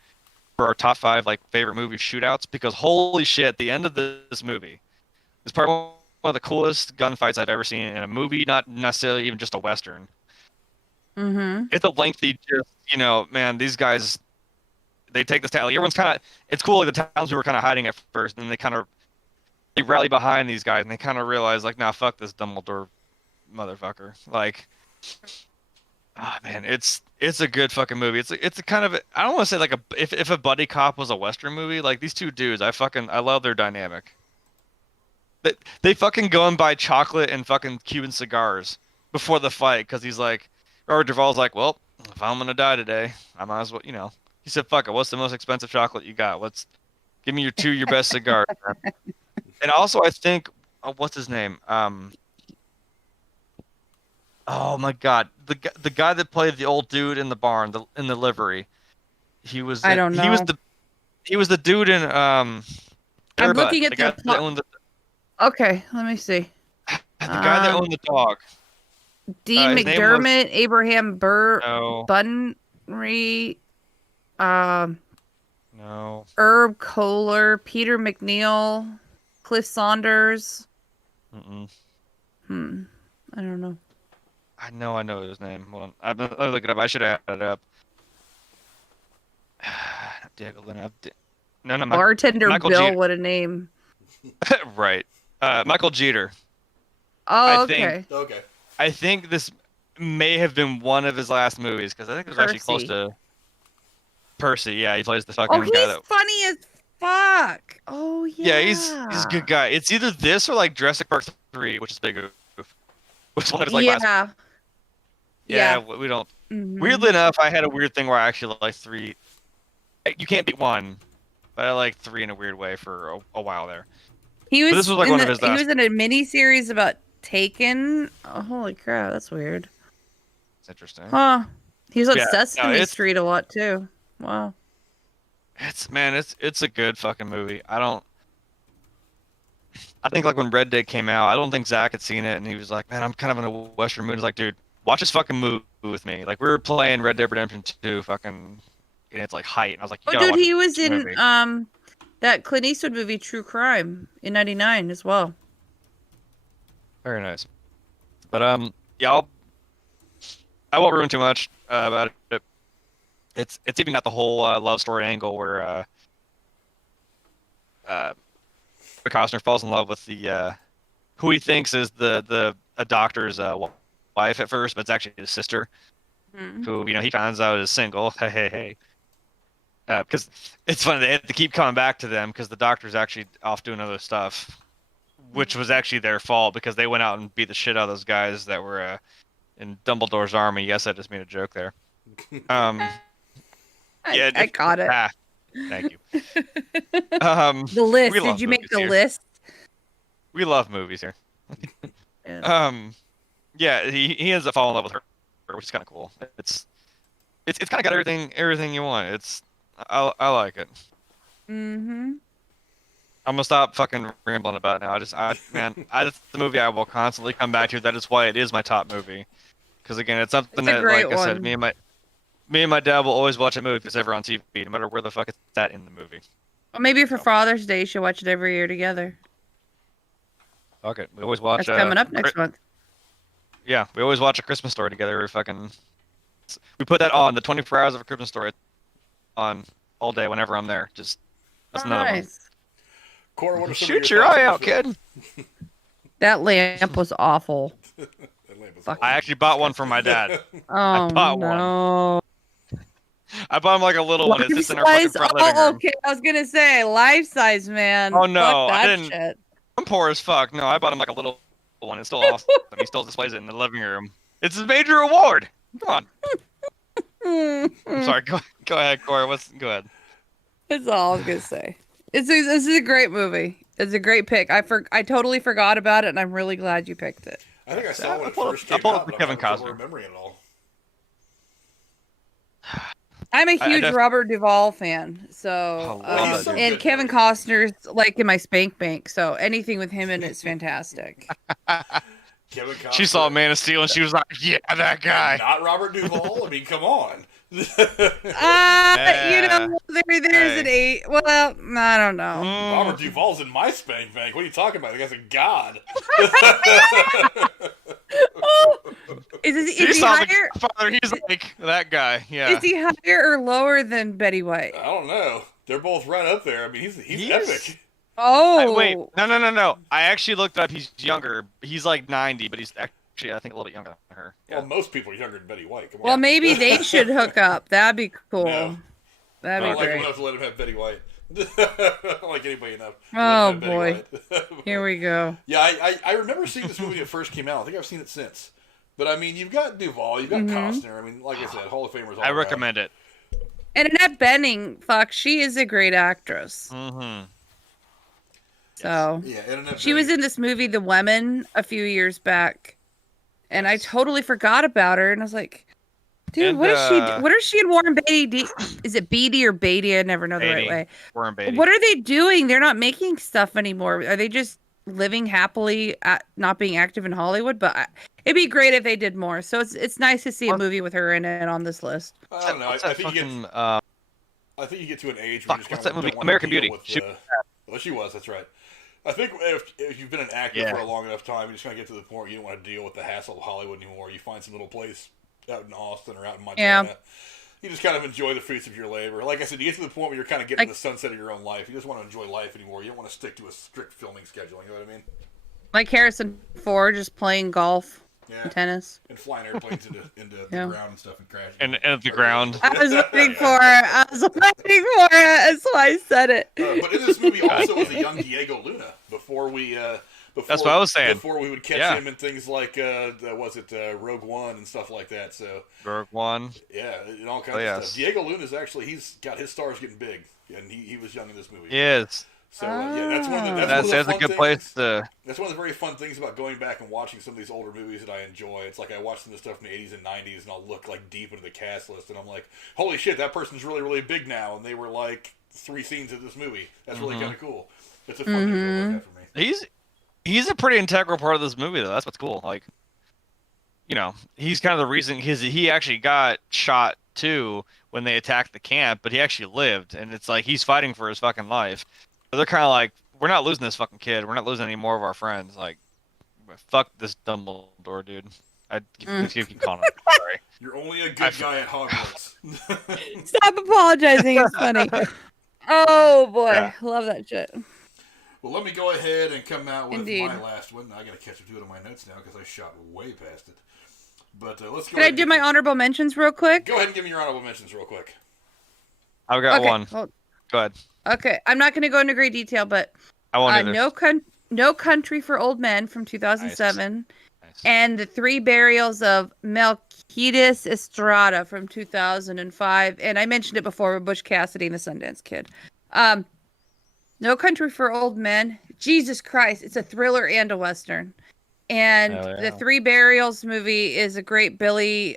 for our top 5 like favorite movie shootouts, because holy shit, at the end of this movie is probably one of the coolest gunfights I've ever seen in a movie, not necessarily even just a Western. Mm-hmm. It's a lengthy, just, man, these guys, they take this town. Like, everyone's kind of, it's cool. Like, the townspeople were kind of hiding at first, and they rally behind these guys, and they kind of realize, like, nah, fuck this Dumbledore motherfucker. Like, man, it's a good fucking movie. It's a kind of, I don't want to say like if a buddy cop was a Western movie, like these two dudes, I love their dynamic. They fucking go and buy chocolate and fucking Cuban cigars before the fight, because he's like, Robert Duvall's like, well, if I'm gonna die today, I might as well, He said, fuck it, what's the most expensive chocolate you got? Give me your best cigars. And also, I think, what's his name? Oh my god, the guy that played the old dude in the barn, in the livery. I don't know. He was the dude in I'm looking at the guy that owned the. Okay, let me see. The guy that owned the dog. Dean McDermott, Abraham No. Bunry, No. Herb Kohler, Peter McNeil, Cliff Saunders. Mm-mm. I don't know. I know his name. Hold on. I'm gonna look it up. I should have added it up. No, Bartender Michael Bill, Jeter. what a name. Right. Michael Jeter. Oh, okay. Okay. I think this may have been one of his last movies, because I think it was actually close to Percy. Yeah, he plays the fucking Oh, he's guy that. funny as fuck. Oh, yeah. Yeah, he's a good guy. It's either this or like Jurassic Park 3, which is big. Which one is like last. Yeah, we don't. Mm-hmm. Weirdly enough, I had a weird thing where I actually like 3. You can't beat 1, but I like 3 in a weird way for a while there. This was like one of his last. He was in a mini series about Taken. Oh, holy crap, that's weird. It's interesting. Huh? He was on Yeah, Sesame Street a lot too. Wow. It's a good fucking movie. I think like when Red Dead came out, I don't think Zach had seen it, and he was like, man, I'm kind of in a Western mood. He's like, dude, watch this fucking movie with me. Like, we were playing Red Dead Redemption 2 fucking, and it's like height. And I was like, oh, dude, he was in that Clint Eastwood movie True Crime in '99 as well. Very nice. But yeah, I won't ruin too much about it. It's even got the whole love story angle where Costner falls in love with the who he thinks is a doctor's wife at first, but it's actually his sister, who he finds out is single. Hey. Because it's funny, they have to keep coming back to them because the doctor's actually off doing other stuff, which was actually their fault because they went out and beat the shit out of those guys that were in Dumbledore's army. Yes, I just made a joke there. Yeah, I caught it. Thank you. The list. Did you make the list? We love movies here. Yeah. Yeah, he ends up falling in love with her, which is kind of cool. It's kind of got everything you want. I like it. Mm-hmm. I'm gonna stop fucking rambling about it now. It's the movie I will constantly come back to. That is why it is my top movie. Because again, it's something that, like I said, me and my dad will always watch a movie if it's ever on TV, no matter where the fuck it's at in the movie. Well, maybe for Father's Day, you should watch it every year together. Fuck it. We always watch. That's coming up next month. Yeah, we always watch A Christmas Story together. We put that on the 24 Hours of A Christmas Story on all day whenever I'm there. That's another one. Cora, what are some Shoot of your thoughts eye on out, this film? kid. That lamp was awful. I actually bought one for my dad. Oh, I bought no. I bought him like a little one. It sits in our fucking front living room. Okay. I was gonna say life size, man. Oh no, Fuck that I didn't. Shit. I'm poor as fuck. No, I bought him like a little one. It's still awesome. He still displays it in the living room. It's his major award. Come on. I'm sorry. Go ahead, Cora. Go ahead. That's all I was gonna say. This is a great movie. It's a great pick. I totally forgot about it, and I'm really glad you picked it. I think I saw it when it first came out, but I'm not remembering it all. I'm a I huge def- Robert Duvall fan, so I love He's that so dude. and good, Kevin though. Costner's like in my spank bank, so anything with him in it's fantastic. Kevin Costner. She saw Man of Steel and she was like, "Yeah, that guy." Not Robert Duvall. I mean, come on. There's an 8. Well, I don't know. Robert Duvall's in my spank bank. What are you talking about? The guy's a god. Is She he saw the higher? Godfather. He's like that guy. Yeah. Is he higher or lower than Betty White? I don't know. They're both right up there. I mean, he's epic. Oh, Wait, no. I actually looked up. He's younger. He's like 90, but he's actually I think a little bit younger than her. Yeah. Well, most people are younger than Betty White. Come on. Well, maybe they should hook up. That'd be cool. No. That'd I be don't like him great. enough to let him have Betty White. I don't like anybody enough. to let Oh him have Betty boy, White. here we go. Yeah, I remember seeing this movie when it first came out. I think I've seen it since. But I mean, you've got Duvall, you've got Costner. I mean, like I said, Hall of Famers. All I around. recommend it. And Annette Bening, fuck, she is a great actress. Mm-hmm. So Yeah, and Annette she was Bening. in this movie, The Women, a few years back, and I totally forgot about her. And I was like, dude, And, what is she? What is she in Warren Beatty? Is it Beatty or Beatty? I never know the right Beatty. way. Warren Beatty. What are they doing? They're not making stuff anymore. Are they just living happily, at not being active in Hollywood? But it'd be great if they did more. So it's nice to see a movie with her in it on this list. I don't know. What's I that think fucking, I think you get to an age where you fuck, just what's kind that of movie? don't want American to deal Beauty. with She- well, she was. That's right. I think if you've been an actor Yeah. for a long enough time, you just kind of get to the point where you don't want to deal with the hassle of Hollywood anymore. You find some little place out in Austin or out in Montana. Yeah. You just kind of enjoy the fruits of your labor. Like I said, you get to the point where you're kind of getting to the sunset of your own life. You just want to enjoy life anymore. You don't want to stick to a strict filming schedule. You know what I mean? Like Harrison Ford just playing golf Yeah. and tennis. And flying airplanes into Yeah. the ground and stuff and crashing. And at the ground. I was waiting for it. I was waiting for it. That's why I said it. But in this movie also was a young Diego Luna before we. That's what I was saying. Before we would catch Yeah. him in things like Rogue One and stuff like that. So Rogue One. yeah, and all kinds Oh, of yes. stuff. Diego Luna's actually he's got his stars getting big, and he was young in this movie. Yes. So yeah, that's one of the That's one a of the good fun place things. to. That's one of the very fun things about going back and watching some of these older movies that I enjoy. It's like I watch some of the stuff from the 80s and 90s, and I'll look like deep into the cast list, and I'm like, holy shit, that person's really, really big now, and they were like 3 scenes of this movie. That's really kind of cool. It's a fun thing to look at for me. He's a pretty integral part of this movie, though. That's what's cool. Like, you know, he's kind of the reason he actually got shot too when they attacked the camp, but he actually lived, and it's like he's fighting for his fucking life. But they're kind of like, we're not losing this fucking kid. We're not losing any more of our friends. Like, fuck this Dumbledore, dude. I keep calling him. Sorry. You're only a good guy at Hogwarts. Stop apologizing. It's funny. Oh boy, Yeah. love that shit. Well, let me go ahead and come out with Indeed. my last one. I got to catch up to it on my notes now because I shot way past it. But let's go. Can I do my honorable mentions real quick? Go ahead and give me your honorable mentions real quick. I've got Okay, one. well, Go ahead. okay, I'm not going to go into great detail, but I won't either. No Country for Old Men from 2007, Nice. and The Three Burials of Melquiades Estrada from 2005. And I mentioned it before with Butch Cassidy and the Sundance Kid. No Country for Old Men. Jesus Christ, it's a thriller and a western. And Oh, yeah. The Three Burials movie is a great Tommy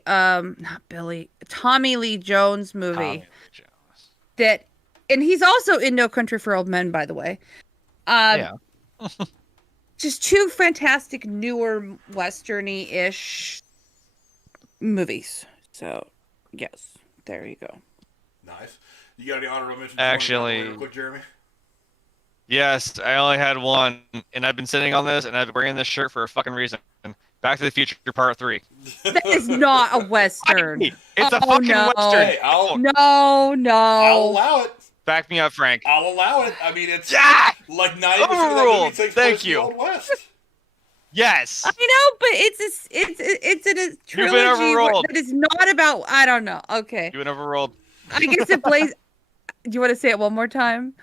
Lee Jones movie. Tommy Lee Jones. That, and he's also in No Country for Old Men, by the way. Yeah. Just 2 fantastic newer westerny-ish movies. So, yes, there you go. Nice. You got any honorable mentions? Actually- real quick, Jeremy. Yes, I only had one, and I've been sitting on this, and I've been wearing this shirt for a fucking reason. Back to the Future Part 3. That is not a western. It's a Oh, fucking no. western. Hey, I'll No. allow it. Back me up, Frank. I'll allow it. I mean, it's Yeah! like 90% of that Overruled. movie takes Thank place in you. the Old West. Yes. I know, but it's in a been trilogy overruled. that is not about. I don't know. Okay, You been overruled. I guess it plays. Do you want to say it one more time?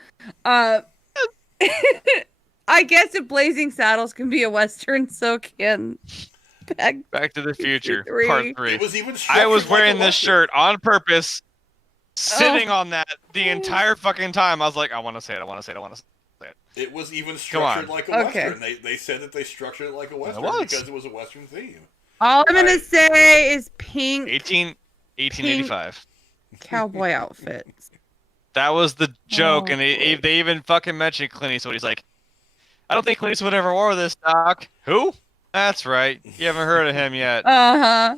I guess if Blazing Saddles can be a western, so can Back to the Future 3. Part 3. It was even I was structured like wearing a this Western. shirt on purpose, sitting on that the entire fucking time. I was like, I want to say it. I want to say it. I want to say it. It was even on. structured like a Okay. Western. They said that they structured it like a Western was. because it was a Western theme. All I'm gonna say is pink. 1885. cowboy outfits. That was the joke, Oh, and they even fucking mentioned Clint Eastwood. He's like, I don't think Clint Eastwood ever wore this, Doc. Who? That's right. You haven't heard of him yet. Uh-huh.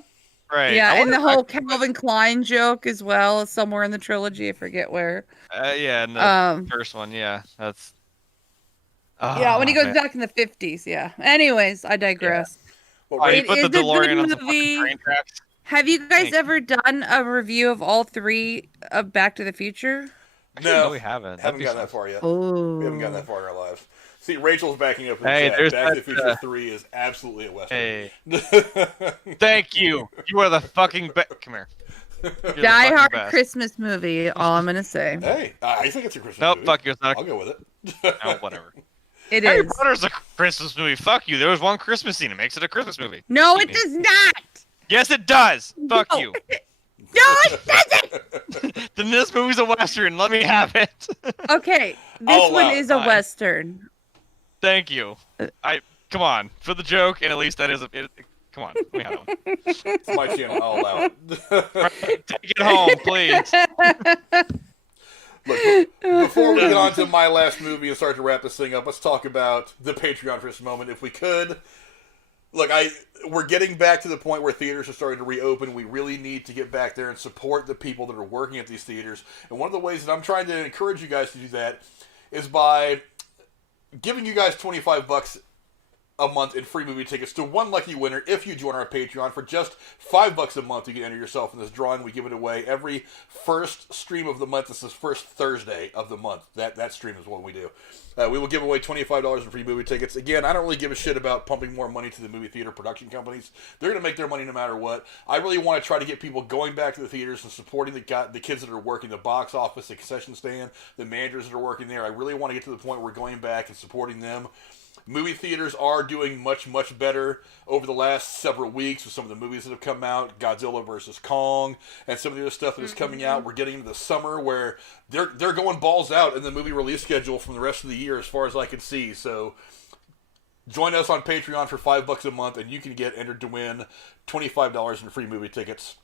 Right. Yeah, I and wonder the if whole Calvin Klein joke as well, somewhere in the trilogy, I forget where. yeah, in the Um, first one, yeah. That's. yeah, when he goes Man. back in the 50s, yeah. Anyways, I digress. Well, Oh, he It put the is a good DeLorean on the fucking movie. train tracks. Have you guys Thank ever done a review of all three of Back to the Future? Actually, no, we haven't. haven't gotten that far yet. Oh. We haven't gotten that far in our lives. See, Rachel's backing up in the Hey, chat. there's Back to the that, Future 3 is absolutely a Western. Hey. Thank you. You are the fucking best. Come here. You're the Die fucking Hard best. Christmas movie, all I'm going to say. Hey, I think it's a Christmas Nope, movie. fuck you. It's not I'll go with it. no, whatever. It Harry is. Potter's a Christmas movie. Fuck you. There was one Christmas scene. It makes it a Christmas movie. No, it Excuse me. does not. Yes, it does. Fuck No. you. No, it doesn't. Then this movie's a Western. Let me have it. Okay, I'll this one allow it. is a Fine. Western. Thank you. Come on for the joke, and at least that is a. Come on, we have one. It's my channel. I'll allow it. Take it home, please. Look, before we get on to my last movie and start to wrap this thing up, let's talk about the Patreon for just a moment, if we could. Look, we're getting back to the point where theaters are starting to reopen. We really need to get back there and support the people that are working at these theaters. And one of the ways that I'm trying to encourage you guys to do that is by giving you guys $25 a month in free movie tickets to one lucky winner if you join our Patreon. For just $5 a month, you can enter yourself in this drawing. We give it away every first stream of the month. This is first Thursday of the month. That stream is what we do. We will give away $25 in free movie tickets. Again, I don't really give a shit about pumping more money to the movie theater production companies. They're going to make their money no matter what. I really want to try to get people going back to the theaters and supporting the kids that are working the box office, the concession stand, the managers that are working there. I really want to get to the point where we're going back and supporting them. Movie theaters are doing much, much better over the last several weeks with some of the movies that have come out, Godzilla vs. Kong, and some of the other stuff that is coming out. We're getting into the summer where they're going balls out in the movie release schedule from the rest of the year as far as I can see. So join us on Patreon for $5 a month, and you can get entered to win $25 in free movie tickets.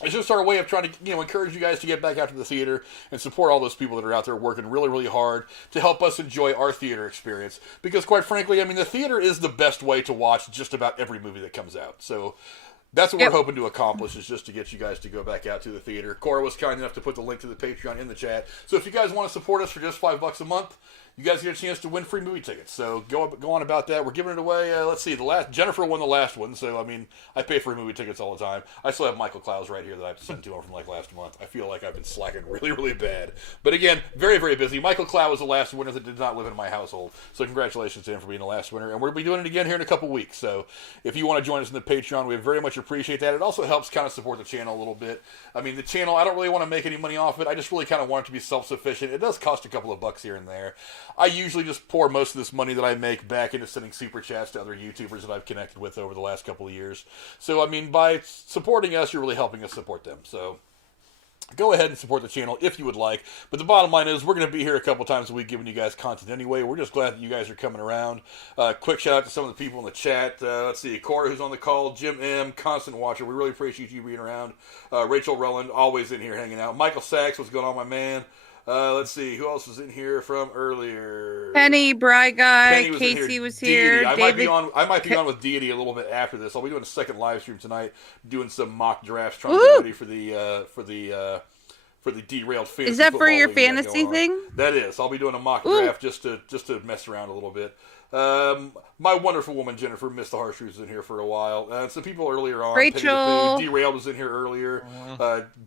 It's just our way of trying to, encourage you guys to get back out to the theater and support all those people that are out there working really, really hard to help us enjoy our theater experience. Because quite frankly, the theater is the best way to watch just about every movie that comes out. So that's what we're hoping to accomplish, is just to get you guys to go back out to the theater. Cora was kind enough to put the link to the Patreon in the chat. So if you guys want to support us for just $5 a month, you guys get a chance to win free movie tickets. So go on about that. We're giving it away. Let's see. Jennifer won the last one. So, I pay for movie tickets all the time. I still have Michael Clowes right here that I have to send to him from last month. I feel like I've been slacking really, really bad. But again, very, very busy. Michael Clow was the last winner that did not live in my household. So congratulations to him for being the last winner. And we'll be doing it again here in a couple weeks. So if you want to join us in the Patreon, we very much appreciate that. It also helps kind of support the channel a little bit. The channel, I don't really want to make any money off of it. I just really kind of want it to be self-sufficient. It does cost a couple of bucks here and there. I usually just pour most of this money that I make back into sending super chats to other YouTubers that I've connected with over the last couple of years. So, by supporting us, you're really helping us support them. So, go ahead and support the channel if you would like. But the bottom line is, we're going to be here a couple times a week giving you guys content anyway. We're just glad that you guys are coming around. Quick shout out to some of the people in the chat. Let's see, Cora, who's on the call, Jim M, constant watcher. We really appreciate you being around. Rachel Rowland, always in here hanging out. Michael Sachs, what's going on, my man? Let's see, who else was in here from earlier? Penny, Bry Guy, Penny was Casey was Deity. here. I David... might be on with Deity a little bit after this. I'll be doing a second live stream tonight, doing some mock drafts, trying to get ready for the derailed fantasy. Is that for your league we got fantasy going on. thing? That is. I'll be doing a mock draft just to mess around a little bit. My wonderful woman Jennifer, Miss the Harsh, was in here for a while. Some people earlier on. Rachel. Derailed was in here earlier.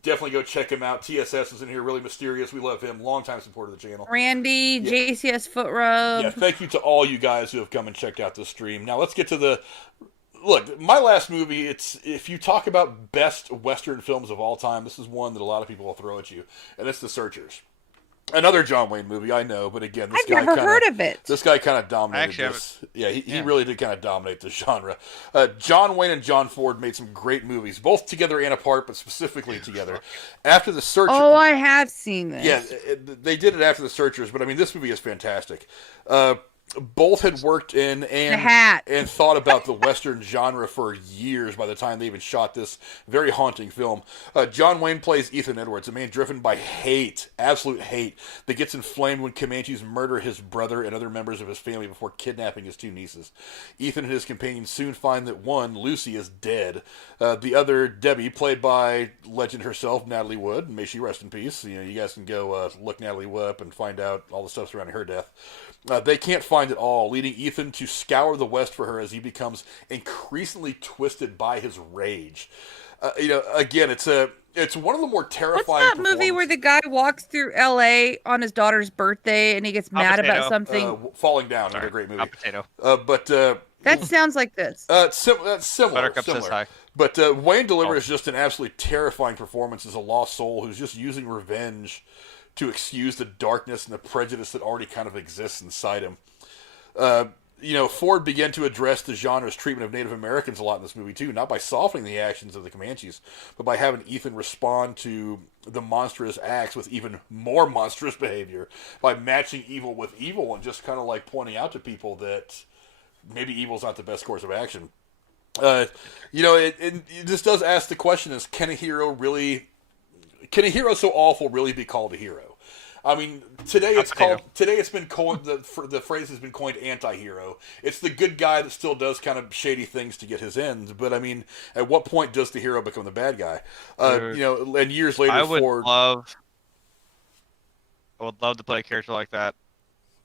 Definitely go check him out. TSS was in here, really mysterious. We love him. Longtime supporter of the channel. Randy, JCS Foot Rub. Yeah, thank you to all you guys who have come and checked out this stream. Now let's get to the... Look, my last movie, if you talk about best Western films of all time, this is one that a lot of people will throw at you, and it's The Searchers. Another John Wayne movie, I know, but again, I've never heard of it. This guy kind of dominated this. Yeah, he really did kind of dominate the genre. John Wayne and John Ford made some great movies, both together and apart, but specifically together. After The Searchers... Oh, I have seen this. Yeah, they did it after The Searchers, but this movie is fantastic. both had worked in The hat. and thought about the Western genre for years by the time they even shot this very haunting film. John Wayne plays Ethan Edwards, a man driven by hate, absolute hate, that gets inflamed when Comanches murder his brother and other members of his family before kidnapping his 2 nieces. Ethan and his companions soon find that one, Lucy, is dead. The other, Debbie, played by legend herself, Natalie Wood, may she rest in peace. You know, you guys can go look Natalie Wood up and find out all the stuff surrounding her death. They can't find it all, leading Ethan to scour the West for her as he becomes increasingly twisted by his rage. You know, again, it's one of the more terrifying. What's that movie where the guy walks through L.A. on his daughter's birthday and he gets mad about something? Falling Down, another great movie. Potato. That sounds like this. Similar. Buttercup says hi. But Wayne delivers just an absolutely terrifying performance as a lost soul who's just using revenge to excuse the darkness and the prejudice that already kind of exists inside him. You know, Ford began to address the genre's treatment of Native Americans a lot in this movie, too, not by softening the actions of the Comanches, but by having Ethan respond to the monstrous acts with even more monstrous behavior, by matching evil with evil and just kind of like pointing out to people that maybe evil's not the best course of action. You know, this does ask the question: is can a hero so awful really be called a hero? I mean, today it's been coined, the phrase has been coined anti-hero. It's the good guy that still does kind of shady things to get his ends. But I mean, at what point does the hero become the bad guy? You know, and years later, I would love to play a character like that.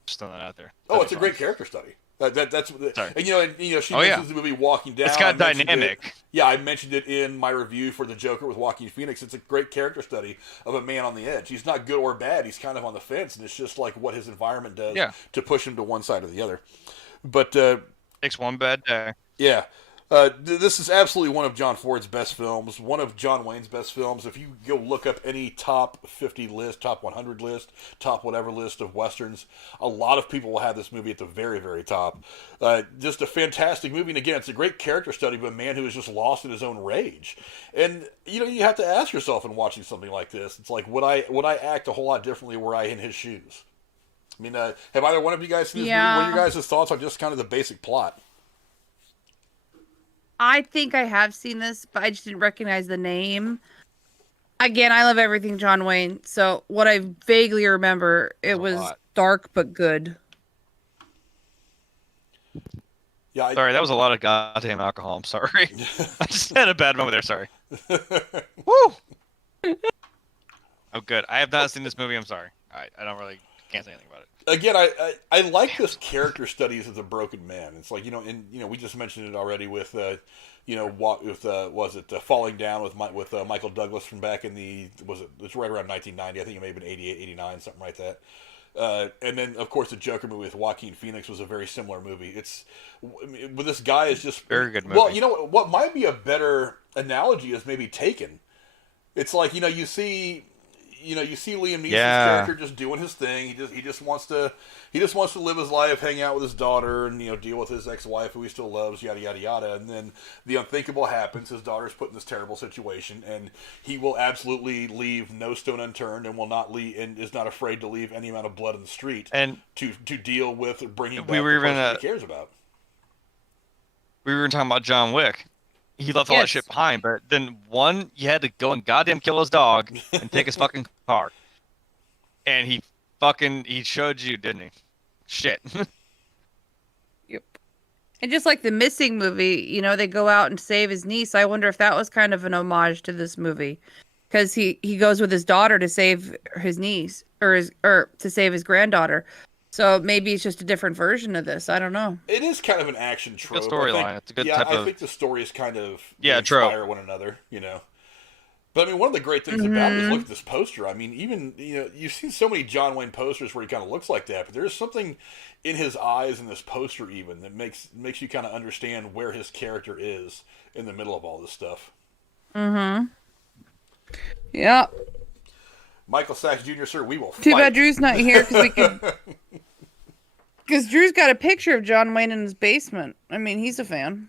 Just throwing that out there. It's a great character study. That's and you know she mentions the movie Walking Down. It's got dynamic. I mentioned it in my review for The Joker with Joaquin Phoenix. It's a great character study of a man on the edge. He's not good or bad. He's kind of on the fence, and it's just like what his environment does to push him to one side or the other. But takes one bad day. Yeah. This is absolutely one of John Ford's best films, one of John Wayne's best films. If you go look up any top 50 list, top 100 list, top whatever list of Westerns, a lot of people will have this movie at the very, very top. Just a fantastic movie. And again, it's a great character study of a man who is just lost in his own rage. And, you know, you have to ask yourself in watching something like this, it's like, would I act a whole lot differently were I in his shoes? I mean, have either one of you guys seen this movie? What are your guys' thoughts on just kind of the basic plot? I think I have seen this, but I just didn't recognize the name. Again, I love everything John Wayne, so what I vaguely remember, it was dark but good. Yeah, sorry, that was a lot of goddamn alcohol. I'm sorry. I just had a bad moment there. Sorry. Woo! Oh, good. I have not seen this movie. I'm sorry. I can't say anything about it. Again, I like this character studies of the broken man. It's like, you know, and you know, we just mentioned it already with Falling Down with Michael Douglas from back in it's right around 1990. I think it may have been 88, 89, something like that. And then of course the Joker movie with Joaquin Phoenix was a very similar movie. But this guy is just very good movie. Well, you know what might be a better analogy is maybe Taken. It's like, you know, you see Liam Neeson's character just doing his thing. He just wants to live his life, hang out with his daughter, and, you know, deal with his ex-wife who he still loves, yada yada yada. And then the unthinkable happens. His daughter's put in this terrible situation, and he will absolutely leave no stone unturned, and will not leave, and is not afraid to leave any amount of blood in the street, and to deal with bringing back the person he cares about. We were talking about John Wick. He left all that shit behind, but then you had to go and goddamn kill his dog and take his fucking car. And he showed you, didn't he? Shit. Yep. And just like the Missing movie, you know, they go out and save his niece. I wonder if that was kind of an homage to this movie. Because he goes with his daughter to save his niece, or to save his granddaughter. So maybe it's just a different version of this. I don't know. It is kind of an action trope. Good storyline. It's a good type of... I think the stories kind of inspire one another, you know. But I mean, one of the great things about it is look at this poster. I mean, even, you know, you've seen so many John Wayne posters where he kind of looks like that, but there's something in his eyes in this poster even that makes you kind of understand where his character is in the middle of all this stuff. Mm-hmm. Yeah. Michael Sachs Jr., sir, we will fight. Too bad Drew's not here because we could... Because Drew's got a picture of John Wayne in his basement. I mean, he's a fan.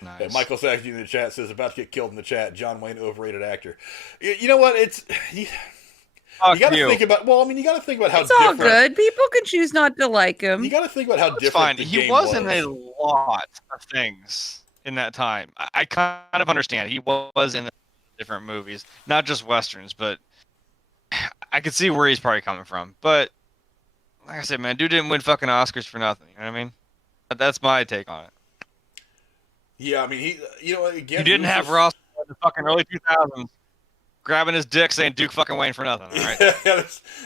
Nice. Yeah, Michael Sachs Jr. in the chat says, about to get killed in the chat, John Wayne, overrated actor. You know what? Fuck You got to you. think about. Well, I mean, you got to think about how It's all different. good. People can choose not to like him. You got to think about how It's different fine. the He game was in a lot of things in that time. I kind of understand. He was in different movies, not just westerns, but I could see where he's probably coming from. But like I said, man, dude didn't win fucking Oscars for nothing. You know what I mean? That's my take on it. Yeah, I mean, again, You didn't have Ross in the fucking early 2000s grabbing his dick saying Duke fucking Wayne for nothing. All right. Yeah,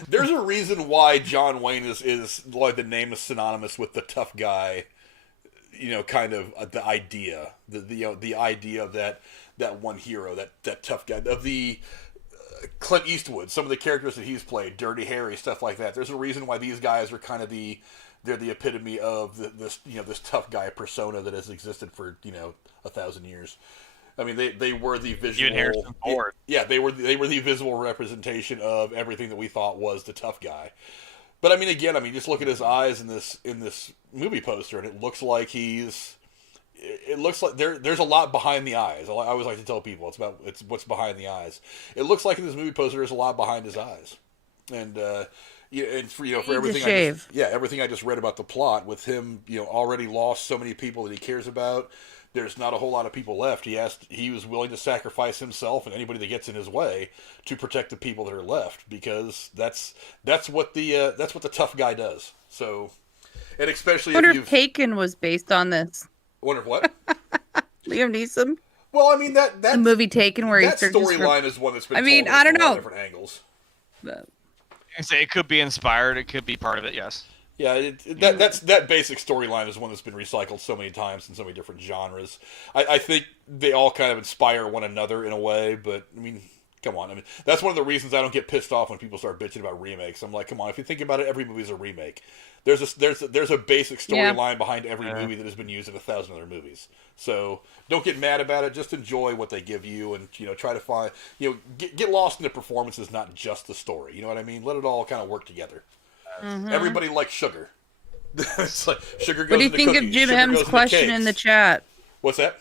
there's a reason why John Wayne is like the name is synonymous with the tough guy. Kind of the idea, the idea of that one hero, that tough guy, of the Clint Eastwood, some of the characters that he's played, Dirty Harry, stuff like that. There's a reason why these guys are kind of they're the epitome of this tough guy persona that has existed for 1,000 years. I mean, they were the visual. Even Harrison Ford. Yeah, they were the visual representation of everything that we thought was the tough guy. But I mean, again, just look at his eyes in this movie poster, and it looks like there's a lot behind the eyes. I always like to tell people it's what's behind the eyes. It looks like in this movie poster there's a lot behind his eyes, and for everything everything I just read about the plot with him, already lost so many people that he cares about. There's not a whole lot of people left. He was willing to sacrifice himself and anybody that gets in his way to protect the people that are left, because that's what the tough guy does. So, and especially I wonder if Taken was based on this. Wonder if what? Liam Neeson. Well, I mean that the movie Taken where that storyline is one that's been. I don't know. Different angles. I say it could be inspired. It could be part of it. Yes. Yeah, that basic storyline is one that's been recycled so many times in so many different genres. I think they all kind of inspire one another in a way, but I mean, come on. I mean, that's one of the reasons I don't get pissed off when people start bitching about remakes. I'm like, come on, if you think about it, every movie's a remake. There's a basic storyline behind every movie that has been used in 1,000 other movies. So don't get mad about it. Just enjoy what they give you, and try to find get lost in the performances, not just the story. You know what I mean? Let it all kind of work together. Mm-hmm. Everybody likes sugar. It's like sugar goes. What do you think of Jim M's question in the chat? What's that?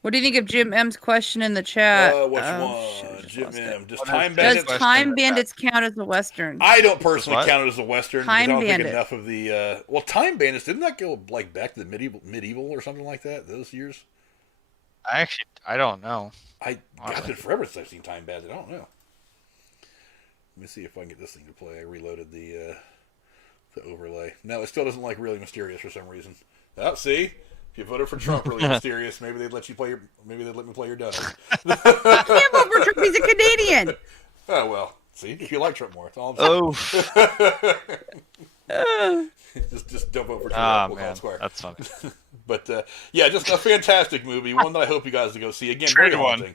What do you think of Jim M's question in the chat? Which one? Jim M. Does Time Bandits count as a Western? I don't personally count it as a Western. Time I don't Bandit. think enough of the. Well, Time Bandits, didn't that go like back to the medieval or something like that? Those years. I don't know. It's been forever since I've seen Time Bandit. I don't know. Let me see if I can get this thing to play. I reloaded the overlay. No, it still doesn't like Really Mysterious for some reason. Oh, see? If you voted for Trump, Really Mysterious, maybe they'd let me play your Dunno. I can't vote for Trump. He's a Canadian. Oh, well. See? If you like Trump more, that's all I'm saying. Just don't vote for Trump. We'll call it square. That's funny. But, yeah, just a fantastic movie. One that I hope you guys to go see. Again, very haunting.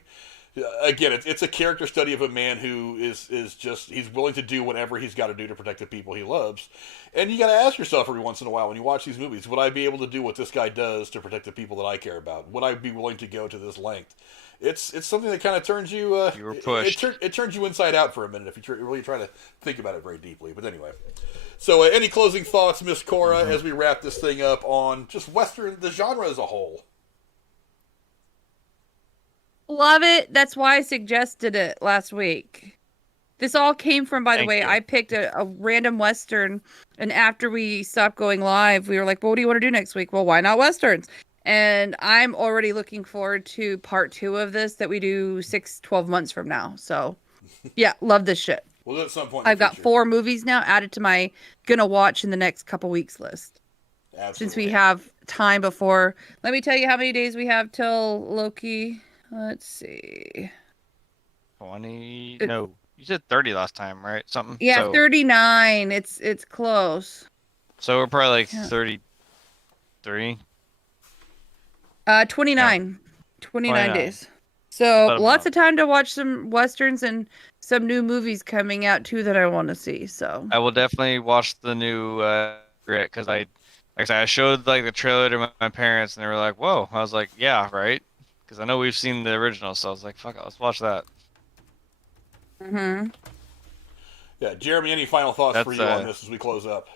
Again, it's a character study of a man who is just, he's willing to do whatever he's got to do to protect the people he loves. And you got to ask yourself every once in a while when you watch these movies, would I be able to do what this guy does to protect the people that I care about? Would I be willing to go to this length? It's something that kind of turns you... you were pushed. It turns you inside out for a minute if you really try to think about it very deeply. But anyway. So any closing thoughts, Miss Cora, as we wrap this thing up on just Western, the genre as a whole? Love it. That's why I suggested it last week. This all came from, by the way, I picked a random Western, and after we stopped going live, we were like, well, what do you want to do next week? Well, why not Westerns? And I'm already looking forward to part 2 of this that we do 12 months from now. So, yeah, love this shit. Well, at some point I've got 4 movies now added to my gonna watch in the next couple weeks list. Absolutely. Since we have time before. Let me tell you how many days we have till Loki. Let's see. 20. No, you said 30 last time, right? Something. Yeah, so, 39. It's close. So we're probably like 33. 29. No. 29 days. So lots month. of time to watch some Westerns and some new movies coming out too that I want to see. So I will definitely watch the new Grit, because like I said, I showed like the trailer to my parents and they were like, "Whoa!" I was like, "Yeah, right." Because I know we've seen the original, so I was like, "Fuck it, let's watch that." Mm-hmm. Yeah, Jeremy, any final thoughts for you on this as we close up?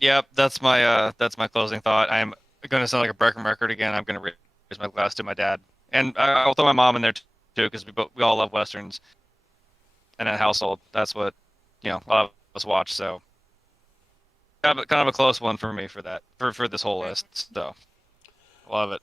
Yep, that's my closing thought. I am going to sound like a broken record again. I'm going to raise my glass to my dad, and I'll throw my mom in there too, because we all love westerns in that household. That's what a lot of us watch. So kind of a close one for me for that for this whole list. So love it.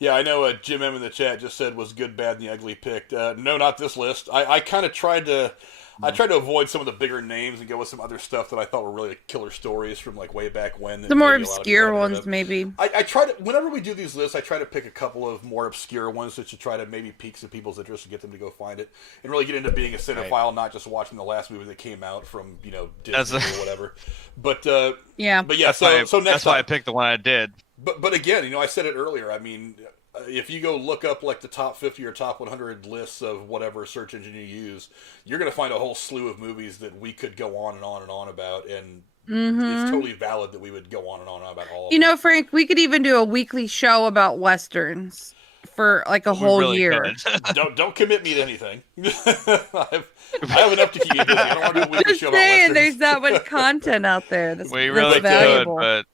Yeah, I know Jim M in the chat just said was good, bad, and the ugly picked. No, not this list. I kind of tried to avoid some of the bigger names and go with some other stuff that I thought were really killer stories from like way back when. The more obscure ones, maybe. I try to, whenever we do these lists, I try to pick a couple of more obscure ones that should try to maybe pique some people's interest and get them to go find it and really get into being a cinephile, not just watching the last movie that came out from Disney or whatever. But yeah, so next that's why I picked the one I did. But again, I said it earlier. I mean, if you go look up like the top 50 or top 100 lists of whatever search engine you use, you're going to find a whole slew of movies that we could go on and on and on about, and it's totally valid that we would go on and on about all of them. Frank, we could even do a weekly show about westerns for like a whole year. Don't commit me to anything. I have enough to keep me busy. I don't want to do a weekly show about westerns. There's that much content out there. We really could,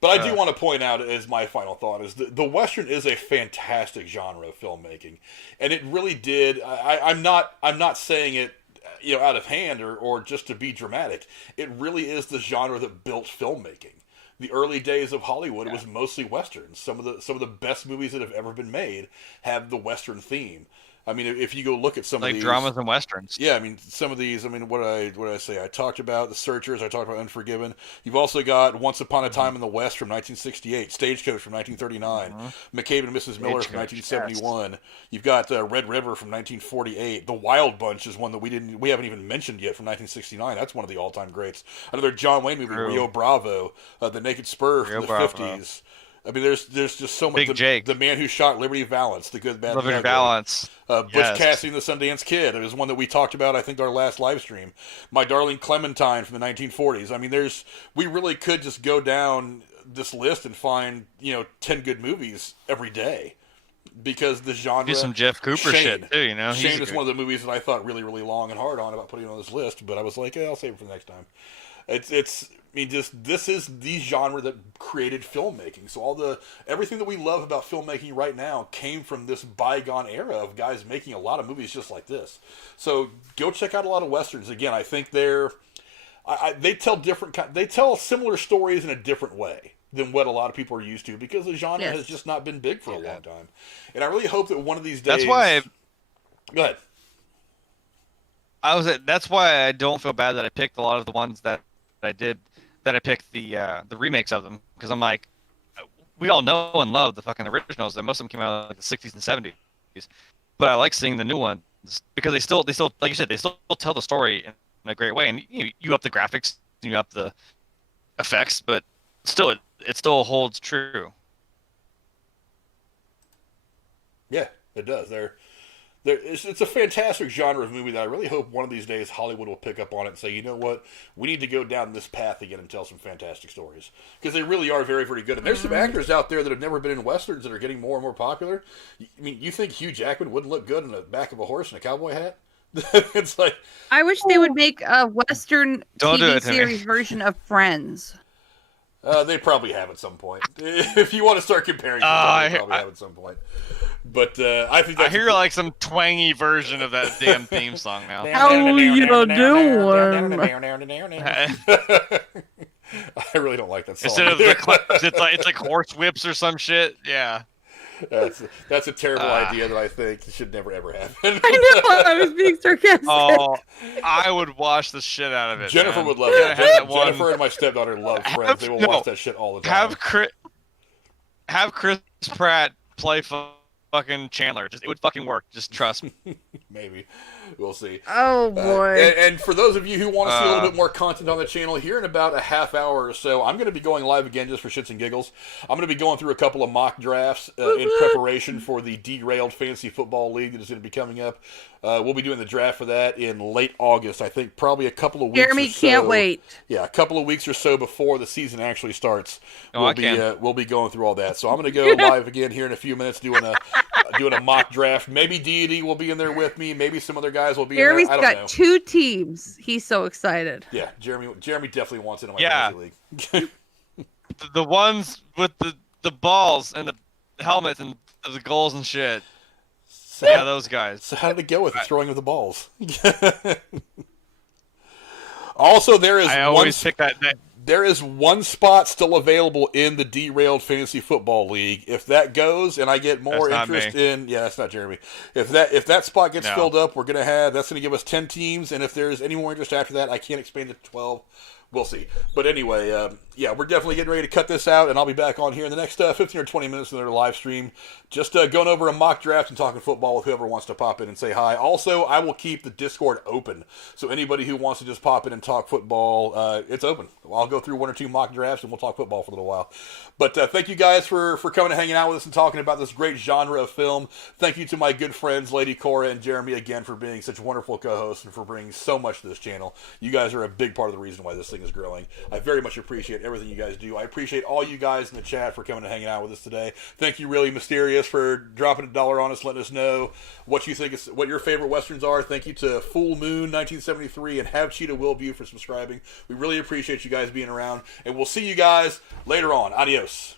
but I do want to point out, as my final thought, is the Western is a fantastic genre of filmmaking, and it really did. I'm not saying it, out of hand or just to be dramatic. It really is the genre that built filmmaking. The early days of Hollywood was mostly westerns. Some of the best movies that have ever been made have the Western theme. I mean, if you go look at some of these dramas and westerns. Yeah, I mean, some of these. I mean, what did I say? I talked about The Searchers. I talked about Unforgiven. You've also got Once Upon a Time in the West from 1968, Stagecoach from 1939, McCabe and Mrs. Miller from 1971. Yes. You've got Red River from 1948. The Wild Bunch is one that we haven't even mentioned yet from 1969. That's one of the all-time greats. Another John Wayne movie, Rio Bravo, The Naked Spur from the 50s. I mean, there's just so much. The Man Who Shot Liberty Valance, The Good, Bad, Liberty Valance. Butch Cassidy and the Sundance Kid. It was one that we talked about, I think, our last live stream. My Darling Clementine from the 1940s. I mean, we really could just go down this list and find 10 good movies every day, because the genre. Do some Jeff Cooper shit too, Shane is one of the movies that I thought really, really long and hard on about putting on this list, but I was like, I'll save it for the next time. This is the genre that created filmmaking. So everything that we love about filmmaking right now came from this bygone era of guys making a lot of movies just like this. So go check out a lot of westerns. Again, I think they tell similar stories in a different way than what a lot of people are used to, because the genre has just not been big for a long time. And I really hope that one of these days. That's why. Go ahead. That's why I don't feel bad that I picked a lot of the ones that I did. That I picked the remakes of them, because I'm like, we all know and love the fucking originals. That most of them came out in like the 60s and 70s, but I like seeing the new ones because they still like you said, they still tell the story in a great way. And you up the graphics, you up the effects, but still it still holds true. Yeah, it does. It's a fantastic genre of movie that I really hope one of these days Hollywood will pick up on it and say, you know what, we need to go down this path again and tell some fantastic stories. Because they really are very, very good. And there's some actors out there that have never been in westerns that are getting more and more popular. I mean, you think Hugh Jackman wouldn't look good on the back of a horse and a cowboy hat? It's like, I wish they would make a Western TV series version of Friends. They probably have at some point. If you want to start comparing, they probably have at some point. But I think I hear like some twangy version of that damn theme song now. How you doing? I really don't like that song. Instead of it's like horse whips or some shit. Yeah. That's a terrible idea that I think should never ever happen. I know, I was being sarcastic. Oh, I would watch the shit out of it. Jennifer would love that. Jennifer and my stepdaughter love Friends. They will watch that shit all the time. Have Chris Pratt play fucking Chandler. It would fucking work. Just trust me. Maybe. We'll see. Oh, boy. And for those of you who want to see a little bit more content on the channel, here in about a half hour or so, I'm going to be going live again just for shits and giggles. I'm going to be going through a couple of mock drafts in preparation for the derailed Fantasy Football League that is going to be coming up. We'll be doing the draft for that in late August, I think, probably a couple of weeks Jeremy or so. can't wait. Yeah, a couple of weeks or so before the season actually starts. We'll be going through all that. So I'm going to go live again here in a few minutes doing a mock draft. Maybe Deity will be in there with me. Maybe some other guys will be in there. I don't know. Got 2 teams. He's so excited. Yeah, Jeremy definitely wants it in my fantasy league. The ones with the balls and the helmets and the goals and shit. So Yeah, those guys. So how did it go with the throwing of the balls? Also, there is I always pick that. There is one spot still available in the Derailed Fantasy Football League. If that goes and I get more interest in, yeah, that's not Jeremy. If that spot gets filled up, that's gonna give us 10 teams. And if there's any more interest after that, I can't expand it to 12. We'll see. But anyway, yeah, we're definitely getting ready to cut this out, and I'll be back on here in the next 15 or 20 minutes in their live stream. Just going over a mock draft and talking football with whoever wants to pop in and say hi. Also, I will keep the Discord open, so anybody who wants to just pop in and talk football, it's open. I'll go through 1 or 2 mock drafts, and we'll talk football for a little while. But thank you guys for coming and hanging out with us and talking about this great genre of film. Thank you to my good friends, Lady Cora and Jeremy, again, for being such wonderful co-hosts and for bringing so much to this channel. You guys are a big part of the reason why this thing is growing. I very much appreciate everything you guys do. I appreciate all you guys in the chat for coming and hanging out with us today. Thank you, Really Mysterious, for dropping $1 on us, letting us know what you think is what your favorite westerns are. Thank you to Full Moon 1973 and Have Cheetah Willview for subscribing. We really appreciate you guys being around, and we'll see you guys later on. Adios.